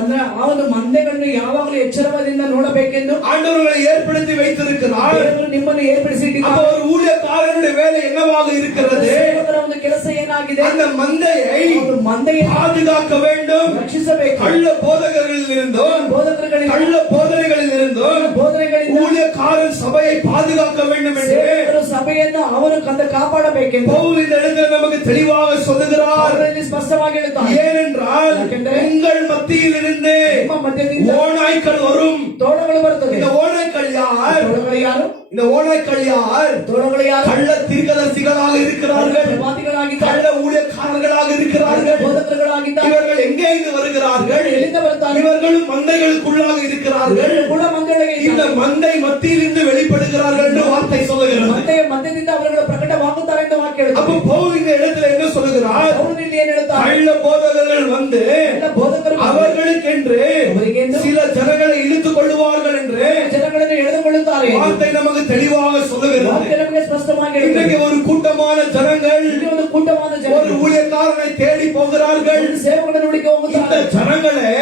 ಅಂದ್ರೆ ಆ ಒಂದು ಮಂದೆಗಳನ್ನು ಯಾವಾಗಲೂ ಎಚ್ಚರದಿಂದ ನೋಡಬೇಕೆಂದು ஆண்டவர்களை ஏற்படுத்தி வைத்திருக்கிறார். ದೇವರು ನಿಮ್ಮನ್ನು அப்ப ಏರ್ಪಡಿಸಿಟ್ಟಿದ್ದಾರೆ. ஒரு ஊழியக்காரனுடைய வேலை என்னவாக இருக்கிறது? ಸೇವಕರ ಒಂದು ಕೆಲಸ ಏನಾಗಿದೆ? அந்த மந்தையை ಒಂದು ಮಂದೆಯನ್ನು பாதுகாக்க வேண்டும். ರಕ್ಷಿಸಬೇಕು. கள்ள போதகர்களில் இருந்தும் ಬೋಧಕರುಗಳಿಂದ கள்ள போதனைகளில் இருந்தும் ಬೋಧನೆಗಳಿಂದ ஊழியக்காரன் சபையை பாதுகாக்க வேண்டும் என்று ಸೇವಕರು ಸಭೆಯನ್ನು ಅವರು ಕಾಪಾಡಬೇಕೆಂದು பவுல் இந்த இடத்துல நமக்கு தெளிவாக சொல்லுகிறார். ಅವರಲ್ಲಿ ಸ್ಪಷ್ಟವಾಗಿ ಹೇಳುತ್ತಾರೆ. ஏனென்றால் ಯಾಕೆಂದರೆ உங்கள் மத்தியில் இருந்து ನಿಮ್ಮ ಮಧ್ಯದಿಂದ ஓநாய்கள் வரும். ತೋಳಗಳು ಬರುತ್ತದೆ. இந்த ஓநாய்கள் யார்? ತೋಳಗಳು ಯಾರು? இந்த ஓநாய்கள் யார்? ತೋಳಗಳು ಯಾರು? கள்ள தீர்க்கதரிசிகளாக இருக்கிறார்கள், ಪ್ರವಾದಿಗಳಾಗಿದ್ದಾರೆ, கள்ள ஊழியக்காரர்களாக இருக்கிறார்கள். ಬೋಧಕರುಗಳಾಗಿದ್ದಾರೆ. இவர்கள் எங்கே இருந்து வருகிறார்கள்? ಎಲ್ಲಿಂದ ಬರ್ತಾರೆ? இவர்களும் மந்தைகளுக்குள்ளாக இருக்கிறார்கள். ಕೂಡ ಮಂದೆಯೊಳಗೆ இந்த ಇದ್ದಾರೆ. மந்தை மத்தியிலிருந்து வெளிப்படுகிறார்கள் என்று வார்த்தை சொல்லுகிறது. ಮಂದೆಯ ಮಧ್ಯದಿಂದ ಅವರುಗಳು ಪ್ರಕಟವಾಗುತ್ತಾರೆ ಎಂದು ವಾಕ್ಯ அப்ப ಹೇಳುತ್ತದೆ. பவுல் இந்த இடத்துல என்ன சொல்லுகிறார்? ಅವರು ಇಲ್ಲಿ ಏನು ಹೇಳುತ್ತಾರೆ? கள்ள போதகர்கள் வந்து ಎಲ್ಲ ಬೋಧಕರು அவர்களுக்கென்று ಅವರಿಗೆಂದು சில ஜனங்களை இழுத்துக் கொள்ளுவார்கள் என்று ಜನಗಳನ್ನು ಎಳೆದುಕೊಳ್ಳುತ್ತಾರೆ. வார்த்தை நமக்கு தெளிவாக சொல்லுகிறது. ವಾಕ್ಯ ನಮಗೆ ಸ್ಪಷ್ಟವಾಗಿ ಹೇಳುತ್ತದೆ. இன்றைக்கு ஒரு கூட்டமான ஜனங்கள் ಇಲ್ಲಿ ಒಂದು ಕೂಟವಾದ ஒரு ಜನರು ஊழியக்காரனை தேடி போகிறார்கள். ಒಂದು ಸೇವಕರನ್ನು ಹುಡುಕಿ இந்த ಹೋಗುತ್ತಾರೆ. ஜனங்களே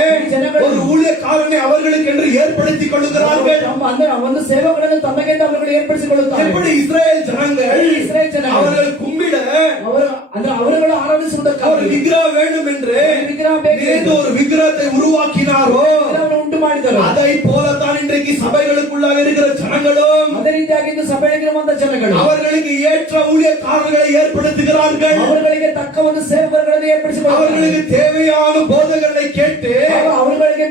ஒரு ஊழியக்காரனை அவர்களுக்கென்று ஏற்படுத்திக் கொள்ளுகிறார்கள். ತಮ್ಮ ಅಂದ್ರೆ ಒಂದು ಸೇವಕರನ್ನು ತಮಗೆಂದು ಅವರುಗಳು ಏರ್ಪಡಿಸಿಕೊಳ್ಳುತ್ತಾರೆ. எப்படி இஸ்ரேல் ஜனங்கள் ಇಸ್ರಾಯೇಲ್ ಜನರು அவர்கள் கும்பிட ಅವರು ಅಂದ್ರೆ ಅವರುಗಳು அவர் ಆರಾಧಿಸುವುದಕ್ಕಾಗಿ விக்கிரகம் வேண்டும் என்று ವಿಗ್ರಹ ಬೇಕು நேற்று ஒரு விக்கிரகத்தை உருவாக்கினாரோ ವಿಗ್ರಹವನ್ನು ಉಂಟು ಮಾಡಿದರು. அதை போலத்தான் இன்றைக்கு சபைகளுக்குள்ளாக இருக்கிற ஜனங்களும் ಅದೇ ರೀತಿಯಾಗಿ ಇಂದು ಸಭೆಯಲ್ಲಿರುವಂತಹ ಜನಗಳು அவர்களுக்கு ஏற்ற ஊழியக்காரர்களை ஏற்படுத்துகிறார்கள். ಅವರುಗಳಿಗೆ ತಕ್ಕ ಒಂದು ಸೇವಕರುಗಳನ್ನು ಏರ್ಪಡಿಸಿಕೊಳ್ಳುತ್ತಾರೆ. அவர்களுக்கு தேவையான போதகர்களை கேட்டு ಅವರುಗಳಿಗೆ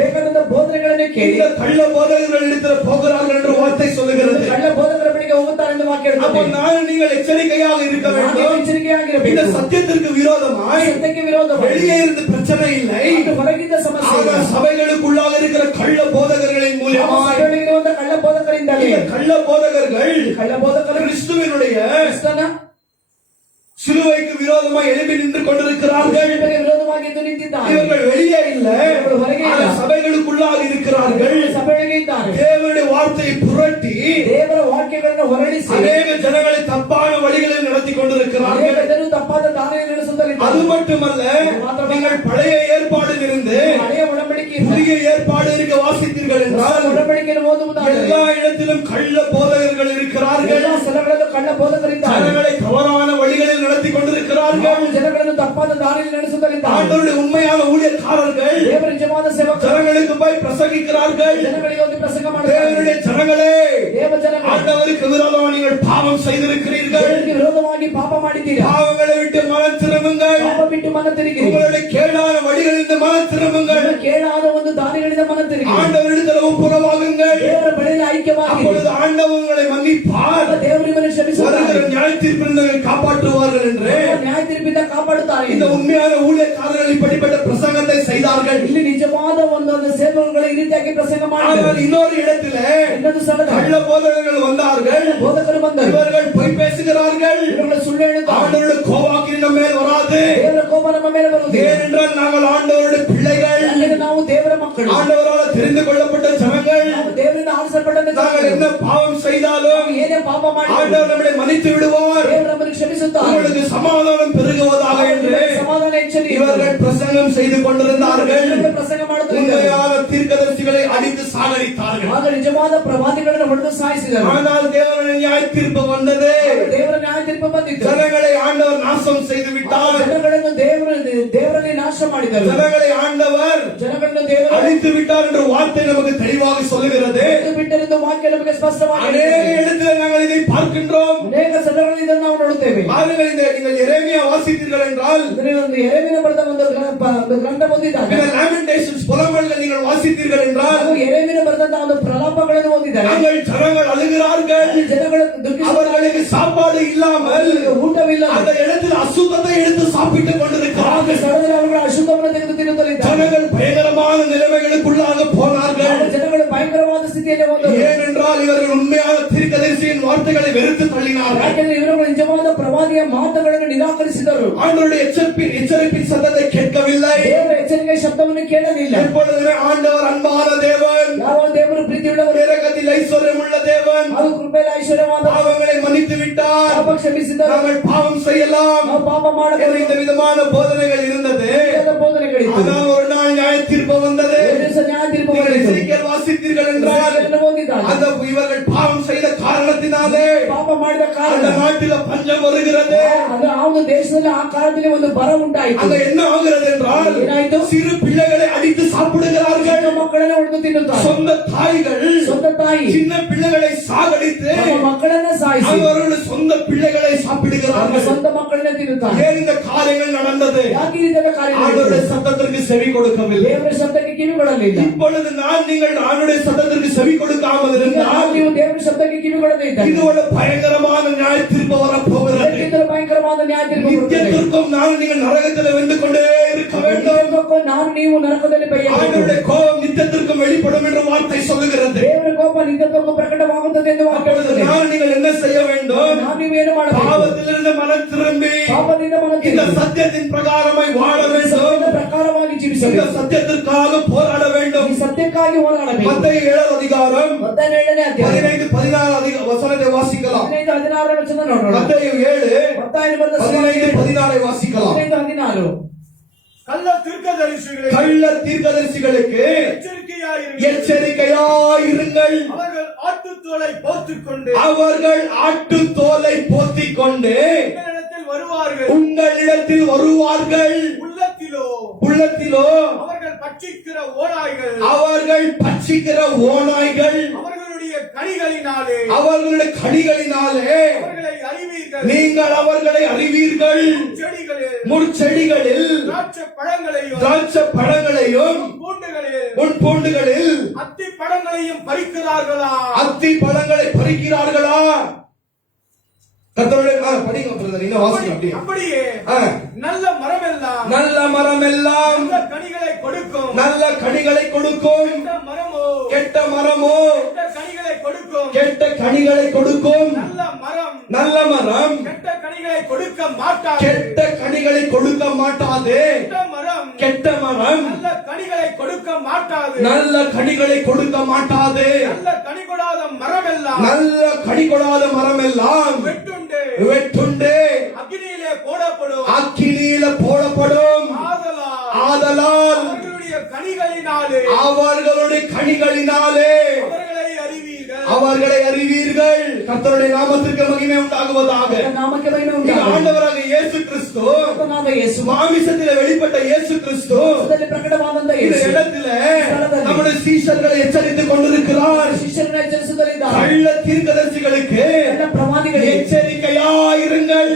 ಬೇಕಾದಂತ ಬೋಧನೆಗಳನ್ನು ಕೇಳಿ இந்த கள்ள போதகர்கள் இடத்துல போகிறார்கள் என்று வார்த்தை சொல்லுகிறது. ಕಳ್ಳ ಬೋಧಕರ ಬಳಿಗೆ ಹೋಗುತ್ತಾರೆ ಎಂದು ವಾಕ್ಯ அப்போ ಹೇಳುತ್ತದೆ. நான் நீங்கள் எச்சரிக்கையாக இருக்க ನಾವು வேண்டும். ಎಚ್ಚರಿಕೆಯಾಗಿರಬೇಕು. இந்த சத்தியத்திற்கு விரோதமாய் ಸತ್ಯಕ್ಕೆ ವಿರೋಧವಾಗಿ வெளியே இருந்து பிரச்சனை இல்லை. ಅದು ಹೊರಗಿದ್ದ ಸಮಸ್ಯೆ ಇಲ್ಲ. ஆனால் சபைகளுக்குள்ளாக இருக்கிற கள்ள போதகர்களின் ನಮ್ಮ மூலமாய் ಸಭೆಯೊಳಗಿರುವಂತಹ ಕಳ್ಳ ಬೋಧಕರಿಂದಾಗಿ இந்த கள்ள போதகர்கள் ಕಳ್ಳ ಬೋಧಕರು கிறிஸ்துவினுடைய ಕ್ರಿಸ್ತನ சிலுவைக்கு விரோதமாய் எழுப்பி நின்று கொண்டிருக்கிறார்கள். ಶಿಲುಬೆಗೆ ವಿರೋಧವಾಗಿ ಎದ್ದು ನಿಂತಿದ್ದಾರೆ. இவர்கள் வெளியே இல்லை, இவர்கள் ಹೊರಗೆ ಇಲ್ಲ. ஆனால் சபைகளுக்குள்ளாக இருக்கிறார்கள். ಸಭೆಯೊಳಗೆ ಇದ್ದಾರೆ. தேவனுடைய வார்த்தையை புரட்டி ದೇವರ ವಾಕ್ಯಗಳನ್ನು ಹೊರಡಿಸಿ அநேக ஜனங்களை தப்பான வழிகளில் நடத்தி ಅನೇಕ கொண்டிருக்கிறார்கள். ಜನರು ತಪ್ಪಾದ ದಾರಿಯಲ್ಲಿ ನಡೆಸುತ್ತಲಿದ್ದಾರೆ. அது மட்டுமல்ல, நீங்கள் பழைய ஏற்பாடில் இருந்து ಹಳೆಯ ಒಡಂಬಡಿಕೆ புதிய ஏற்பாடு இருக்க வாசித்தீர்கள் என்றால் ಒಡಂಬಡಿಕೆಯನ್ನು ಓದುವುದಾದರೆ எல்லா இடத்திலும் கள்ள போதகர்கள் இருக்கிறார்கள். ಎಲ್ಲ ಸ್ಥಳಗಳಲ್ಲೂ ಕಳ್ಳ ಬೋಧಕರಿದ್ದಾರೆ. ஜனங்களை தவறான வழிகளில் நடத்தி கொண்டிருக்கிறார்கள். ನಾವು ಜನಗಳನ್ನು ತಪ್ಪಾದ ದಾರಿಯಲ್ಲಿ ನಡೆಸುತ್ತಲಿದ್ದಾರೆ. ஆண்டவருடைய உண்மையான ஊழியக்காரர்கள் ದೇವರ ನಿಜವಾದ ಸೇವಕರು ஜனங்களுக்கு போய் பிரசங்கிக்கிறார்கள். ಜನಗಳಿಗೆ ಒಂದು ಪ್ರಸಂಗ ಮಾಡುತ್ತಾರೆ. தேவனுடைய ஜனங்களே, ದೇವ ಜನಗಳು ஆண்டவருக்கு விரோதமாக நீங்கள் பாவம் செய்திருக்கிறீர்கள். ದೇವರಿಗೆ ವಿರೋಧವಾಗಿ ಪಾಪ ಮಾಡಿದ್ದೀರಾ. பாவங்களை விட்டு மனம் திரும்புங்கள். ಪಾಪ ಬಿಟ್ಟು ಮನ ತಿರುಗಿರಿ. உங்களுடைய கேடான வழிகளிலிருந்து மனம் திரும்புங்கள். ನಿಮ್ಮ ಕೇಳಾದ ಒಂದು ದಾರಿಗಳಿಂದ ಮನ ತಿರುಗಿರಿ. ஆண்டவரிடத்தில் ஒப்புரவாகுங்கள். ದೇವರ ಬಳಿಯಲ್ಲಿ ಐಕ್ಯವಾಗಿ அப்பொழுது ஆண்டவர் உங்களை மன்னிப்பார். ದೇವರು ನಿಮ್ಮನ್ನು ಕ್ಷಮಿಸುತ್ತಾರೆ. வருகிற நியாய தீர்ப்பிலிருந்து காப்பாற்றுவார்கள் என்று ನ್ಯಾಯ ತೀರ್ಪಿಂದ ಕಾಪಾಡುತ್ತಾರೆ. இந்த உண்மையான ஊழியக்காரர்கள் இப்படிப்பட்ட பிரசங்கத்தை செய்தார்கள். ಇಲ್ಲಿ ನಿಜವಾದ ಒಂದೊಂದು ಸೇವಕರುಗಳು ಈ ರೀತಿಯಾಗಿ ಪ್ರಸಂಗ ஆனால் ಮಾಡಿದರು. இன்னொரு இடத்திலே ಇನ್ನೊಂದು ಸ್ಥಳದಲ್ಲಿ கள்ள போதகர்கள் வந்தார்கள். ಬೋಧಕರು ಬಂದರು. இவர்கள் பொய் பேசுகிறார்கள். ಇವುಗಳು ಸುಳ್ಳು ಹೇಳುತ್ತಾರೆ. ஆண்டவருடைய கோவாக்கின் நம்ம மேல் வராது. ದೇವರ ಕೋಪ ನಮ್ಮ ಮೇಲೆ ಬರುವುದಿಲ್ಲ. ஏனென்றால் நாங்கள் ஆண்டவருடைய பிள்ளைகள், ಯಾಕಂದ್ರೆ ನಾವು ದೇವರ ಮಕ್ಕಳು. ஆண்டவரால் தெரிந்து கொள்ளப்பட்ட ஜனங்கள். ನಾವು ದೇವರಿಂದ ಆರಿಸಲ್ಪಟ್ಟ நாங்கள் என்ன பாவம் செய்தாலும் ಏನೇ ಪಾಪ ಮಾಡಿ ஆண்டவர் நம்மளை மன்னித்து விடுவார். ದೇವರು ನಮ್ಮನ್ನು ಕ್ಷಮಿಸುತ್ತಾರೆ. உங்களுக்கு சமாதானம் பெருகுவதாக என்று ಸಮಾಧಾನ ಹೆಚ್ಚಲಿ இவர்கள் பிரசங்கம் செய்து கொண்டிருந்தார்கள். ಪ್ರಸಂಗ ಮಾಡುತ್ತಿದ್ದಾರೆ. உண்மையான தீர்க்கதரிசிகளை அடித்து சாகடித்தார்கள். ಆಗ ನಿಜವಾದ ಪ್ರವಾದಿಗಳನ್ನು ಹೊಡೆದು ಸಾಯಿಸಿದರು. ஆனால் தேவனுடைய நியாய தீர்ப்பு வந்தது. ದೇವರ ನ್ಯಾಯ ತೀರ್ಪು ಬಂದಿತ್ತು. ஜனங்களை ஆண்டவர் நாசம் செய்து விட்டார். ಜನಗಳನ್ನು ದೇವರಲ್ಲಿ ನಾಶ ಮಾಡಿದರು. ஜனங்களை ஆண்டவர் ಜನಗಳನ್ನು ದೇವರು அழித்து விட்டார் என்ற வார்த்தை நமக்கு தெளிவாக சொல்லுகிறது. ಬಿಟ್ಟರೆಂದು ವಾಕ್ಯ ನಮಗೆ ಸ್ಪಷ್ಟವಾಗಿ அநேக இடத்தில் நாங்கள் இதை பார்க்கின்றோம். ಅನೇಕ ಸ್ಥಳಗಳಲ್ಲಿ ಇದನ್ನು ನಾವು ನೋಡುತ್ತೇವೆ. பாருங்கள், இந்த நீங்கள் எரேமியா வாசித்தீர்கள் என்றால் ಅಂದ್ರೆ ಒಂದು ಎರೆಮೀಯ ಬರೆದ ಒಂದು ಗ್ರಂಥ ಓದಿದ್ದಾರೆ. இந்த லாமெண்டேஷன்ஸ் புலம்பல்கள் நீங்கள் வாசித்தீர்கள் என்றால் ನಾವು ಎರೆಮೀಯ ಬರೆದಂತಹ ಒಂದು ಪ್ರಲಾಪಗಳನ್ನು ಓದಿದ್ದಾರೆ. நாங்கள் ஜனங்கள் அழுகிறார்கள். ಜನಗಳು ದುಃಖಿಸುತ್ತಾರೆ. அவர்களுக்கு சாப்பாடு இல்லாமல் ಊಟವಿಲ್ಲ. அந்த இடத்தில் அசுத்தத்தை எடுத்து சாப்பிட்டுக் ಆಗ கொண்டிருக்கிறார்கள். ಸ್ಥಳದಲ್ಲಿ ಅವರುಗಳು ಅಶುದ್ಧವನ್ನು ತೆಗೆದು ತಿನ್ನುತ್ತಲಿದ್ದಾರೆ. ஜனங்கள் பயங்கரமான நிலைமைகளுக்குள்ளாக போனார்கள். ಜನಗಳು ಭಯಂಕರವಾದ ಸ್ಥಿತಿಯಲ್ಲಿ ಹೋದರು. ஏனென்றால் இவர்கள் உண்மையான தீர்க்கதரிசியின் வார்த்தைகளை வெறுத்து தள்ளினார்கள். ಯಾಕೆಂದ್ರೆ ಇವರುಗಳು ನಿಜವಾದ ಪ್ರವಾದಿಯ ಮಾತುಗಳನ್ನು ನಿರಾಕರಿಸಿದರು. ஆண்டவருடைய எச்சரிப்பின் சத்தத்தை கேட்கவில்லை. ದೇವರ ಎಚ್ಚರಿಕೆಯ ಶಬ್ದವನ್ನು ಕೇಳಲಿಲ್ಲ. எப்பொழுதுமே ஆண்டவர் அன்பான தேவன், ಯಾವ ದೇವರು ಪ್ರೀತಿಯುಳ್ಳವರು, இரக்கத்தில் ஐஸ்வர்யமுள்ள தேவன், ಅದು ಕೃಪೆಯಲ್ಲಿ ಐಶ್ವರ್ಯವಾದ, பாவங்களை மன்னித்து விட்டார், ಪಾಪ ಕ್ಷಮಿಸಿದರು, நாங்கள் பாவம் செய்யலாம் ನಾವು ಪಾಪ ಮಾಡಬಹುದು. இந்த விதமான போதனைகள் இருந்தது. ಬೋಧನೆಗಳಿತ್ತು. ஆனால் ஒரு நாள் நியாய தீர்ப்பு வந்தது. ನ್ಯಾಯ ತೀರ್ಪು நீங்கள் ಬಂದಿತು. எசேக்கியேல் வாசித்தீர்கள் என்றால் ಓದಿದ್ದಾರೆ. அந்த இவர்கள் பாவம் செய்த காரணத்தினாலே ಪಾಪ ಮಾಡಿದ அந்த ಕಾರಣ நாட்டில பஞ்சம் வருகிறது. ಅದು ಆ ಒಂದು ದೇಶದಲ್ಲಿ ಆ ಕಾಲದಲ್ಲಿ ಒಂದು ಬರ ಉಂಟಾಯಿತು. அங்க என்ன ஆகிறது என்றால் ಏನಾಯ್ತು? சிறு பிள்ளைகளை அடித்து சாப்பிடுகிறார்கள். ಚಿಕ್ಕ ಮಕ್ಕಳನ್ನ ಹೊಡೆದು ತಿನ್ನುತ್ತಾರೆ. சொந்த தாய்கள் ಸ್ವಂತ ತಾಯಿ சின்ன பிள்ளைகளை சாகடித்து ತಮ್ಮ ಮಕ್ಕಳನ್ನ ಸಾಯಿಸಿ அவர்கள் சொந்த பிள்ளைகளை ತಮ್ಮ சாப்பிடுகிறார்கள். ಸ್ವಂತ ಮಕ್ಕಳನ್ನ ತಿನ್ನುತ್ತಾರೆ. ஏன் இந்த காரியங்கள் நடந்தது? ಯಾಕೆ ಈ ರೀತಿಯ ಕಾರ್ಯಗಳು ஆண்டவருடைய ನಡೆಯಿತು? சத்தத்திற்கு செவி கொடுக்கவில்லை. ದೇವರ ಶಬ್ದಕ್ಕೆ ಕಿವಿಗೊಡಲಿಲ್ಲ. இப்பொழுது நீங்கள் ஆண்டவருடைய சத்தத்திற்கு செவி கொடுக்காமல் ಈಗ இருந்தால் ನೀವು ದೇವರ ಶಬ್ದಕ್ಕೆ ಕಿವಿಗೊಡದೇ ಇದ್ದರೆ இது ஒரு பயங்கரமான நியாய தீர்ப்பு வரப்போகிறது. ಇದಕ್ಕಿಂತಲೂ ಭಯಂಕರವಾದ ನ್ಯಾಯ ತೀರ್ಪು ಬರುತ್ತದೆ. நித்தியத்திற்கும் நீங்கள் நரகத்தில் வெந்து கொண்டே இருக்க வேண்டும். ನಿತ್ಯಕ್ಕೂ ನಾನು ನೀವು ನರಕದಲ್ಲಿ ಬೈಯಬೇಕು. ஆண்டவருடைய கோபம் நித்தியத்திற்கும் வெளிப்படும் என்று வார்த்தை சொல்லுகிறது. ದೇವರ ಕೋಪ ನಿತ್ಯಕ್ಕೂ ಪ್ರಕಟವಾಗುತ್ತದೆ ಎಂದು ವಾಕ್ಯ அப்பொழுது ಹೇಳುತ್ತದೆ. நீங்கள் என்ன செய்ய வேண்டும்? ನಾವು ನೀವೇನು ಮಾಡಬೇಕು? பாவத்திலிருந்து மனம் திரும்பி ಪಾಪದಿಂದ ಮನ இந்த ತಿರುಗಿ சத்தியத்தின் பிரகாரமாய் வாழ வேண்டும். ಸತ್ಯದ ಪ್ರಕಾರವಾಗಿ இந்த ಜೀವಿಸಬೇಕು. சத்தியத்திற்காக போராட வேண்டும். ಈ ಸತ್ಯಕ್ಕಾಗಿ ಹೋರಾಡಬೇಕು. மத்தேயு 7 அதிகாரம் 17ನೇ ಅಧ್ಯಾಯ 15-16 வசனத்தை வாசிக்கலாம். 15-16 ವಚನ ನೋಡೋಣ. மத்தேயு 7 ಮತ್ತಾಯನು ಬರೆದ 15-16 வாசிக்கலாம். 15-16 கள்ள தீர்க்கதரிசிகளே, கள்ள தீர்க்கதரிசிகளுக்கு எச்சரிக்கையாயிருங்கள். அவர்கள் ஆட்டுத்தோலை போர்த்துக்கொண்டு அவர்கள் ஆட்டுத்தோலை போத்திக் கொண்டு உங்களிடத்தில் வருவார்கள். உள்ளத்திலோ அவர்கள் பட்சிக்கிற ஓநாய்கள், அவர்களுடைய கனிகளினாலே அவர்களுடைய கனிகளினாலே அவர்களை அறிவீர்கள். நீங்கள் அவர்களை அறிவீர்கள். முட்செடிகளில் திராட்சை பழங்களையும் முட்பூண்டுகளில் அத்தி பழங்களையும் பறிக்கிறார்களா? அத்தி பழங்களை பறிக்கிறார்களா? கர்த்தருடைய படிங்க பிரதர், இன்னும் வாசிங்க அப்படியே. அப்படியே நல்ல மரம் எல்லாம் நல்ல கனிகளை கொடுக்கும். நல்ல கனிகளை கொடுக்கும். கெட்ட மரமோ கெட்ட கனிகளை கொடுக்கும். நல்ல மரம் கெட்ட கனிகளை கொடுக்க மாட்டாது. கெட்ட கனிகளை கொடுக்க மாட்டாது. கெட்ட மரம் நல்ல கனிகளை கொடுக்க மாட்டாது. நல்ல கனிகளை கொடுக்க மாட்டாது. நல்ல கனி கொடாத மரம் எல்லாம் நல்ல கனி கொடாத மரம் எல்லாம் வெட்டுண்டு அக்கினியிலே போடப்படும். ஆதலால் அவர்களுடைய கனிகளினாலே அவர்களை அறிவீர்கள். கர்த்தருடைய நாமத்திற்கு மகிமை உண்டாகுவதாக. ನಾಮಕ್ಕೆ ಮಹಿಮೆ ಉಂಟಾಗಲಿ. ஆண்டவராக இயேசு கிறிஸ்து, ಕರ್ತನಾದ ಯೇಸು, மாமிசத்திலே வெளிப்பட்ட இயேசு கிறிஸ்து ಮಾಂಸದಲ್ಲಿ ಪ್ರಕಟವಾದಂತ இந்த ಯೇಸು இடத்திலே நம்முடைய சீஷர்களை எச்சரித்துக் கொண்டிருக்கிறார். ಶಿಷ್ಯರನ್ನ ಎಚ್ಚರಿಸುತ್ತಲಿದ್ದಾರೆ. கள்ள தீர்க்கதரிசிகளுக்கு ಕಳ್ಳ ಪ್ರವಾದಿಗಳಿಗೆ எச்சரிக்கையாயிருங்கள்.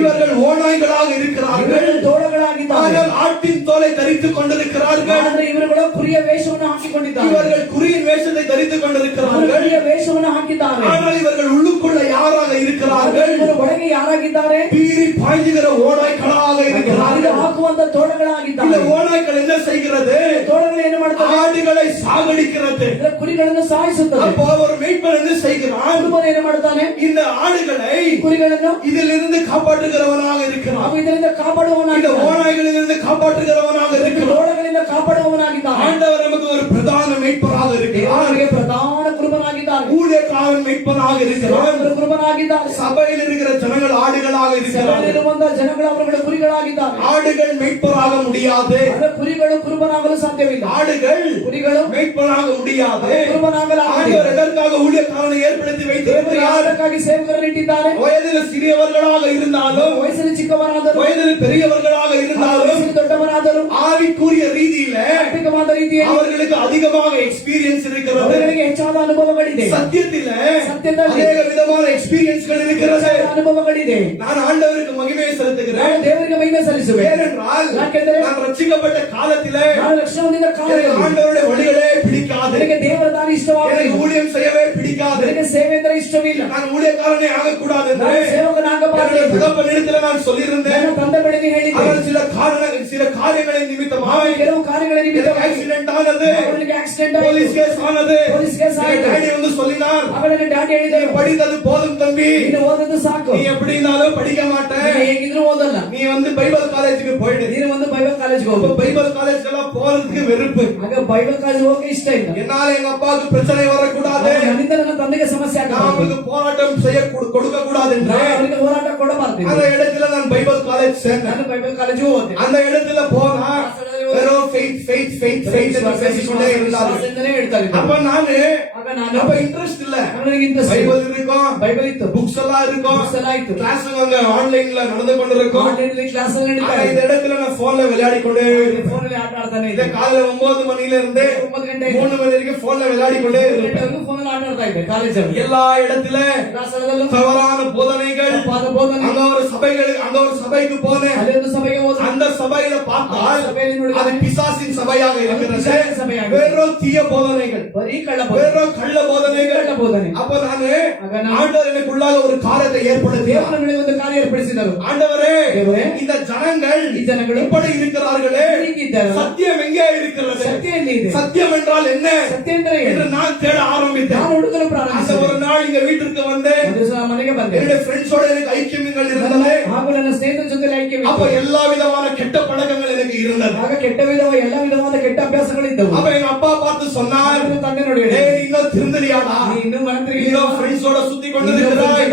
இவர்கள் ஓநாய்களாக இருக்கிறார்கள். ತೋಳಗಳಾಗಿದ್ದಾರೆ. ஆனால் ஆட்டின் தோலை தரித்துக் கொண்டிருக்கிறார்கள். ಆದರೆ ಇವರುಗಳು ಕುರಿಯ ವೇಷವನ್ನು ಹಾಕಿಕೊಂಡಿದ್ದಾರೆ. இவர்கள் குறியின் வேஷத்தை தரித்துக் கொண்டிருக்கிறார்கள். ಕುರಿಯ ವೇಷವನ್ನು ಹಾಕಿದ್ದಾರೆ. ஆனால் இவர்கள் உள்ளுக்குள்ள யாராக இருக்கிறார்கள்? ಇವರು ಒಳಗೆ ಯಾರಾಗಿದ್ದಾರೆ? பீறி பாய்ந்துகிற ஓநாய்களாக இருக்கிறார்கள். ಹಾಕುವಂತ இந்த ತೋಳಗಳಾಗಿದ್ದಾರೆ. ஓநாய்கள் என்ன செய்கிறது? ತೋಳಗಳು ಏನು ಮಾಡ್ತಾರೆ? ஆடுகளை சாகடிக்கிறது. ಕುರಿಗಳನ್ನು ಸಾಯಿಸುತ್ತದೆ. அப்போ ஒரு மேய்ப்பன் என்ன செய்கிறான்? ಕುರುಬನು ಏನು ಮಾಡ್ತಾನೆ? இந்த ஆடுகளை ಕುರಿಗಳನ್ನು இதிலிருந்து காப்பாற்றுகிறவனாக இருக்கிறான். ಹಾಗೂ ಇದರಿಂದ இந்த ಕಾಪಾಡುವವನಾಗಿದ್ದಾನೆ. ஓநாய்களிலிருந்து காப்பாற்றுகிறவனாக இருக்கிறான். ತೋಳಗಳಿಂದ ಕಾಪಾಡುವವನಾಗಿದ್ದಾನೆ. ஆண்டவர் நமக்கு ஒரு பிரதான மேய்ப்பராக இருக்கிறார். ಅವರಿಗೆ ಪ್ರಧಾನ ಕುರುಬನಾಗಿದ್ದಾನೆ. ஊழியக்காரன் மேய்ப்பனாக இருக்கிறார். ಅವರು ಕುರುಬನಾಗಿದ್ದಾರೆ. சபையில் இருக்கிற ஜனங்கள் ஆடுகளாக இருக்கிறார்கள். ಸಭೆಯಲ್ಲಿರುವಂತ ಜನಗಳು ಅವರುಗಳ ಕುರಿಗಳಾಗಿದ್ದಾರೆ. ஆடுகள் மேய்ப்பராக முடியாது. ಆದರೆ ಕುರಿಗಳು ಕುರುಬನಾಗಲು ಸಾಧ್ಯವಿಲ್ಲ. ஆடுகள் ಕುರಿಗಳು மேய்ப்பராக முடியாது. ಕುರುಬನಾಗಲಾಗುವುದಿಲ್ಲ. ஆண்டவர் எதற்காக ஊழியக்காரனை ஏற்படுத்தி ದೇವರು வைத்திருக்கிறார்? ಯಾರಕ್ಕಾಗಿ ಸೇವಕರನ್ನು ಇಟ್ಟಿದ್ದಾರೆ? வயதில் சிறியவர்களாக இருந்தாலும் ವಯಸ್ಸಲ್ಲಿ ಚಿಕ್ಕವರಾದರು, வயதில் பெரியவர்களாக இருந்தாலும் ವಯಸ್ಸಲ್ಲಿ ದೊಡ್ಡವರಾದರು, ஆவிக்குரிய ரீதியில ಆರ್ಥಿಕವಾದ ರೀತಿಯಲ್ಲಿ அவர்களுக்கு அதிகமாக எக்ஸ்பீரியன்ஸ் இருக்கிறது. ಅವರಿಗೆ ಹೆಚ್ಚಾದ ಅನುಭವಗಳಿದೆ. சத்தியத்தில சத்தியದಲ್ಲಿ அநேக விதமான எக்ஸ்பீரியன்ஸ்கள் இருக்கிறது. ಅನುಭವಗಳಿದೆ. நான் ஆண்டவருக்கு மகிமையை செலுத்துகிறேன். ನಾನು ದೇವರಿಗೆ ಮಹಿಮೆ ಸಲ್ಲಿಸುವೆ. ஏனென்றால் ಯಾಕೆಂದರೆ நான் ரட்சிக்கப்பட்ட காலத்திலே ನಾನು ರಕ್ಷಣೆ ಹೊಂದಿದ ಕಾಲದಲ್ಲಿ ஆண்டவருடைய வழிகளே பிடிக்க பிடிக்காது. ನನಗೆ ದೇವರ ದಾರಿ எனக்கு ಇಷ್ಟವಾಗಲಿಲ್ಲ. ஊழியம் செய்யவே பிடிக்காது. ನನಗೆ ಸೇವೆ ಅಂದ್ರೆ ಇಷ್ಟವಿಲ್ಲ. நான் ஊழியக்காரனே ஆகக்கூடாது என்று ನಾನು ಸೇವಕನಾಗಬಾರದು. என்னுடைய தகப்பனிடத்தில் நான் சொல்லியிருந்தேன். ನನ್ನ ತಂದೆ ಬಳಿಗೆ ಹೇಳಿದ್ದೆ. அவர் சில காரியங்களின் நிமித்தமாக ಕೆಲವು ಕಾರ್ಯಗಳ ನಿಮಿತ್ತ ஆக்சிடென்ட் ஆனது, ಅವನಿಗೆ ಆಕ್ಸಿಡೆಂಟ್ போலீஸ் ಆಯಿತು. கேஸ் ஆனது. ಪೊಲೀಸ್ ಕೇಸ್ ಆಯಿತು. டாடி வந்து சொல்லினார், ಅವಳನ್ನ ಡ್ಯಾಡಿ நீ ಹೇಳಿದರು, படித்தது போதும் தம்பி, ನೀನು ಓದದ್ದು ಸಾಕು, நீ எப்படி இருந்தாலும் படிக்க மாட்டேன், ನೀನು ಹೇಗಿದ್ರು ಓದಲ್ಲ, நீ வந்து பைபிள் காலேஜுக்கு போயிடு. ನೀನು ಒಂದು ಬೈಬಲ್ ಕಾಲೇಜ್ಗೆ அப்ப ಹೋಗು. பைபிள் காலேஜ் எல்லாம் போறதுக்கு வெறுப்பு. ಆಗ ಬೈಬಲ್ ಕಾಲೇಜ್ ಹೋಗಕ್ಕೆ ಇಷ್ಟ ಇಲ್ಲ. என்னால எங்க அப்பாவுக்கு பிரச்சனை வரக்கூடாது, ನನ್ನಿಂದ ನನ್ನ ತಂದೆಗೆ ಸಮಸ್ಯೆ நான் ಆಗಬಾರದು, அவருக்கு போராட்டம் செய்ய கொடுக்க கூடாது என்று ನಾನು ಅವರಿಗೆ ಹೋರಾಟ ಕೊಡಬಾರದು. அந்த இடத்துல நான் பைபிள் காலேஜ் சேர்ந்தேன். ನಾನು ಬೈಬಲ್ ಕಾಲೇಜಿಗೆ ಹೋದೆ. அந்த இடத்துல போனா வெறும் faith என்று பேசிக்கொண்டே இருந்தார்கள். ವಿಶ್ವಾಸದಿಂದಲೇ ಹೇಳ್ತಾರೆ. அப்ப நானு ಆಗ ನಾನು அப்ப இன்ட்ரெஸ்ட் இல்ல, ನನಗೆ ಇಂಟ್ರೆಸ್ಟ್ ಇಲ್ಲ. பைபிள் இருக்கும், ಬೈಬಲ್ ಇತ್ತು, புக்ஸ் எல்லாம் இருக்கும், books ಎಲ್ಲ ಇತ್ತು, கிளாஸ் அங்க ஆன்லைன்ல நடந்து கொண்டிருக்கும். ಆನ್ಲೈನ್ ಕ್ಲಾಸ್ ನಡೀತಾ ஆனா ಇದೆ. இந்த இடத்துல நான் போன்ல விளையாடி கொண்டே இருப்பேன். ಫೋನ್ ಅಲ್ಲಿ ಆಟ ಆಡ್ತಾನೆ இதை ಇದೆ. காலையில 9 மணில இருந்து 9 ಗಂಟೆ 3 மணி வரைக்கும் போன்ல விளையாடி கொண்டே இருப்பேன். ಫೋನ್ ಅಲ್ಲಿ ಆಟ ಆಡ್ತಾ ಇದ್ದೆ ಕಾಲೇಜಲ್ಲಿ. எல்லா இடத்துல ಎಲ್ಲಾ ಸ್ಥಳದಲ್ಲೂ தவறான போதனைகள். ತಪ್ಪಾದ ಬೋಧನೆ. அங்க ஒரு சபைக்கு போனேன். ಅಲ್ಲಿ ಒಂದು ಸಭೆಗೆ ಹೋದ. அந்த சபையில பார்த்தால் சபைಯಲ್ಲಿ ನೋಡಿದ್ರೆ அது பிசாசின் சபையாக இருக்கிறது. பிசாசின் சபையாக. வெறும் தீய போதனைகள், ಬರೀ ಕಳ್ಳ ಬೋಧನೆ. வெறும் கள்ள போதனைகள். ಕಳ್ಳ ಬೋಧನೆ. அப்ப நானு ಆಗ ನಾನು ஆண்டவர் எனக்குள்ளாக ஒரு காரியத்தை ஏற்படுத்தி, ದೇವರ ನಡುವೆ ಒಂದು ಕಾರ್ಯ ಏರ್ಪಡಿಸಿದರು. ஆண்டவரே தேவரே, இந்த ஜனங்கள் ಈ ಜನಗಳು இப்படி இருக்கிறார்களே, ಹೀಗಿದ್ದಾರೆ. சத்தியம் எங்கே இருக்கிறது? ಸತ್ಯ ಎಲ್ಲಿ ಇದೆ? சத்தியம் என்றால் என்ன ಸತ್ಯ ಅಂದ್ರೆ ಏನು? என்று நான் தேட ஆரம்பித்தேன். ನಾನು ಹುಡುಕಲು அந்த ಪ್ರಾರಂಭಿಸಿದೆ. ஒரு நாள் இங்க வீட்டிற்கு வந்தேன். ಒಂದು ದಿವಸ ಮನೆಗೆ ಬಂದೆ. என்னுடைய ஃப்ரெண்ட்ஸோட எனக்கு ஐக்கியங்கள் இருந்தது. ಹಾಗೂ ನನ್ನ ಸ್ನೇಹಿತರ ಜೊತೆ ಐಕ್ಯವಿತ್ತು. அப்ப எல்லா விதமான கெட்ட பழக்கங்கள் எனக்கு இருந்தது. ಆಗ ಕೆಟ್ಟ ಎಲ್ಲ ವಿಧವಾದ ಕೆಟ್ಟ ಅಭ್ಯಾಸಗಳಿದ್ದವು. அப்ப எங்க அப்பா பார்த்து சொன்னார், ನನ್ನ ತಂದೆ ನೋಡಿ, "ஏய், நீ இன்னும் திருந்தலியாடா, ನೀ ಇನ್ನೂ ಮನಸ್ಸಿಗೆ இன்னும் ஃப்ரெண்ட்ஸோட சுத்தி கொண்டிருக்கிறாய்,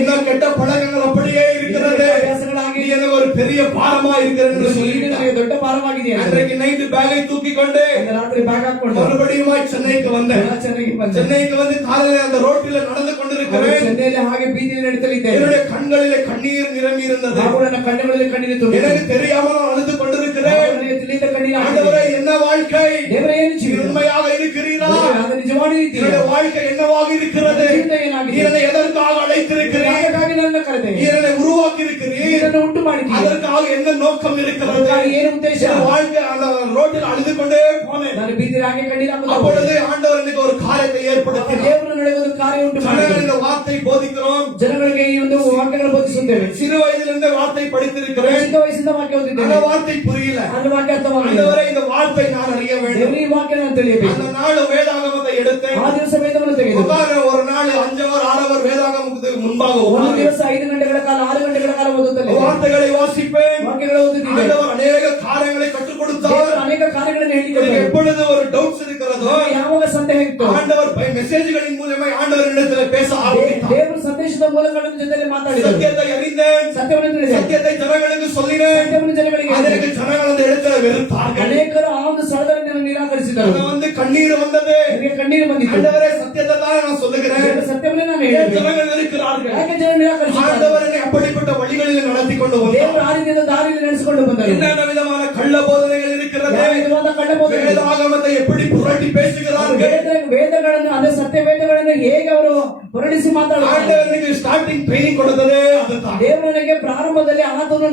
இன்னும் கெட்ட பழக்கங்கள் அப்படியே இருக்கிறது, ಅಭ್ಯಾಸಗಳಾಗಿ நீ எனக்கு ஒரு பெரிய பாரமா இருக்கிறது" என்று ನೀನು சொல்லிட்டார். ನನಗೆ ದೊಡ್ಡ ಭಾರವಾಗಿದೆ. அன்றைக்கு நைட் பேக்கை தூக்கி கொண்டு ರಾತ್ರಿ ಬ್ಯಾಗ್ ಹಾಕೊಂಡು மறுபடியும் சென்னைக்கு வந்தேன். ಚೆನ್ನೈಗೆ ಬಂದೆ. சென்னைக்கு வந்து காலையில அந்த ரோட்டில நடந்து கொண்டிருக்கிறேன். ಚೆನ್ನೈಯಲ್ಲಿ ಹಾಗೆ ಬೀದಿಯಲ್ಲಿ ನಡೀತಲಿದ್ದೇನೆ. என்னுடைய கண்களிலே கண்ணீர் நிரம்பி இருந்தது. ಹಾಗೂ ನನ್ನ ಕಣ್ಣುಗಳಲ್ಲಿ ಕಣ್ಣೀರು ತುಂಬಿತು. எனக்கு தெரியாம நான் அழுது கொண்டிருக்கிறேன். ನನಗೆ ತಿಳಿದ ಕಣ್ಣೀರು ஆண்டவரே, என்ன வாழ்க்கை? ದೇವರೇ, ಏನು நீர் ಜೀವನ? உண்மையாக இருக்கிறீரா? ಅದು ನಿಜವಾದ ರೀತಿ. என்னுடைய வாழ்க்கை என்னவாக இருக்கிறது? ಜೀವಿತ ಏನಾಗಿದೆ? நீர் என்னை எதற்காக அழைத்திருக்கிறீர்? ಯಾಕಾಗಿ ನನ್ನ ಕರೆದೆ? நீர் என்னை உருவாக்கி இருக்கிறீர். ಇದನ್ನು ಉಂಟು ಮಾಡಿದ್ದೀರಿ. அதற்காக என்ன நோக்கம் இருக்கிறது? ಅದಕ್ಕಾಗಿ ಏನು ಉದ್ದೇಶ? என் வாழ்க்கை அந்த ரோட்டில் அழுது கொண்டே போனேன். ನಾನು ಬೀದಿಯಲ್ಲಿ ಹಾಗೆ ಕಣ್ಣೀರು ಹಾಕುತ್ತಾ அப்பொழுது ஆண்டவர் எனக்கு ஒரு காரியத்தை ஏற்படுத்தினார். ದೇವರ ನಡುವೆ ಒಂದು ಕಾರ್ಯ ಉಂಟು ಮಾಡಿದರು. ஜனங்கள் இந்த வார்த்தை போதிக்கிறோம். ಜನಗಳಿಗೆ ಈ ಒಂದು ವಾಕ್ಯಗಳನ್ನು ಬೋಧಿಸುತ್ತೇವೆ. சிறு வயதிலிருந்து வார்த்தை படித்திருக்கிறேன். ಚಿಕ್ಕ ವಯಸ್ಸಿಂದ ವಾಕ್ಯ அந்த ಓದಿದ್ದೇನೆ. வார்த்தை புரியல. அந்த ವಾಕ್ಯ ಅರ್ಥವಾಗಲಿಲ್ಲ. ஆண்டவரೇ, இந்த வார்த்தை நான் அறிய வேண்டும். ದೇವರೇ, ಈ ವಾಕ್ಯ ನಾನು ತಿಳಿಯಬೇಕು. அந்த நாள் வேதாகமத்தை எடுத்தேன். ಆ ದಿವಸ ವೇದವನ್ನು ತೆಗೆದು உட்கார ஒரு நாள் 5 hour 6 hour வேதாகமத்துக்கு முன்பாக ಒಂದು உட்கார்ந்து ದಿವಸ 5 ಗಂಟೆಗಳ ಕಾಲ 6 ಗಂಟೆಗಳ ಕಾಲ ಓದುತ್ತಲೇ வார்த்தைகளை வாசிப்பேன். ವಾಕ್ಯಗಳು ಓದುತ್ತಿದ್ದೆ. ஆண்டவர் அநேக காரியங்களை கற்றுக் கொடுத்தார். ದೇವರು ಅನೇಕ ಕಾರ್ಯಗಳನ್ನು எனக்கு ಹೇಳಿಕೊಟ್ಟರು. எப்பொழுது ஒரு டவுட்ஸ் இருக்கிறதோ, ಯಾವಾಗ ಸಂದೇಹ ಇತ್ತು, ஆண்டவர் மெசேஜ்களின் மூலமா ஆண்டவர் இடத்துல பேச ஆரம்பித்தார். ದೇವರು ಸಂದೇಶದ ಮೂಲಕ ನಮ್ಮ ಜೊತೆಯಲ್ಲಿ ಮಾತಾಡಿದರು. சத்தியத்தை அறிந்தேன். ಸತ್ಯವನ್ನು ತಿಳಿದೆ. சத்தியத்தை ஜனங்களுக்கு சொல்லினேன். ಸತ್ಯವನ್ನು ಜನಗಳಿಗೆ அதற்கு ಹೇಳಿದೆ. ஜனங்கள் அந்த இடத்துல வெறுத்தார்கள். ಅನೇಕರು ಆ ಒಂದು ಸ್ಥಳದಲ್ಲಿ ನನ್ನನ್ನು ನಿರಾಕರಿಸಿದರು. அது வந்து கண்ணீர் வந்தது. ನನಗೆ ಕಣ್ಣೀರು ಬಂದಿತ್ತು. ஆண்டவரே, சத்தியத்தை தான் நான் சொல்லுகிறேன். ದೇವರ ಸತ್ಯವನ್ನೇ ನಾನು ஏன் ಹೇಳಿದೆ. ஜனங்கள் இருக்கிறார்கள்? ಯಾಕೆ ಜನ ನಿರಾಕರಿಸಿದ್ದಾರೆ? ஆண்டவர் என்னை அப்படிப்பட்ட வழிகளில் நடத்தி கொண்டு ದೇವರು வந்தார். ಆ ರೀತಿಯ ದಾರಿಯಲ್ಲಿ ನಡೆಸಿಕೊಂಡು ಬಂದರು. என்னென்ன விதமான கள்ள போதனைகள் இருக்கிறது? ಯಾವ ವಿಧವಾದ ಕಳ್ಳ ಬೋಧನೆ? வேதாகமத்தை எப்படி புரட்டி பேசுகிறார்கள்? ವೇದಗಳನ್ನು ಅದೇ ಸತ್ಯ ವೇದಗಳನ್ನು ಹೇಗೆ ಅವರು ಹೊರಡಿಸಿ ಮಾತಾಡುತ್ತಾರೆ. ஆண்டவருக்கு ஸ்டார்டிங் ட்ரைனிங் கொடுத்ததே அதுதான். ದೇವರು ನನಗೆ ಪ್ರಾರಂಭದಲ್ಲಿ ಆತನು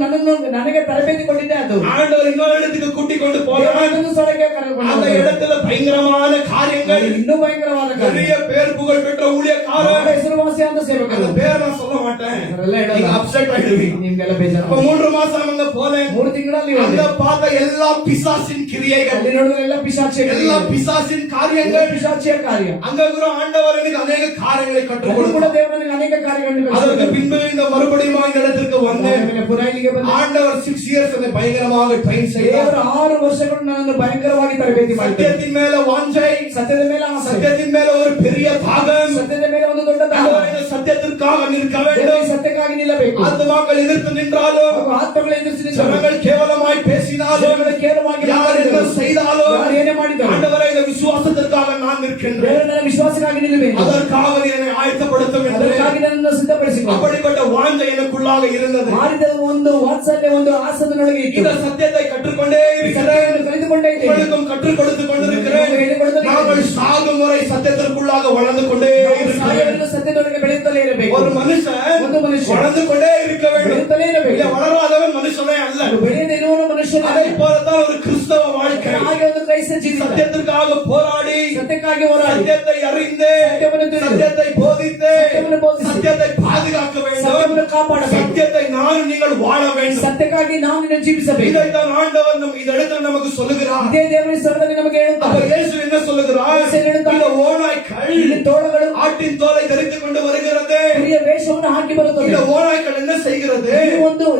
ನನಗೆ ತರಬೇತಿ ಕೊಟ್ಟಿದ್ದೆ ಅದು. ஆண்டவர் இன்னொரு இடத்துக்கு கூட்டி கொண்டு போனார். ಇನ್ನೊಂದು ಸ್ಥಳಕ್ಕೆ ಕರೆದುಕೊಂಡು அந்த ಹೋದರು. இடத்துல பயங்கரமான காரியங்கள், ಇನ್ನೂ ಭಯಂಕರವಾದ ಕಾರ್ಯ. பெரிய பேர் புகழ் பெற்ற ಬಹಳ ஊழியக்காரர். ಹೆಸರುವಾಸಿಯಾದ அந்த ಸೇವಕರು. பேர் நான் சொல்ல மாட்டேன். ಅವರೆಲ್ಲ ಹೇಳಲ್ಲ. நீங்க அப்செட் ஆயிடுவீங்க. ನಿಮ್ಗೆಲ್ಲ ಬೇಜಾರು. அப்ப 3 மாசம் அங்க போனேன். 3 ತಿಂಗಳಲ್ಲಿ அங்க பார்த்த எல்லா பிசாசின் கிரியைகள், ಅಲ್ಲಿ ನೋಡುವ ಎಲ್ಲ ಪಿಶಾಚಿಯ எல்லா பிசாசின் காரியங்கள், ಪಿಶಾಚಿಯ ಕಾರ್ಯ. அங்க கூட ஆண்டவர் எனக்கு அநேக காரியங்களை கற்றுக் ಅಲ್ಲಿ ಕೂಡ கொடுத்தார். ದೇವರು ನನಗೆ ಅನೇಕ ಕಾರ್ಯಗಳನ್ನು அதற்கு ಕಲಿಸಿದರು. பின்பு இந்த மறுபடியும் இந்த இடத்திற்கு வந்தேன். ಆಮೇಲೆ ಪುನಃ ಇಲ್ಲಿಗೆ ಬಂದೆ. ஆண்டவர் 6 years என்னை பயங்கரமாக ட்ரெயின் செய்தார். ದೇವರು 6 ವರ್ಷಗಳು ನನ್ನನ್ನು ಭಯಂಕರವಾಗಿ ತರಬೇತಿ ಮಾಡಿದರು. சத்தியத்தின் மேல வாஞ்சை, ಸತ್ಯದ ಮೇಲೆ ಆಸೆ, சத்தியத்தின் மேல ஒரு பெரிய தாகம், ಸತ್ಯದ ಮೇಲೆ ಒಂದು ದೊಡ್ಡ ದಾಹ. ஆண்டவர் இந்த சத்தியத்திற்காக நிற்க ದೇವರು வேண்டும். ಈ ಸತ್ಯಕ್ಕಾಗಿ ನಿಲ್ಲಬೇಕು. ஆத்துமாக்கள் எதிர்த்து நின்றாலும், ಹಾಗೂ ಆತ್ಮಗಳ ಎದುರಿಸಿ ನಿಲ್ಲಬೇಕು. ஜனங்கள் கேவலமாய் பேசினாலும், ಜನಗಳು ಕೇವಲವಾಗಿ யார் என்ன ಮಾತಾಡಿದರು. செய்தாலும், ಯಾರು ಏನೇ ಮಾಡಿದರು, ஆண்டவரே, இந்த விசுவாசத்திற்காக நான் நிற்கின்றேன். ದೇವರು ನನ್ನ ವಿಶ್ವಾಸಕ್ಕಾಗಿ ನಿಲ್ಲಬೇಕು. அதற்காக நீர் என்னை ஆயத்தப்படுத்தும் என்று ಅದಕ್ಕಾಗಿ ನನ್ನನ್ನು ಸಿದ್ಧಪಡಿಸಿಕೊಂಡು அப்படிப்பட்ட வாஞ்சை எனக்குள்ளாக இருந்தது. ಮಾಡಿದ ಒಂದು ವಾತ್ಸಲ್ಯ, ಒಂದು ಆಸದ ನೊಳಗೆ ಇತ್ತು. இந்த சத்தியத்தை கற்றுக்கொண்டே இருக்கிறேன். ಸತ್ಯವನ್ನು ಕಲಿತುಕೊಂಡೇ ಇದ್ದೇನೆ. உங்களுக்கும் கற்றுக் கொடுத்துக் கொண்டிருக்கிறேன். ಹೇಳಿಕೊಡುತ್ತಲೇ நாங்கள் சாகும் வரை சத்தியத்திற்குள்ளாக வளர்ந்து கொண்டே இருக்கிறோம். ಸಾಯುವವರೆಗೂ ಸತ್ಯದೊಳಗೆ ಬೆಳೆಯುತ್ತಲೇ ಇರಬೇಕು. ஒரு மனுஷன் ಒಂದು ಮನುಷ್ಯ வளர்ந்து கொண்டே இருக்க வேண்டும். ಬೆಳೆಯುತ್ತಲೇ இல்ல ಇರಬೇಕು. வளராதவன் மனுஷனே அல்ல. ಬೆಳೆಯದೇ ಇರುವವನು ಮನುಷ್ಯನಲ್ಲ. அதை போலத்தான் ஒரு கிறிஸ்தவ வாழ்க்கை. ಹಾಗೆ ಒಂದು ಕ್ರೈಸ್ತ ಜೀವಿತ ಜೀವಿತ சத்தியத்திற்காக போராடி ಸತ್ಯಕ್ಕಾಗಿ ಹೋರಾಡಿ சத்தியத்தை அறிந்து சத்தியವನ್ನು ತಿಳಿದು சத்தியத்தை போதித்து சத்தியವನ್ನು ಬೋಧಿಸಿ சத்தியத்தை பாதுகாக்க வேண்டும் ಸತ್ಯವನ್ನು ಕಾಪಾಡಬೇಕು சத்தியத்தை நான் நீங்கள் வாழ வேண்டும் ಸತ್ಯಕ್ಕಾಗಿ ನಾವು ನಿನ್ನ ಜೀವಿಸಬೇಕು இதைத்தான் ஆண்டவர் இந்த இடத்துல நமக்கு சொல்லுகிறார் ಇದೇ ದೇವರ ಸ್ಥಳದಲ್ಲಿ ನಮಗೆ அப்ப ಹೇಳುತ್ತಾರೆ இயேசு என்ன சொல்லுகிறார் இயேசு ಹೇಳುತ್ತಾರೆ, இந்த ஓநாய்கள் ಇಲ್ಲಿ ತೋಳಗಳು ஆட்டின் தோலை தரித்துக் கொண்டு வருகிறது ಕುರಿಯ ವೇಷವನ್ನು ಹಾಕಿ ಬರುತ್ತದೆ இந்த ஓநாய்கள் என்ன செய்கிறது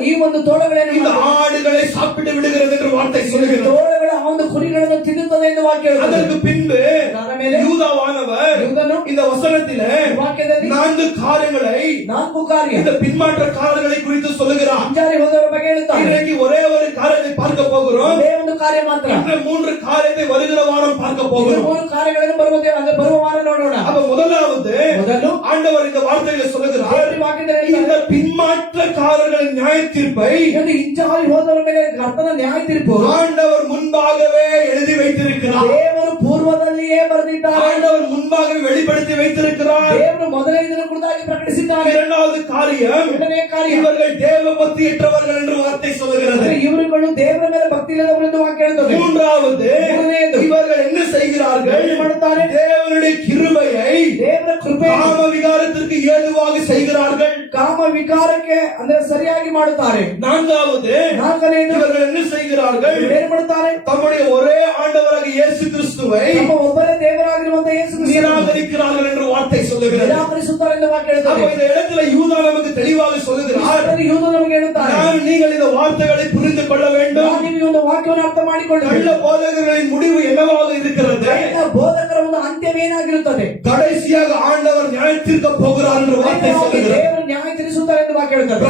ಈ ಒಂದು ತೋಳಗಳೇನು இந்த ಮಾಡುತ್ತದೆ? ಆಡುகளை சாப்பிட்டு விடுகிறது என்று வார்த்தை சொல்லுகிறது ತೋಳಗಳ ಆ ಒಂದು ಕುರಿಗಳನ್ನು ತಿನ್ನುತ್ತದೆ ಎಂದು ವಾಕ್ಯ ಹೇಳುತ್ತದೆ. அதற்கு பின்பு ಅದರ ಮೇಲೆ யூதாவானவர் ಯೂದನು இந்த வசனத்திலே ವಾಕ್ಯದಲ್ಲಿ 4 காரியங்களை ನಾಲ್ಕು ಕಾರ್ಯ இந்த பின்மாற்றக்காரர்களை குறித்து சொல்லுகிறார் ಹಿಂಜಾರಿ ಹೋದವರ ಬಗ್ಗೆ ಹೇಳುತ್ತಾರೆ. இன்றைக்கு ஒரே ஒரு காரியத்தை பார்க்க போகிறோம் ಅದೇ ಒಂದು ಕಾರ್ಯ ಮಾತ್ರ. இந்த 3 காரியத்தை வருகிற வாரம் பார்க்க ಈ போகிறோம் ಮೂರು ಕಾರ್ಯಗಳನ್ನು ಬರುವ ವಾರ ನೋಡೋಣ. அப்ப முதலாவது ಮೊದಲು ஆண்டவர் இந்த வார்த்தைகளை சொல்லுகிறார் ದೇವರ ವಾಕ್ಯದಲ್ಲಿ இந்த ಹೇಳ್ತಾರೆ, பின்மாற்றக்காரர்களின் நியாய தீர்ப்பை ಒಂದು ಹಿಂಜಾರಿ ಹೋದವರ ಮೇಲೆ ಕರ್ತನ ನ್ಯಾಯ ತೀರ್ಪು ஆண்டவர் முன்பாகவே எழுதி வைத்திருக்கிறார் ದೇವರು ಪೂರ್ವದಲ್ಲಿಯೇ ಬರೆದಿದ್ದಾರೆ. ஆண்டவர் முன்பாகவே வெளிப்படுத்தி வைத்திருக்கிறார் ದೇವರು ಮೊದಲೇ ಇದನ್ನು ಕುರಿತಾಗಿ ಪ್ರಕಟಿಸಿದ್ದಾರೆ. இரண்டாவது காரியம் ಎರಡನೇ ಕಾರ್ಯ, இவர்கள் தேவ பக்தியற்றவர்கள் என்று வார்த்தை சொல்லுகிறது ಅಂದ್ರೆ ಇವರುಗಳು ದೇವರ ಮೇಲೆ ಭಕ್ತಿ ಇಲ್ಲದವರು ಎಂದು ವಾಕ್ಯ ಹೇಳುತ್ತದೆ. மூன்றாவது ಮೂರನೆಯದು, இவர்கள் என்ன செய்கிறார்கள் ಏನು ಮಾಡುತ್ತಾರೆ? தேவனுடைய கிருபையை ದೇವರ ಕೃಪೆ காம விகாரத்திற்கு ஏதுவாக செய்கிறார்கள் ಕಾಮ ವಿಕಾರಕ್ಕೆ ಅಂದ್ರೆ ಸರಿಯಾಗಿ ಮಾಡುತ್ತಾರೆ. நான்காவது ನಾಲ್ಕನೆಯದು, இவர்கள் என்ன செய்கிறார்கள் ಏನು ಮಾಡುತ್ತಾರೆ? தம்முடைய ஒரே ஆண்டவராக இயேசு கிறிஸ்துவை ನಮ್ಮ ಒಬ್ಬರೇ ದೇವರಾಗಿರುವಂತಹ ಯೇಸು ಕ್ರಿಸ್ತನನ್ನು நிராகரிக்கிறார்கள் என்று வார்த்தை சொல்லுகிறது ನಿರಾಕರಿಸುತ್ತಾರೆ ಎಂದು ವಾಕ್ಯ அப்ப ಹೇಳುತ್ತದೆ. இந்த இடத்துல யூதா நமக்கு தெளிவாக சொல்லுகிறார் ಅದರಲ್ಲಿ ಯೂದ ನಮಗೆ ಹೇಳುತ್ತಾರೆ, நீங்கள் இந்த வார்த்தைகளை புரிந்து கொள்ள வேண்டும் ನೀವು ಈ ಒಂದು ವಾಕ್ಯವನ್ನು ಅರ್ಥ ಮಾಡಿಕೊಳ್ಳಿ. கள்ள போதகர்களின் முடிவு என்னவாக இருக்கிறது ಕಳ್ಳ ಬೋಧಕರ ಒಂದು ಅಂತ್ಯವೇನಾಗಿರುತ್ತದೆ? கடைசியாக ஆண்டவர் நியாயத்திற்க போகிறார் என்று வார்த்தை சொல்லுகிறது ದೇವರು ನ್ಯಾಯ ತೀರಿಸುತ್ತಾರೆ ಎಂದು ವಾಕ್ಯ ಹೇಳುತ್ತದೆ.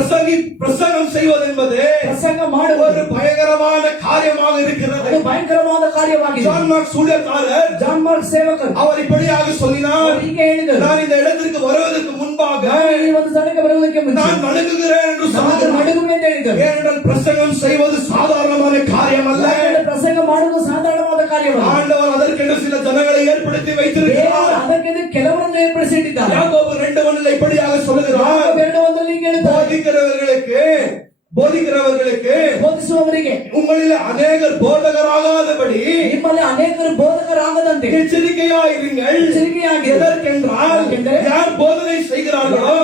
பிரசங்கம் செய்வது என்பது ಪ್ರಸಂಗ ಮಾಡುವುದು ஒரு பயங்கரமான காரியமாக இருக்கிறது ಅದು ಭಯಂಕರವಾದ ಕಾರ್ಯವಾಗಿದೆ. ஜான் மார்க் ஊழியக்காரர் ಜಾನ್ ಮಾರ್ಕ್ ಸೇವಕರು அவர் இப்படியாக சொல்லினார் ಅವರು ಹೀಗೆ ಹೇಳಿದರು, நான் இந்த இடத்திற்கு வருவதற்கு முன்பாக ನಾನು ಈ ಒಂದು ಸ್ಥಳಕ್ಕೆ ಬರುವುದಕ್ಕೆ ಮುಂಚೆ நான் நடுங்குகிறேன் என்று ನಾನು சொன்னார் ನಡುಗುವೆ ಎಂದು ಹೇಳಿದರು. ஏனென்றால் பிரசங்கம் செய்வது சாதாரணமான காரியம் அல்ல ಯಾಕಂದ್ರೆ ಪ್ರಸಂಗ ಮಾಡುವುದು ಸಾಧಾರಣವಾದ ಕಾರ್ಯವಲ್ಲ. ஆண்டவர் அதற்கென்று சில ஜனங்களை ஏற்படுத்தி ದೇವರು வைத்திருக்கிறார் ಅದಕ್ಕೆ ಕೆಲವರನ್ನು ಏರ್ಪಡಿಸಿಟ್ಟಿದ್ದಾರೆ. யாக்கோபு 2:1 இப்படியாக சொல்லுகிறார் ಎರಡು ಒಂದಲ್ಲಿ ಹೀಗೆ ಹೇಳ್ತಾರೆ, போதிக்கிறவர்களுக்கு ಬೋಧಿಸುವವರಿಗೆ உங்களில் அநேகர் போதகராகாதபடி ನಿಮ್ಮಲ್ಲಿ ಅನೇಕರು ಬೋಧಕರಾಗದಂತೆ எச்சரிக்கையாயிருங்கள் ಎಚ್ಚರಿಕೆಯಾಗಿರಿ. எதற்கென்றால் யார் போதனை செய்கிறார்களோ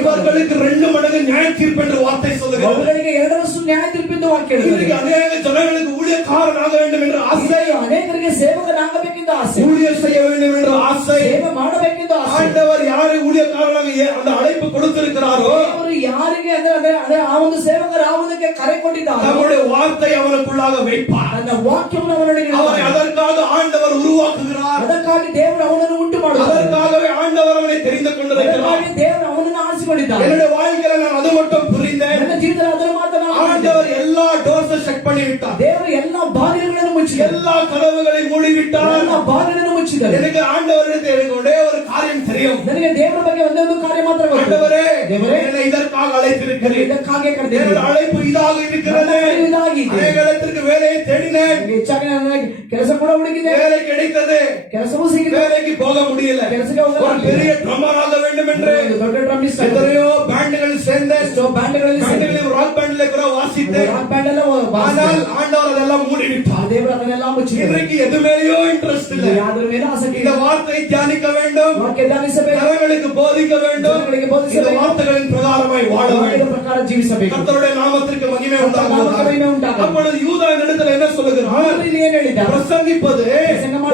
இவர்களுக்கு 2 மடங்கு நியாய தீர்ப்பு என்று வார்த்தை சொல்லுகிறது ಅವುಗಳಿಗೆ ಎರಡರಷ್ಟು ನ್ಯಾಯ ತೀರ್ಪಿಂದು ವಾಕ್ಯ ಹೇಳುತ್ತದೆ. இன்றைக்கு அநேக ஜனங்களுக்கு ஊழியக்காரனாக வேண்டும் என்ற ஆசை ಅನೇಕರಿಗೆ ಸೇವಕನಾಗಬೇಕೆಂದು ಆಸೆ, ஊழியர் செய்ய வேண்டும் என்ற ஆசை ಸೇವೆ ಮಾಡಬೇಕೆಂದು ಆಸೆ. ஆண்டவர் யாரை ஊழியக்காரனாக அந்த அழைப்பு கொடுத்திருக்கிறாரோ ದೇವರು ಯಾರಿಗೆ ಅಂದ್ರೆ ಆ ಒಂದು ಸೇವಕರಾಗುವುದಕ್ಕೆ ಕರೆ ಕೊಟ್ಟಿದ್ದಾರೆ, நம்முடைய வார்த்தை அவனுக்குள்ளாக வைப்பார் ನನ್ನ ವಾಕ್ಯವನ್ನು ಅವರೊಳಗೆ அவனை ಇಡುತ್ತಾರೆ. அதற்காக ஆண்டவர் உருவாக்குகிறார் ಅದಕ್ಕಾಗಿ ದೇವರು ಅವನನ್ನು ಉಂಟು ಮಾಡುತ್ತಾರೆ. அதற்காகவே ஆண்டவர் அவனை தெரிந்து கொண்டிருக்கிறார் ಅದಕ್ಕಾಗಿ ದೇವರು ಅವನನ್ನು ಆರಿಸಿಕೊಂಡಿದ್ದಾರೆ. என்னுடைய வாழ்க்கையில நான் அது மட்டும் புரிந்தேன் ನನ್ನ ಜೀವಿತದಲ್ಲಿ ಅದನ್ನು ಮಾತ್ರ ನಾನು ಮಾಡಿದ್ದೇನೆ. ஆண்டவர் எல்லா டோர்ஸை செக் பண்ணி விட்டார் ದೇವರು ಎಲ್ಲ ಬಾಗಿಲುಗಳನ್ನು ಮುಚ್ಚಿದ್ದಾರೆ, எல்லா கதவுகளை மூடி விட்டார் ಎಲ್ಲ ಬಾಗಿಲನ್ನು ಮುಚ್ಚಿದ್ದಾರೆ. எனக்கு ஆண்டவரிடத்தில் எனக்கு ஒரே ஒரு காரியம் தெரியும் ನನಗೆ ದೇವರ ಬಗ್ಗೆ ಒಂದೇ ಒಂದು ಕಾರ್ಯ ಮಾತ್ರ ಗೊತ್ತು. ஆண்டவரே ದೇವರೇ, என்னை இதற்காக அழைத்திருக்கிறேன் ಇದಕ್ಕಾಗಿ ಕರೆದಿದ್ದೀರಿ. என்னோட அழைப்பு இதாக இருக்கிறது ಇದಾಗಿದೆ. அநேக இடத்திற்கு வேலையை தேடினேன் ನನಗೆ ಹೆಚ್ಚಾಗಿ ನನಗೆ ಕೆಲಸ ಕೂಡ ಹುಡುಕಿದೆ, வேலை கிடைத்தது ಕೆಲಸವೂ ಸಿಕ್ಕಿದೆ, வேலைக்கு போக முடியல ಕೆಲಸಕ್ಕೆ ஒரு ಹೋಗಲಾಗಿದೆ. பெரிய ட்ரம்மர் ஆக வேண்டும் என்று ಒಂದು ದೊಡ್ಡ ಡ್ರಮ್ಮಿಸ್ಟ್ ಆಗಿದೆ. எத்தனையோ பேண்டுகள் சேர்ந்தேன் ಎಷ್ಟೋ ಬ್ಯಾಂಡ್ಗಳಲ್ಲಿ பேண்டுகளில் ராக் பேண்ட்ல கூட வாசித்தேன் ರಾಕ್ ಬ್ಯಾಂಡ್ ಎಲ್ಲ ஆனால் ஆண்டவர் அதெல்லாம் மூடி விட்டார் ದೇವರು ಅದನ್ನೆಲ್ಲ ಮುಚ್ಚಿದ್ದಾರೆ. இன்றைக்கு எது மேலேயோ இன்ட்ரெஸ்ட் இல்லை ಯಾವ್ದ್ರ ಮೇಲೆ ಆಸಕ್ತಿ இந்த ಇಲ್ಲ. வார்த்தை தியானிக்க வேண்டும் ವಾಕ್ಯ ಧ್ಯಾನಿಸಬೇಕು, ஜனங்களுக்கு போதிக்க வேண்டும் ಜನಗಳಿಗೆ இந்த ಬೋಧಿಸಬೇಕು, வார்த்தைகளின் பிரகாரமாய் வாழ ವಾಕ್ಯದ வேண்டும் ಪ್ರಕಾರ ಜೀವಿಸಬೇಕು. கர்த்தருடைய நாமத்திற்கு மகிமை ನಾಮಕ್ಕೆ உண்டாகுவதாக ಮಹಿಮೆ ಉಂಟಾಗಲಿ. அப்பொழுது யூதா இடத்துல என்ன சொல்லுகிறார் ಅವರು ಇಲ್ಲಿ ಏನ್ ಹೇಳಿದ್ದಾರೆ? பிரசங்கிப்பது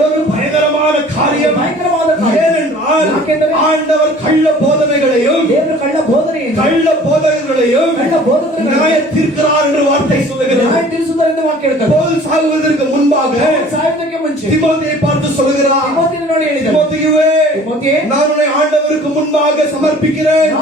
ஒரு பயங்கரமான காரியம் ಭಯಂಕರವಾದ ಕಾರ್ಯ. ஏனென்றால் ಯಾಕೆಂದರೆ ஆண்டவர் கள்ள போதனைகளையும் ದೇವರು ಕಳ್ಳ ಬೋಧನೆಯನ್ನು கள்ள போதகர்களையும் ಕಳ್ಳ ಬೋಧಕರನ್ನು நியாய தீர்க்கிறார் என்று வார்த்தை சொல்லுகிறது ನ್ಯಾಯ ತೀರಿಸುತ್ತಾರೆ ಎಂದು ವಾಕ್ಯ ಹೇಳ್ತಾರೆ. பவுல் சாகுவதற்கு முன்பாக ಸಾಯುವುದಕ್ಕೆ ಮುಂಚೆ திமோத்தியை பார்த்து சொல்லுகிறார் ತಿಮೋತಿಯನ್ನು ನೋಡಿ ಹೇಳಿದರು, திமோத்தியுவே ತಿಮೋತಿಯೇ, நான் உன்னை ஆண்டவருக்கு முன்பாக சமர்ப்பிக்கிறேன்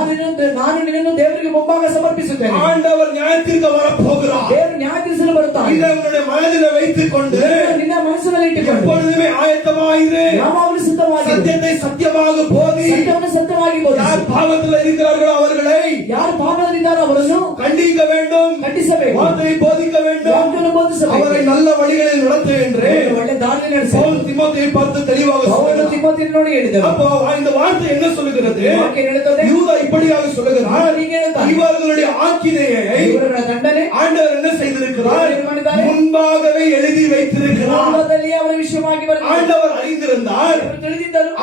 ನಾನು ನಿನ್ನನ್ನು ದೇವರಿಗೆ ಮುಂಭಾಗ ಸಮರ್ಪಿಸುತ್ತೇನೆ. ஆண்டவர் நியாயத்திற்கு வரப்போகிறார் ದೇವರು ನ್ಯಾಯ ತೀರಿಸಲು ಬರುತ್ತಾರೆ. இதை உன்னுடைய மனதில் வைத்துக் கொண்டு ನಿನ್ನ ಮನಸ್ಸಿನಲ್ಲಿ ಇಟ್ಟುಕೊಂಡು எப்பொழுதுமே ஆயத்தமாயிரு ಯಾವಾಗಲೂ ಸಿದ್ಧವಾಗಿ சத்தியத்தை சத்தியமாக போதி ಸತ್ಯವನ್ನು ಸತ್ಯವಾಗಿ ಬೋಧಿಸು. யார் பாவத்தில் இருக்கிறார்களோ அவர்களை ಯಾರು ಪಾಪದಲ್ಲಿದ್ದಾರೋ ಅವರನ್ನು கண்டிக்க வேண்டும் ಖಂಡಿಸಬೇಕು, வார்த்தையை போதிக்க வேண்டும் ವಾಕ್ಯವನ್ನು ಬೋಧಿಸಬೇಕು, அவரை நல்ல வழிகளில் நடத்த என்று ಒಳ್ಳೆ ದಾರಿಯಲ್ಲಿ ನಡೆಸಬೇಕು. பவுல் திமோத்தியை பார்த்து தெளிவாக ಪೌಲನು சொல்லுகிறார் ತಿಮೋತಿಯನ್ನು ನೋಡಿ ಹೇಳಿದರು. அப்போ இந்த வார்த்தை என்ன சொல்லுகிறது ವಾಕ್ಯ ಹೇಳುತ್ತದೆ, யூதா இப்படியாக சொல்லுகிறார் ಹೀಗೆ ಹೇಳುತ್ತಾರೆ, இவர்களுடைய ஆக்கினையை ಇವರ ದಂಡನೆ ஆண்டவர் என்ன செய்திருக்கிறார் ಏನು ಮಾಡಿದ್ದಾರೆ? முன்பாகவே எழுதி வைத்திருக்கிறார் ಪೂರ್ವದಲ್ಲಿ ಅವರ ವಿಷಯ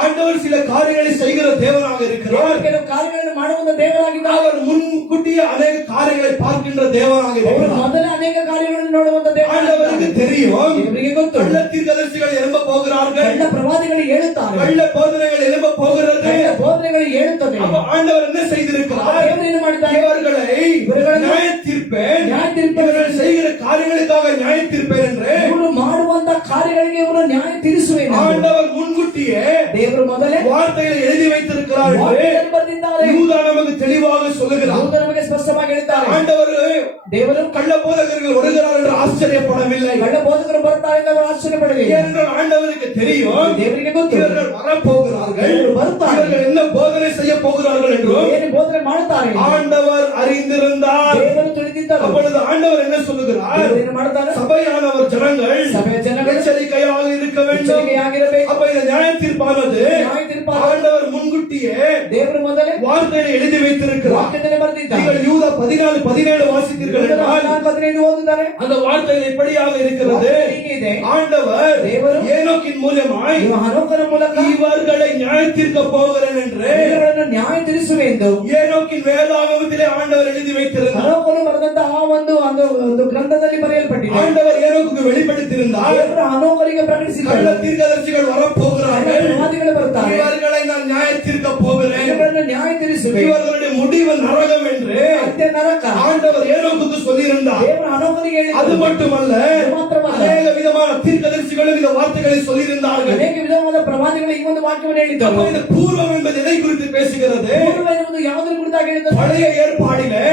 ஆண்டவர் சில காரியங்களை செய்கிற தேவனாக இருக்கிறார். ಕೆಲವು ಕಾರ್ಯಗಳನ್ನು ಮಾಡುವಂತ ದೇವರಾಗಿದ್ದಾರೆ. அவர் முன்கூட்டியே அநேக காரியங்களை பார்க்கின்ற தேவனாக ಅವರು இருக்கிறார். ಮೊದಲೇ ಅನೇಕ ಕಾರ್ಯಗಳನ್ನು ನೋಡುವಂತ ஆண்டவருக்கு ದೇವರಾಗಿದ್ದಾರೆ. தெரியும் ದೇವರಿಗೆ ಗೊತ್ತು. கள்ள தீர்க்கதரிசிகள் எழும்ப போகிறார்கள், ಕಳ್ಳ ಪ್ರವಾದಿಗಳು ಹೇಳುತ್ತಾರೆ, கள்ள போதனைகள் எழும்ப போகிறது. ಕಳ್ಳ ಬೋಧನೆಗಳು ಹೇಳುತ್ತವೆ. அப்ப ஆண்டவர் என்ன செய்திருக்கிறார்? ದೇವರು ಏನು ಮಾಡಿದ್ದಾರೆ? இவர்களை நியாய தீர்ப்பேன், இவர்கள் செய்கிற காரியங்களுக்காக நியாய தீர்ப்பேன் என்று ಇವರು ಮಾಡುವಂತ ಕಾರ್ಯಗಳಿಗೆ ಇವರು ನ್ಯಾಯ ತೀರಿಸುವೆನು. ஆண்டவர் முன்கூட்டியே ದೇವರು ಮೊದಲೇ வார்த்தைகளை எழுதி வைத்திருக்கிறார் என்று ವಾಕ್ಯದಲ್ಲಿ ಬರೆದಿದ್ದಾರೆ. யூதா நமக்கு தெளிவாக சொல்லுகிறார். ಯೂದ ನಮಗೆ ಸ್ಪಷ್ಟವಾಗಿ ಹೇಳಿದ್ದಾರೆ. ஆண்டவர் ದೇವರು கள்ள போதகர்கள் வருகிறார் என்று ஆச்சரியப்படவில்லை. ಕಳ್ಳ ಬೋಧಕರು ಬರ್ತಾರೆ ಎಂದು ಅವರು ಆಶ್ಚರ್ಯ ಪಡಲಿಲ್ಲ. ஏனென்றால் ஆண்டவருக்கு தெரியும் ದೇವರಿಗೆ ಗೊತ್ತು இவர்கள் வரப்போகிறார்கள், இவர்கள் என்ன போதனை செய்ய போகிறார்கள் என்றும் ಏನು ಬೋಧನೆ ಮಾಡುತ್ತಾರೆ ஆண்டவர் அறிந்திருந்தார். ದೇವರು ತಿಳಿದಿದ್ದರು. அப்பொழுது ஆண்டவர் என்ன சொல்லுகிறார்? ದೇವರು ಏನು ಮಾಡುತ್ತಾರೆ? சபையானவர் ஜனங்கள் ಸಭೆಯ ಜನಗಳು எச்சரிக்கையாக இருக்க வேண்டும். ಎಚ್ಚರಿಕೆಯಾಗಿರಬೇಕು. அப்ப இந்த நியாய தீர்ப்பானது ನ್ಯಾಯ ತೀರ್ಪಾಗ ஆண்டவர் முன்கூட்டியே ದೇವರು ಮೊದಲೇ வார்த்தையை எழுதி வைத்திருக்கிறார். ವಾಕ್ಯದಲ್ಲಿ ಬರೆದಿದ್ದಾರೆ. நீங்கள் யூதா 14:17 வாசித்தீர்கள் என்றால் 14:15 ಓದಿದ್ದಾರೆ. அந்த வார்த்தையில் இப்படியாக இருக்கிறது. ಹೀಗಿದೆ. ஆண்டவர் தேவரும் ஏனோக்கின் மூலமாய் ಇವ ಹನೋಕನ ಮೂಲಕ இவர்களை நியாய தீர்க்க போகிறேன் என்று ಇವರನ್ನು ನ್ಯಾಯ ತೀರಿಸುವೆ ಎಂದು ஏனோக்கின் வேதாகமத்திலே ஆண்டவர் எழுதி வைத்திருந்தார். ಹನೋಕನು ಬರೆದಂತ ಆ ಒಂದು ಗ್ರಂಥದಲ್ಲಿ ಬರೆಯಲ್ಪಟ್ಟಿದೆ. ஆண்டவர் ஏனோக்குக்கு வெளிப்படுத்தியிருந்தார். ದೇವರು ಹನೋಕನಿಗೆ ಪ್ರಕಟಿಸಿದ್ದಾರೆ. கள்ள தீர்க்கதரிசிகள் வரப்போகிறார்கள், ಪ್ರವಾದಿಗಳು ಬರ್ತಾರೆ, இவர்களை நான் நியாய தீர்க்க போகிறேன், ಇವರನ್ನು ನ್ಯಾಯ ತೀರಿಸುವೆ, இவர்களுடைய முடிவு நரகம் என்று ಅಂತ್ಯ ನರಕ ஆண்டவர் ஏனோக்குக்கு சொல்லியிருந்தார். ದೇವರು ಹನೋಕನಿಗೆ அது ಹೇಳಿದರು. மட்டுமல்ல, அது மாத்திரமಲ್ಲ, அநேக விதமான தீர்க்கதரிசிகளும் இந்த வார்த்தைகளை சொல்லியிருந்தார்கள். ಅನೇಕ ವಿಧವಾದ ಪ್ರವಾದಿಗಳು ಈ ಒಂದು ವಾಕ್ಯವನ್ನು ಹೇಳಿದ್ದರು. அப்ப இந்த பூர்வம் என்பது எதை குறித்து பேசுகிறது? ಪೂರ್ವ ಎನ್ನುವುದು ಯಾವುದರ ಕುರಿತಾಗಿ ಹೇಳಿದರು? பழைய ஏற்பாடிலே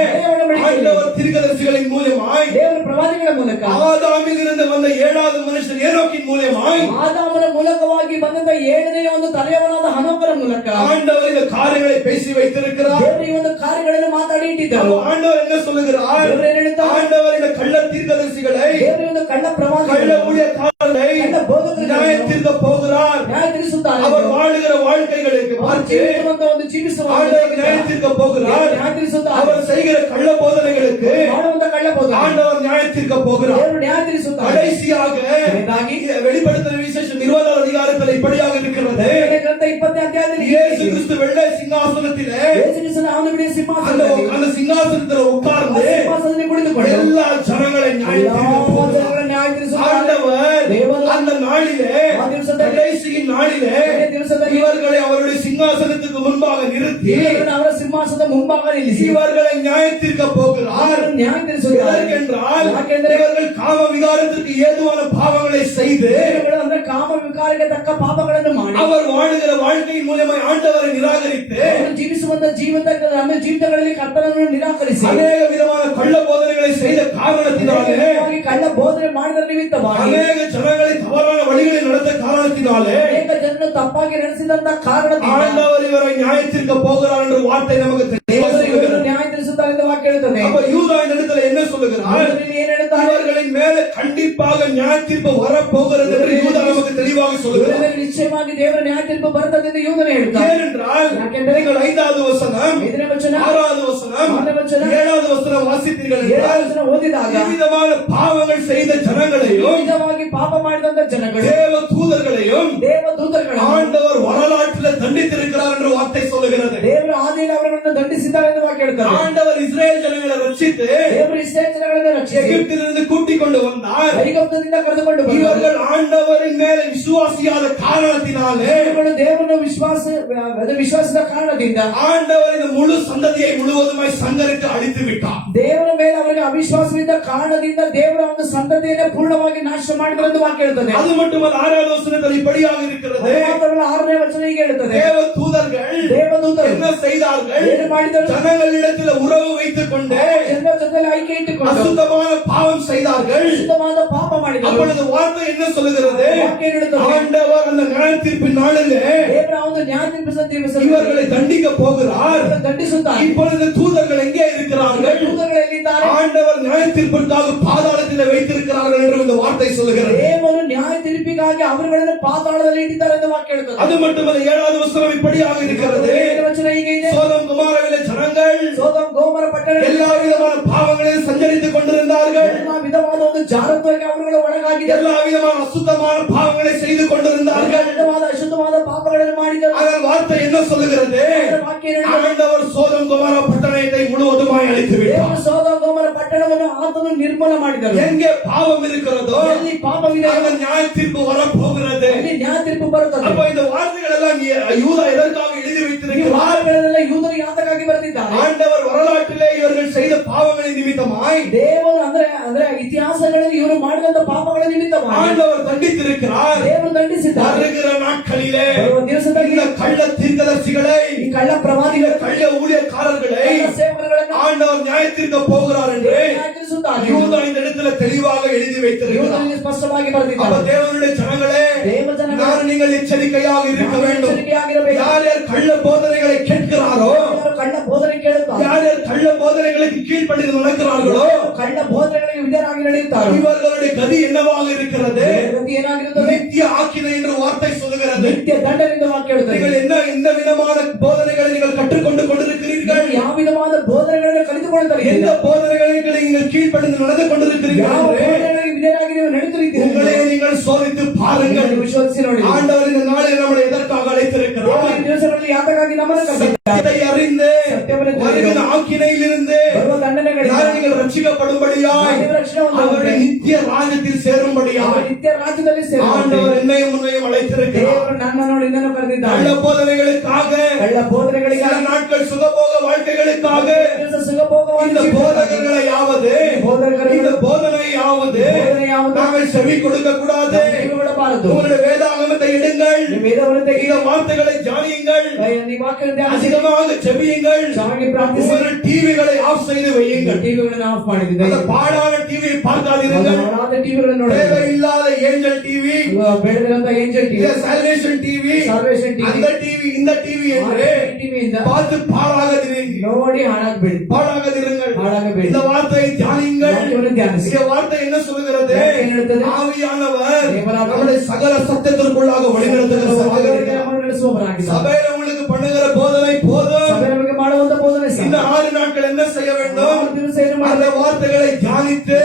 ஆண்டவர் தீர்க்கதரிசிகளின் மூலமாய் ದೇವರ ಪ್ರವಾದಿಗಳ ಮೂಲಕ ஆதாமிலிருந்து வந்த 7வது மனுஷன் ஏனோக்கின் மூலமாய் ಆದಾಮನ ಮೂಲಕವಾಗಿ ಬಂದಂತ 7ನೇ ಒಂದು ತಲೆಯವನಾದ ಹನೋಕನ ಮೂಲಕ ஆண்டவர் இந்த காரியங்களை பேசி வைத்திருக்கிறார். ದೇವರು ಈ ಒಂದು ಕಾರ್ಯಗಳನ್ನು ಮಾತಾಡಿ ಇಟ್ಟಿದ್ದರು. அப்ப ஆண்டவர் என்ன சொல்லுகிறார்? ದೇವರು ಏನು ಹೇಳ್ತಾರೆ? ஆண்டவர் இந்த கள்ள தீர்க்கதரிசிகளை, ದೇವರು ಒಂದು ಕಳ್ಳ கள்ள ಪ್ರವಾದಿಗಳು, ஊழியக்காரரை ಕಳ್ಳ ಬೋಧಕರನ್ನು நியாய தீர்க்க போகிறார். ನ್ಯಾಯ ತೀರಿಸುತ್ತಾರೆ. அவர் வாழுகிற வாழ்க்கைகளுக்கு ಅವರು பார்த்து ಜೀವಿಸುವಂತ ಒಂದು ಜೀವಿಸುವ ஆண்டவர் நியாய தீர்க்க போகிறார். ನ್ಯಾಯ ತೀರಿಸುತ್ತಾರೆ. அவர் செய்கிற கள்ள போதனைகளுக்கு ಮಾಡುವಂತ ಕಳ್ಳ ಬೋಧನೆ ஆண்டவர் நியாய தீர்க்க போகிறார். ದೇವರು ನ್ಯಾಯ ತೀರಿಸುತ್ತಾರೆ. கடைசியாக ಕೊನೆಯದಾಗಿ வெளிப்படுத்தின விசேஷம் 20வது அதிகாரத்தில் இப்படியாக இருக்கிறது. ಗ್ರಂಥ 20ನೇ ಅಧ್ಯಾಯದಲ್ಲಿ இயேசு கிறிஸ்து வெள்ளை சிங்காசனத்திலே ಯೇಸು ಕ್ರಿಸ್ತನ ಆವರಣವಿರುವ ಸಿಂಹಾಸನದಲ್ಲಿ அந்த சிங்காசனத்தில் உட்கார்ந்து ಸಿಂಹಾಸನದಲ್ಲಿ ಕುಳಿತುಕೊಂಡು எல்லா ஜனங்களை நியாய தீர்க்க போகிறார். ಜನಗಳ ನ್ಯಾಯ ತೀರಿಸುತ್ತಾರೆ. ஆண்டவர் ದೇವರು அந்த நாளிலே, ಆ ದಿವಸದಲ್ಲಿ, கடைசியின் நாளிலே ಕೊನೆಯ ದಿವಸದಲ್ಲಿ இவர்களை அவருடைய சிங்காசனத்துக்கு முன்பாக நிறுத்தி ಇವರನ್ನು ಅವರ ಸಿಂಹಾಸನದ ಮುಂಭಾಗ ನಿಲ್ಲಿಸಿ இவர்களை நியாய தீர்க்க போகிறார். ಅವರನ್ನು ನ್ಯಾಯ ತೀರಿಸುತ್ತಾರೆ. எதற்கென்றால் ಯಾಕೆಂದರೆ இவர்கள் காம விகாரத்திற்கு ஏதுவான பாவங்களை செய்து ಇವುಗಳು ಅಂದ್ರೆ ಕಾಮ ವಿಕಾರಕ್ಕೆ ತಕ್ಕ ಪಾಪಗಳನ್ನು ಮಾಡಿ அவர் வாழுகிற வாழ்க்கையின் மூலமாய் ஆண்டவரை நிராகரித்து ಅವರು ಜೀವಿಸುವಂತ ಜೀವಿತಗಳಲ್ಲಿ ಕರ್ತನನ್ನು ನಿರಾಕರಿಸಿ அநேக விதமான கள்ள போதனைகளை செய்த காரணத்தினாலே, ಅನೇಕವಾಗಿ ಕಳ್ಳ ಬೋಧನೆ ಮಾಡಿದ ನಿಮಿತ್ತವಾಗಿ அநேக ஜனங்களை தவறான வழிகளில் நடத்த காரணத்தினாலே ಅನೇಕ ಜನರು ತಪ್ಪಾಗಿ ನಡೆಸಿದಂತ ಕಾರಣದಿಂದ ஆண்டவர் இவரை நியாய தீர்க்க போகிறார் என்ற வார்த்தை நமக்கு தெளிவாக ದೇವರು ಇವರನ್ನು சொல்லுகிறது. ನ್ಯಾಯ ತೀರಿಸುತ್ತಾರೆ ಎಂದು ವಾಕ್ಯ ಹೇಳುತ್ತದೆ. அப்ப யூதா இந்த இடத்துல என்ன சொல்லுகிறார்? ಇದರಲ್ಲಿ ಏನ್ ಹೇಳ್ತಾರೆ? இவர்களின் மேல கண்டிப்பாக நியாய தீர்ப்பு வரப்போகிறது என்று யூதா நமக்கு தெளிவாக சொல்லுகிறார். ಇವರಲ್ಲಿ ನಿಶ್ಚಯವಾಗಿ ದೇವರ ನ್ಯಾಯ ತೀರ್ಪು ಬರ್ತದೆ ಎಂದು ಯೂದನೇ ಹೇಳ್ತಾರೆ. ஏனென்றால் ಯಾಕೆಂದರೆ நீங்கள் 5வது வசனம், 5ನೇ ವಚನ, 6வது வசனம், 6ನೇ ವಚನ, 7வது வசனம் வாசித்தீர்கள் 7ನೇ என்றால் ವಚನ ಓದಿದಾಗ விதமான பாவங்கள் செய்த ஜனங்களையும் ನಿಜವಾಗಿ ಪಾಪ ಮಾಡಿದಂತ ಜನಗಳು தேவ தூதர்களையும் ದೇವದೂತರುಗಳನ್ನು ஆண்டவர் வரலாற்றில் தண்டித்திருக்கிறார் என்ற வார்த்தை சொல்லுகிறது. ದೇವರು ಆದಿಯಲ್ಲಿ ಅವರನ್ನು ದಂಡಿಸಿದ್ದಾರೆ ಎಂದು ವಾಕ್ಯ ಹೇಳ್ತಾರೆ. ஆண்டவர் இஸ்ரேல் ஜனங்களை ரட்சித்து ದೇವರು ಇಸ್ರಾಯೇಲ್ ಜನಗಳನ್ನು ರಕ್ಷಿಸಿ எகிப்திலிருந்து கூட்டிக் கொண்டு வந்தார். ಐಗುಪ್ತದಿಂದ ಕರೆದುಕೊಂಡು ಬಂದರು. இவர்கள் ஆண்டவரின் மேலே விசுவாசியாத காரணத்தினாலே ಇವುಗಳು ದೇವರನ್ನು ವಿಶ್ವಾಸದ ಕಾರಣದಿಂದ ஆண்டவர் இந்த முழு சந்ததியை முழுவதுமாய் சங்கரித்து அழித்து விட்டார். ದೇವರ ಮೇಲೆ ಅವರಿಗೆ ಅವಿಶ್ವಾಸವಿದ್ದ ಕಾರಣದಿಂದ ದೇವರ ಒಂದು ಸಂತತಿಯನ್ನೇ ಪೂರ್ಣವಾಗಿ ನಾಶ ಮಾಡಿದರು ಎಂದು ವಾಕ್ಯ ಹೇಳ್ತದೆ. அது மட்டுமல்ல 6வது வசனத்தில் இப்படியாக இருக்கிறது. 6ನೇ ವಚನ ಹೀಗೆ ಹೇಳ್ತದೆ. தேவ தூதர்கள் ದೇವದೂತರು என்ன செய்தார்கள்? ಏನು ಮಾಡಿದರು? ஜனங்களிடத்தில் உறவு வைத்துக் கொண்டு ಜನರ ಜೊತೆಯಲ್ಲಿ ಐಕ್ಯ ಇಟ್ಟುಕೊಂಡು அசுத்தமான பாவம் செய்தார்கள். ಅಶುದ್ಧವಾದ ಪಾಪ ಮಾಡಿದರು. அப்பொழுது வார்த்தை என்ன சொல்லுகிறது? ವಾಕ್ಯ ಹೇಳುತ್ತದೆ, ஆண்டவர் அந்த நியாய தீர்ப்பின் நாளிலே ದೇವರ ಒಂದು ನ್ಯಾಯ ತೀರ್ಪಿಸುವ ದಿವಸದಲ್ಲಿ இவர்களை தண்டிக்க போகிறார். ದಂಡಿಸುತ್ತಾರೆ. இப்பொழுது தூதர்கள் எங்கே இருக்கிறார்கள்? ದೂತರು ಎಲ್ಲಿದ್ದಾರೆ? ஆண்டவர் நியாய தீர்ப்பிற்காக பாதாளத்தில் வைத்திருக்கிறார்கள் என்று இந்த வார்த்தை சொல்லுகிறது. ದೇವರು ನ್ಯಾಯ ತೀರ್ಪಿಗಾಗಿ ಅವರುಗಳನ್ನು ಪಾತಾಳದಲ್ಲಿ ಇಟ್ಟಿದ್ದಾರೆ ಎಂದು ವಾಕ್ಯ ಹೇಳುತ್ತದೆ. அது மட்டுமல்ல 7வது வசனம் இப்படியாக இருக்கிறது. 7ನೇ ವಚನ ಹೀಗೆ ಇದೆ. சோதம் குமாரவிலே ஜனங்கள் ಸೋದೋಮ್ ಗೋಮರ ಪಟ್ಟಣ எல்லா விதமான பாவங்களில் சஞ்சரித்துக் கொண்டிருந்தார்கள். ಎಲ್ಲಾ ವಿಧವಾದ ಒಂದು ಜಾರತ್ವಕ್ಕೆ ಅವರುಗಳು ಒಳಗಾಗಿದ್ದರು. எல்லா விதமான அசுத்தமான பாவங்களை செய்து கொண்டிருந்தார்கள். ವಿಧವಾದ ಅಶುದ್ಧವಾದ ಪಾಪಗಳನ್ನು ಮಾಡಿದರು. அதன் வார்த்தை என்ன சொல்லுகிறது? ಅದರ ವಾಕ್ಯ ಏನು ಹೇಳುತ್ತದೆ? ஆண்டவர் சோதம் குமார பட்டணத்தை முழுவதுமாய் அழித்து விட்டார். ದೇವರು ಸೋದೋಮ್ ಗೋಮರ ಪಟ್ಟಣವನ್ನು ಆತನು ನಿರ್ಮೂಲ ಮಾಡಿದರು. எங்கே பாவம் இருக்கிறதோ ಎಲ್ಲಿ ಪಾಪವಿದೆ அங்க நியாய தீர்ப்பு வரப்போகிறது. ಅಲ್ಲಿ ನ್ಯಾಯ ತೀರ್ಪು ಬರುತ್ತದೆ. அப்ப இந்த வார்த்தைகள் எல்லாம் யூதா எதற்காக எழுதி ಈ வைத்திருக்கிறார்? ವಾರಗಳೆಲ್ಲ ಯೂದರು ಯಾತಕ್ಕಾಗಿ ಬರೆದಿದ್ದಾರೆ? ஆண்டவர் வரலாற்றிலே இவர்கள் செய்த பாவங்களின் நிமித்தமாய் ದೇವರು ಅಂದ್ರೆ ಇತಿಹಾಸಗಳಲ್ಲಿ ಇವರು ಮಾಡಿದಂತ ಪಾಪಗಳ ನಿಮಿತ್ತವಾಗಿ ஆண்டவர் தண்டித்திருக்கிறார். ದೇವರು ದಂಡಿಸಿದ್ದಾರೆ. வருகிற நாட்களிலே ಬರುವ ದಿವಸದಲ್ಲಿ இந்த கள்ள தீர்க்கதரிசிகளை ಈ ಕಳ್ಳ ಪ್ರವಾದಿಗಳು கள்ள ஊழியக்காரர்களை ಕಳ್ಳ ಸೇವಕರುಗಳನ್ನು ஆண்டவர் நியாயத்திற்கு போகிறார் என்று ನ್ಯಾಯತೀರಿಸುತ್ತಾರೆ. யூதா இந்த இடத்துல தெளிவாக எழுதி வைத்திருக்கிறார். ಯೂದರಲ್ಲಿ ಸ್ಪಷ್ಟವಾಗಿ அப்ப ಬರೆದಿದ್ದಾರೆ. தேவனுடைய ஜனங்களே, ದೇವ ಜನಗಳು நான் நீங்கள் எச்சரிக்கையாக இருக்க வேண்டும். ಎಚ್ಚರಿಕೆಯಾಗಿರಬೇಕು. யார் யார் கள்ள போதனைகளை கேட்கிறாரோ, ಯಾರು ಕಳ್ಳ ಬೋಧನೆ ಕೇಳುತ್ತಾರೆ, யார் யார் கள்ள போதனைகளுக்கு கீழ்ப்படிந்து நடக்கிறார்களோ, ಕಳ್ಳ ಬೋಧನೆಗಳಿಗೆ ವಿಧೇಯರಾಗಿ ನಡೆಯುತ್ತಾರೆ, இவர்களுடைய கதி என்னவாக இருக்கிறது? ಗತಿ ಏನಾಗಿರುತ್ತದೆ? நித்திய ஆக்கினை என்று வார்த்தை சொல்லுகிறது. ನಿತ್ಯ ದಂಡನೆಯಿಂದ ವಾಕ್ಯ ಹೇಳುತ್ತದೆ. நீங்கள் என்ன இந்த விதமான போதனைகளை நீங்கள் கற்றுக்கொண்டு கொண்டிருக்கிறீர்கள்? ಯಾವ ವಿಧವಾದ ಬೋಧನೆಗಳನ್ನು ಕಲಿತುಕೊಳ್ಳುತ್ತಾರೆ? எந்த போதனைகளை நீங்கள் கீழ்ப்படிந்து நடந்து கொண்டிருக்கிறீர்கள்? ಯಾವ ಬೋಧನೆಗಳಿಗೆ ವಿಧೇಯರಾಗಿ ನೀವು ನಡೆಯುತ್ತಿದ್ದೀರಿ? உங்களை நீங்கள் சோதித்து பாருங்கள். ವಿಶ್ವಾಸಿಸಿ ನೋಡಿ. ஆண்டவர் இந்த நாளில் நம்மளை எதற்காக அழைத்திருக்கிறார்? ಈ ದಿವಸಗಳಲ್ಲಿ ಯಾತಕ್ಕಾಗಿ ನಮ್ಮನ್ನು ಕರೆದಿದ್ದಾರೆ? இதை அறிந்து ಸತ್ಯವನ್ನು ತಿಳಿದು வருகிற ஆக்கினையிலிருந்து ಬರುವ ದಂಡನೆಗಳಿಂದ நீங்கள் ரட்சிக்கப்படும்படியாய் ನೀವು ರಕ್ಷಣೆ ಹೊಂದುವಂತೆ, அவருடைய நித்திய ராஜ்யத்தில் ಅವರು சேரும்படியாய் ನಿತ್ಯ ರಾಜ್ಯದಲ್ಲಿ ಸೇರುವಂತೆ ஆண்டவர் என்னையும் உன்னையும் அழைத்திருக்கிறார். ದೇವರು ನನ್ನನ್ನು ನಿನ್ನನ್ನು ಕರೆದಿದ್ದಾರೆ. கள்ள போதனைகளுக்காக, ಕಳ್ಳ ಬೋಧನೆಗಳಿಗಾಗಿ, சில நாட்கள் சுகபோக வாழ்க்கைகளுக்காக ಕೆಲಸ ಸುಖಭೋಗವಾಗಿ இந்த போதகர்களையாவது, இந்த போதனையாவது நாங்கள் செவி கொடுக்க கூடாது. ಬಿಡಬಾರದು. உங்களுடைய வேதாகமத்தை எடுங்கள், ವೇದವನ್ನು ತೆಗೆದು இந்த வார்த்தைகளை தியானியுங்கள், ಈ ವಾಕ್ಯವನ್ನು ಧ್ಯಾನಿಸಿ அதிகமாக செபியுங்கள். ಚೆನ್ನಾಗಿ ಪ್ರಾರ್ಥಿಸಿ. உங்களுடைய டிவிகளை ஆஃப் செய்து வையுங்கள். ಟಿವಿಗಳನ್ನು ಆಫ್ ಮಾಡಿದ್ದಾರೆ. அந்த பாடான டிவியை பார்க்காதீர்கள். ಟಿವಿಗಳನ್ನು ನೋಡಿ. தேவையில்லாத ஏஞ்சல் டிவி, ಬೆಳೆದಿರುವಂತ angel TV, salvation TV, salvation TV, அந்த டிவி இந்த டிவி என்று ಟಿವಿಯಿಂದ பார்த்து பாழாகாதீர்கள். ನೋಡಿ ಹಾಳಾಗಬೇಡಿ, பாழாகாதீர்கள். ಹಾಳಾಗಬೇಡಿ. இந்த வார்த்தையை தியானியுங்கள். ವಾಕ್ಯವನ್ನು ಧ್ಯಾನಿಸಿ. இந்த வார்த்தை என்ன சொல்கிறது? ವಾಕ್ಯ ಏನು ಹೇಳುತ್ತದೆ? ஆவியானவர் தேவனாக நம்முடைய சகல சத்தியத்திற்குள்ளாக வழிநடத்துகிறவராக இருக்கிறார். ನಮ್ಮನ್ನು ನಡೆಸುವವರಾಗಿದ್ದಾರೆ. சபையில உங்களுக்கு பண்ணுகிற போதனை போதும். ಸಭೆ ನಮಗೆ ಮಾಡುವಂತ ಬೋಧನೆ ಸಾಕು. இந்த 6 நாட்கள் என்ன செய்ய வேண்டும்? 6 ದಿವಸ ಏನು அந்த ಮಾಡಬೇಕು? வார்த்தைகளை தியானித்து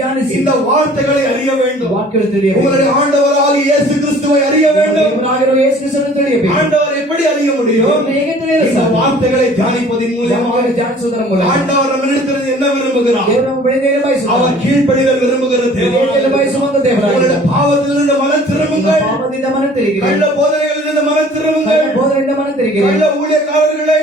ಧ್ಯಾನಿಸಿ. இந்த வார்த்தைகளை அறிய வேண்டும். ವಾಕ್ಯವನ್ನು ತಿಳಿಯಬೇಕು. உங்களுடைய ஆண்டவராகிய இயேசு கிறிஸ்துவை அறிய வேண்டும். ದೇವರಾಗಿರುವ ಯೇಸು ಕ್ರಿಸ್ತನನ್ನು ತಿಳಿಯಬೇಕು. ஆண்டவர் எப்படி அறிய முடியும்? ದೇವರನ್ನು ಹೇಗೆ ತಿಳಿಯಲು இந்த ಸಾಧ್ಯ? வார்த்தைகளை தியானிப்பதின் மூலமாக. ವಾಕ್ಯವನ್ನು ಧ್ಯಾನಿಸುವುದರ ಮೂಲಕ. ஆண்டவர் நம்மிடத்தில் என்ன விரும்புகிறார்? ದೇವರು ನಮ್ಮ ಬೆಳೆದೇನೆ ಬಯಸುತ್ತಾನೆ. அவர் கீழ்ப்படிதல் விரும்புகிற ಬೆಳೆಯಲು தேவன். ಬಯಸುವಂತ உங்களுடைய ದೇವರಾಗಿದ್ದಾನೆ. பாவத்திலிருந்து மனம் திரும்புங்கள். ಪಾಪದಿಂದ ಮನ ತಿರುಗಿರಿ. கள்ள போதனைகளிலிருந்து மனம் ಕಳ್ಳ திரும்புங்கள். ಬೋಧನೆಯಿಂದ ಮನ ತಿರುಗಿರಿ. கள்ள ஊழியக்காரர்களை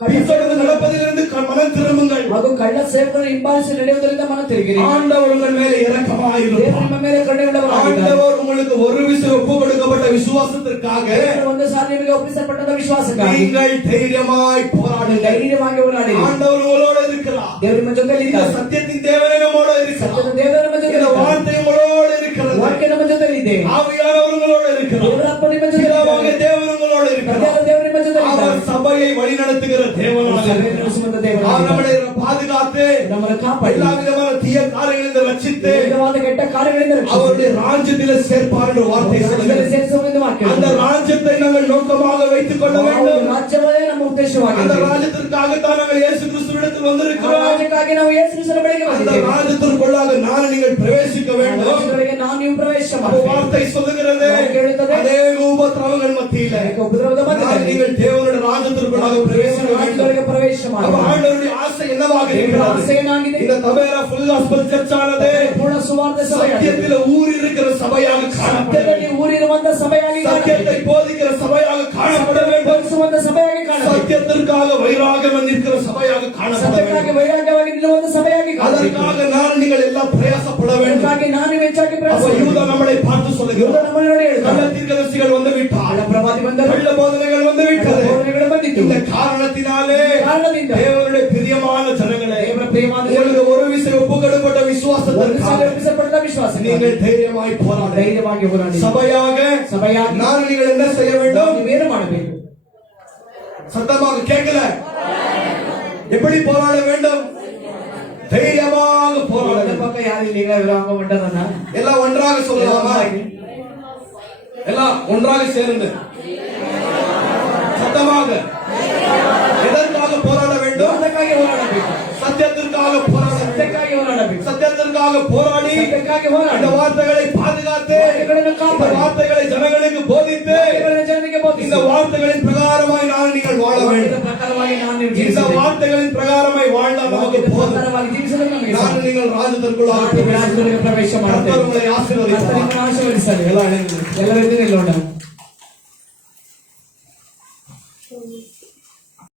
பின்தொடர்ந்து நடப்பதிலிருந்து மனம் திரும்புங்கள். ಹಾಗೂ ಕಳ್ಳ ಸೇವಕರು ಹಿಂಬಾಲಿಸಿ ನಡೆಯುವುದರಿಂದ ಮನ ತಿರುಗಿರಿ. ஆண்டவர் உங்கள் மேலே ದೇವರು இரக்கமாயிருப்பார். ನಿಮ್ಮ ಮೇಲೆ ಕರುಣೆಯುಳ್ಳವರಾಗಿದ್ದಾನೆ. ஆண்டவர் உங்களுக்கு ஒரு விசை ஒப்பு கொடுக்கப்பட்ட விசுவாசத்திற்காக ಒಂದು ಸಾರಿ ನಿಮಗೆ ಒಪ್ಪಿಸಲ್ಪಟ್ಟಂತ ವಿಶ್ವಾಸಕ್ಕಾಗಿ நீங்கள் தைரியமாய் போராடுங்கள். ಧೈರ್ಯವಾಗಿ ಹೋರಾಡಿ. ஆண்டவர் உங்களோடு இருக்கிறார். ದೇವರು ನಿಮ್ಮ ಜೊತೆಯಲ್ಲಿ இந்த ಇದ್ದಾನೆ. சத்தியத்தின் தேவனே நம்மோடு ಸತ್ಯದ இருக்கிறார். ದೇವರು ನಮ್ಮ ಜೊತೆಯಲ್ಲಿ இந்த ಇದ್ದಾನೆ. வார்த்தை உங்களோடு இருக்கிறது. ವಾಕ್ಯ ನಮ್ಮ ಜೊತೆಯಲ್ಲಿ ಇದೆ. ஆவியானவர் உங்களோடு இருக்கிறார். ದೇವರ ಆತ್ಮ ನಿಮ್ಮ ಜೊತೆಯಲ್ಲಿ பிதாவாகிய ಇದ್ದಾನೆ. தேவன் உங்களோடு இருக்கிறார். ದೇವರು ನಿಮ್ಮ ಜೊತೆಯಲ್ಲಿ அவர் ಇದ್ದಾನೆ. சபையை வழிநடத்துகிற தேவனாக ಸಭೆ இருக்கிறார். ನಡೆಸುವಂತ அவர் ದೇವರಾಗಿದ್ದಾನೆ. நம்மளை பாதுகாத்து ನಮ್ಮನ್ನು ಕಾಪಾಡಿ எல்லா விதமான தீய காரியங்களிலிருந்து ரட்சித்து ವಿಧವಾದ ಕೆಟ್ಟ ಕಾರ್ಯಗಳಿಂದ ರಕ್ಷಿಸಿ. அவருடைய ராஜ்யத்திலே சேர்ப்பார் என்று வார்த்தை ರಾಜ್ಯದಲ್ಲಿ சொல்லுகிறது. ಸೇರಿಸುವುದೆಂದು ವಾಕ್ಯ அந்த ಹೇಳುತ್ತದೆ. ராஜ்யத்தை நாங்கள் நோக்கமாக வைத்துக் கொள்ள ಆ ಒಂದು வேண்டும். ರಾಜ್ಯವೇ ನಮ್ಮ அந்த ಉದ್ದೇಶವಾಗಿದೆ. ராஜ்யத்திற்காகத்தான் நாங்கள் இயேசு கிறிஸ்துவிடத்தில் ಆ வந்திருக்கிறோம். ರಾಜ್ಯಕ್ಕಾಗಿ ನಾವು ಯೇಸು ಕ್ರಿಸ್ತನ ಬಳಿಗೆ அந்த ಬಂದಿದ್ದೇವೆ. ராஜ்யத்திற்குள்ளாக நான் நீங்கள் பிரவேசிக்க ಆ வேண்டும். ರಾಜ್ಯದೊಳಗೆ ನಾವು ನೀವು ಪ್ರವೇಶ அப்ப ಮಾಡಬೇಕು. வார்த்தை சொல்லுகிறது, வார்த்தை எழுதுகிறது. அநேக உபத்திரவங்கள் மத்தியில ಅನೇಕ ಉಪದ್ರವದ நான் ಮಧ್ಯದಲ್ಲಿ நீங்கள் தேவனுடைய ராஜ்யத்திற்குள்ளாக பிரவேசிக்க வேண்டும். ರಾಜ್ಯದೊಳಗೆ ಪ್ರವೇಶ அப்ப ಮಾಡಬೇಕು. ஆண்டவருடைய ஆசை என்னவாக ದೇವರ இருக்கிறது? ಆಸೆ ಏನಾಗಿದೆ? இந்த தவேரா ஃபுல் காஸ்பல் சர்ச் ஆனது ಪೂರ್ಣ ಸುವಾರ್ತೆ ಸಭೆಯಾಗಿದೆ. சத்தியத்தில ஊறி இருக்கிற சபையாக காணப்பட ಸತ್ಯದಲ್ಲಿ வேண்டும். ಊರಿರುವಂತ ಸಭೆಯಾಗಿ சத்தியத்தை போதிக்கிற சபையாக காணப்பட வேண்டும். ಬೋಧಿಸುವಂತ ಸಭೆಯಾಗಿ ಕಾಣಬೇಕು. சத்தியத்திற்காக வைராகம் நிற்கிற சபையாக காணப்பட ಸತ್ಯಕ್ಕಾಗಿ வேண்டும். ವೈರಾಗ್ಯವಾಗಿ ನಿಲ್ಲುವಂತ ಸಭೆಯಾಗಿ ಕಾಣಬೇಕು. அதற்காக நான் நீங்கள் எல்லாம் பிரயாசப்பட வேண்டும். ಅದಕ್ಕಾಗಿ ನಾನು ಹೆಚ್ಚಾಗಿ அப்ப ಪ್ರಯಾಸ யூதா நம்மளை பார்த்து ಯೂದ சொல்லுகிறார், ನಮ್ಮನ್ನು ನೋಡಿ ಹೇಳ್ತಾನೆ. கள்ள தீர்க்கதரிசிகள் வந்து விட்டார், ಕಳ್ಳ ಪ್ರವಾದಿ ಬಂದರು. கள்ள போதனைகள் வந்து விட்டது. ಬೋಧನೆಗಳು ಬಂದಿತ್ತು. இந்த காரணத்தினாலே ಕಾರಣದಿಂದ தேவனுடைய பிரியமான ஜனங்களே, ದೇವರ ಪ್ರೇಮಾದ உங்களுக்கு ஒரு விசை ஒப்புக்கொடுக்கப்பட்ட ಒಂದು விசுவாசத்திற்காக ಸಾರಿ ಒಪ್ಪಿಸಲ್ಪಟ್ಟ ವಿಶ್ವಾಸ நீங்கள் தைரியமாய் போராட ಧೈರ್ಯವಾಗಿ ಹೋರಾಡಿ. சபையாக ಸಭೆಯಾಗಿ நான் நீங்கள் என்ன செய்ய வேண்டும்? ನೀವೇನು ಮಾಡಬೇಕು? சத்தமாக கேட்கல. எப்படி போராட வேண்டும்? தைரியமாக போராட ನನ್ನ வேண்டும். ಪಕ್ಕ ಯಾರು ಇಲ್ಲ, ಈಗ ವಿರಾಮ ಮಂಡನ எல்லாம் ஒன்றாக சொல்லலாமா? எல்லாம் ஒன்றாக சேர்ந்து சத்தமாக எதற்காக போராட வேண்டும்? ಅದಕ್ಕಾಗಿ ಹೋರಾಡಬೇಕು, சத்தியத்திற்காக போராட வேண்டும். ಸತ್ಯಕ್ಕಾಗಿ ಹೋರಾಡಬೇಕು, சத்தியத்திற்காக போராடி ಸತ್ಯಕ್ಕಾಗಿ இந்த ಹೋರಾಡಿ வார்த்தைகளை பாதுகாத்து ವಾಕ್ಯಗಳನ್ನು இந்த ಕಾಪಾಡಿ வார்த்தைகளை ஜனங்களுக்கு போதித்து ವಾಕ್ಯಗಳನ್ನು ಜನರಿಗೆ இந்த ಬೋಧಿಸಿ வார்த்தைகளின் பிரகாரமாய் நான் நீங்கள் வாழ ವಾಕ್ಯದ வேண்டும். ಪ್ರಕಾರವಾಗಿ ನಾನು ನೀವು இந்த ಜೀವಿಸಬೇಕು. வார்த்தைகளின் பிரகாரமாய் வாழ்ந்தால் நமக்கு ವಾಕ್ಯದ போதும். ಪ್ರಕಾರವಾಗಿ ಜೀವಿಸಲು ನಮಗೆ ಸಾಕು. நான் நீங்கள் ராஜ்யத்திற்குள்ளாக ನಾವು ರಾಜ್ಯದೊಳಗೆ ಪ್ರವೇಶ கர்த்தர் ಮಾಡುತ್ತೇವೆ. உங்களை ಕರ್ತನು ஆசீர்வதிப்பார். ನಿಮ್ಮನ್ನು ಆಶೀರ್ವದಿಸಲಿ. எல்லாம் இணைந்து ಎಲ್ಲರಿಗೂ ನಿಲ್ಲೋಣ.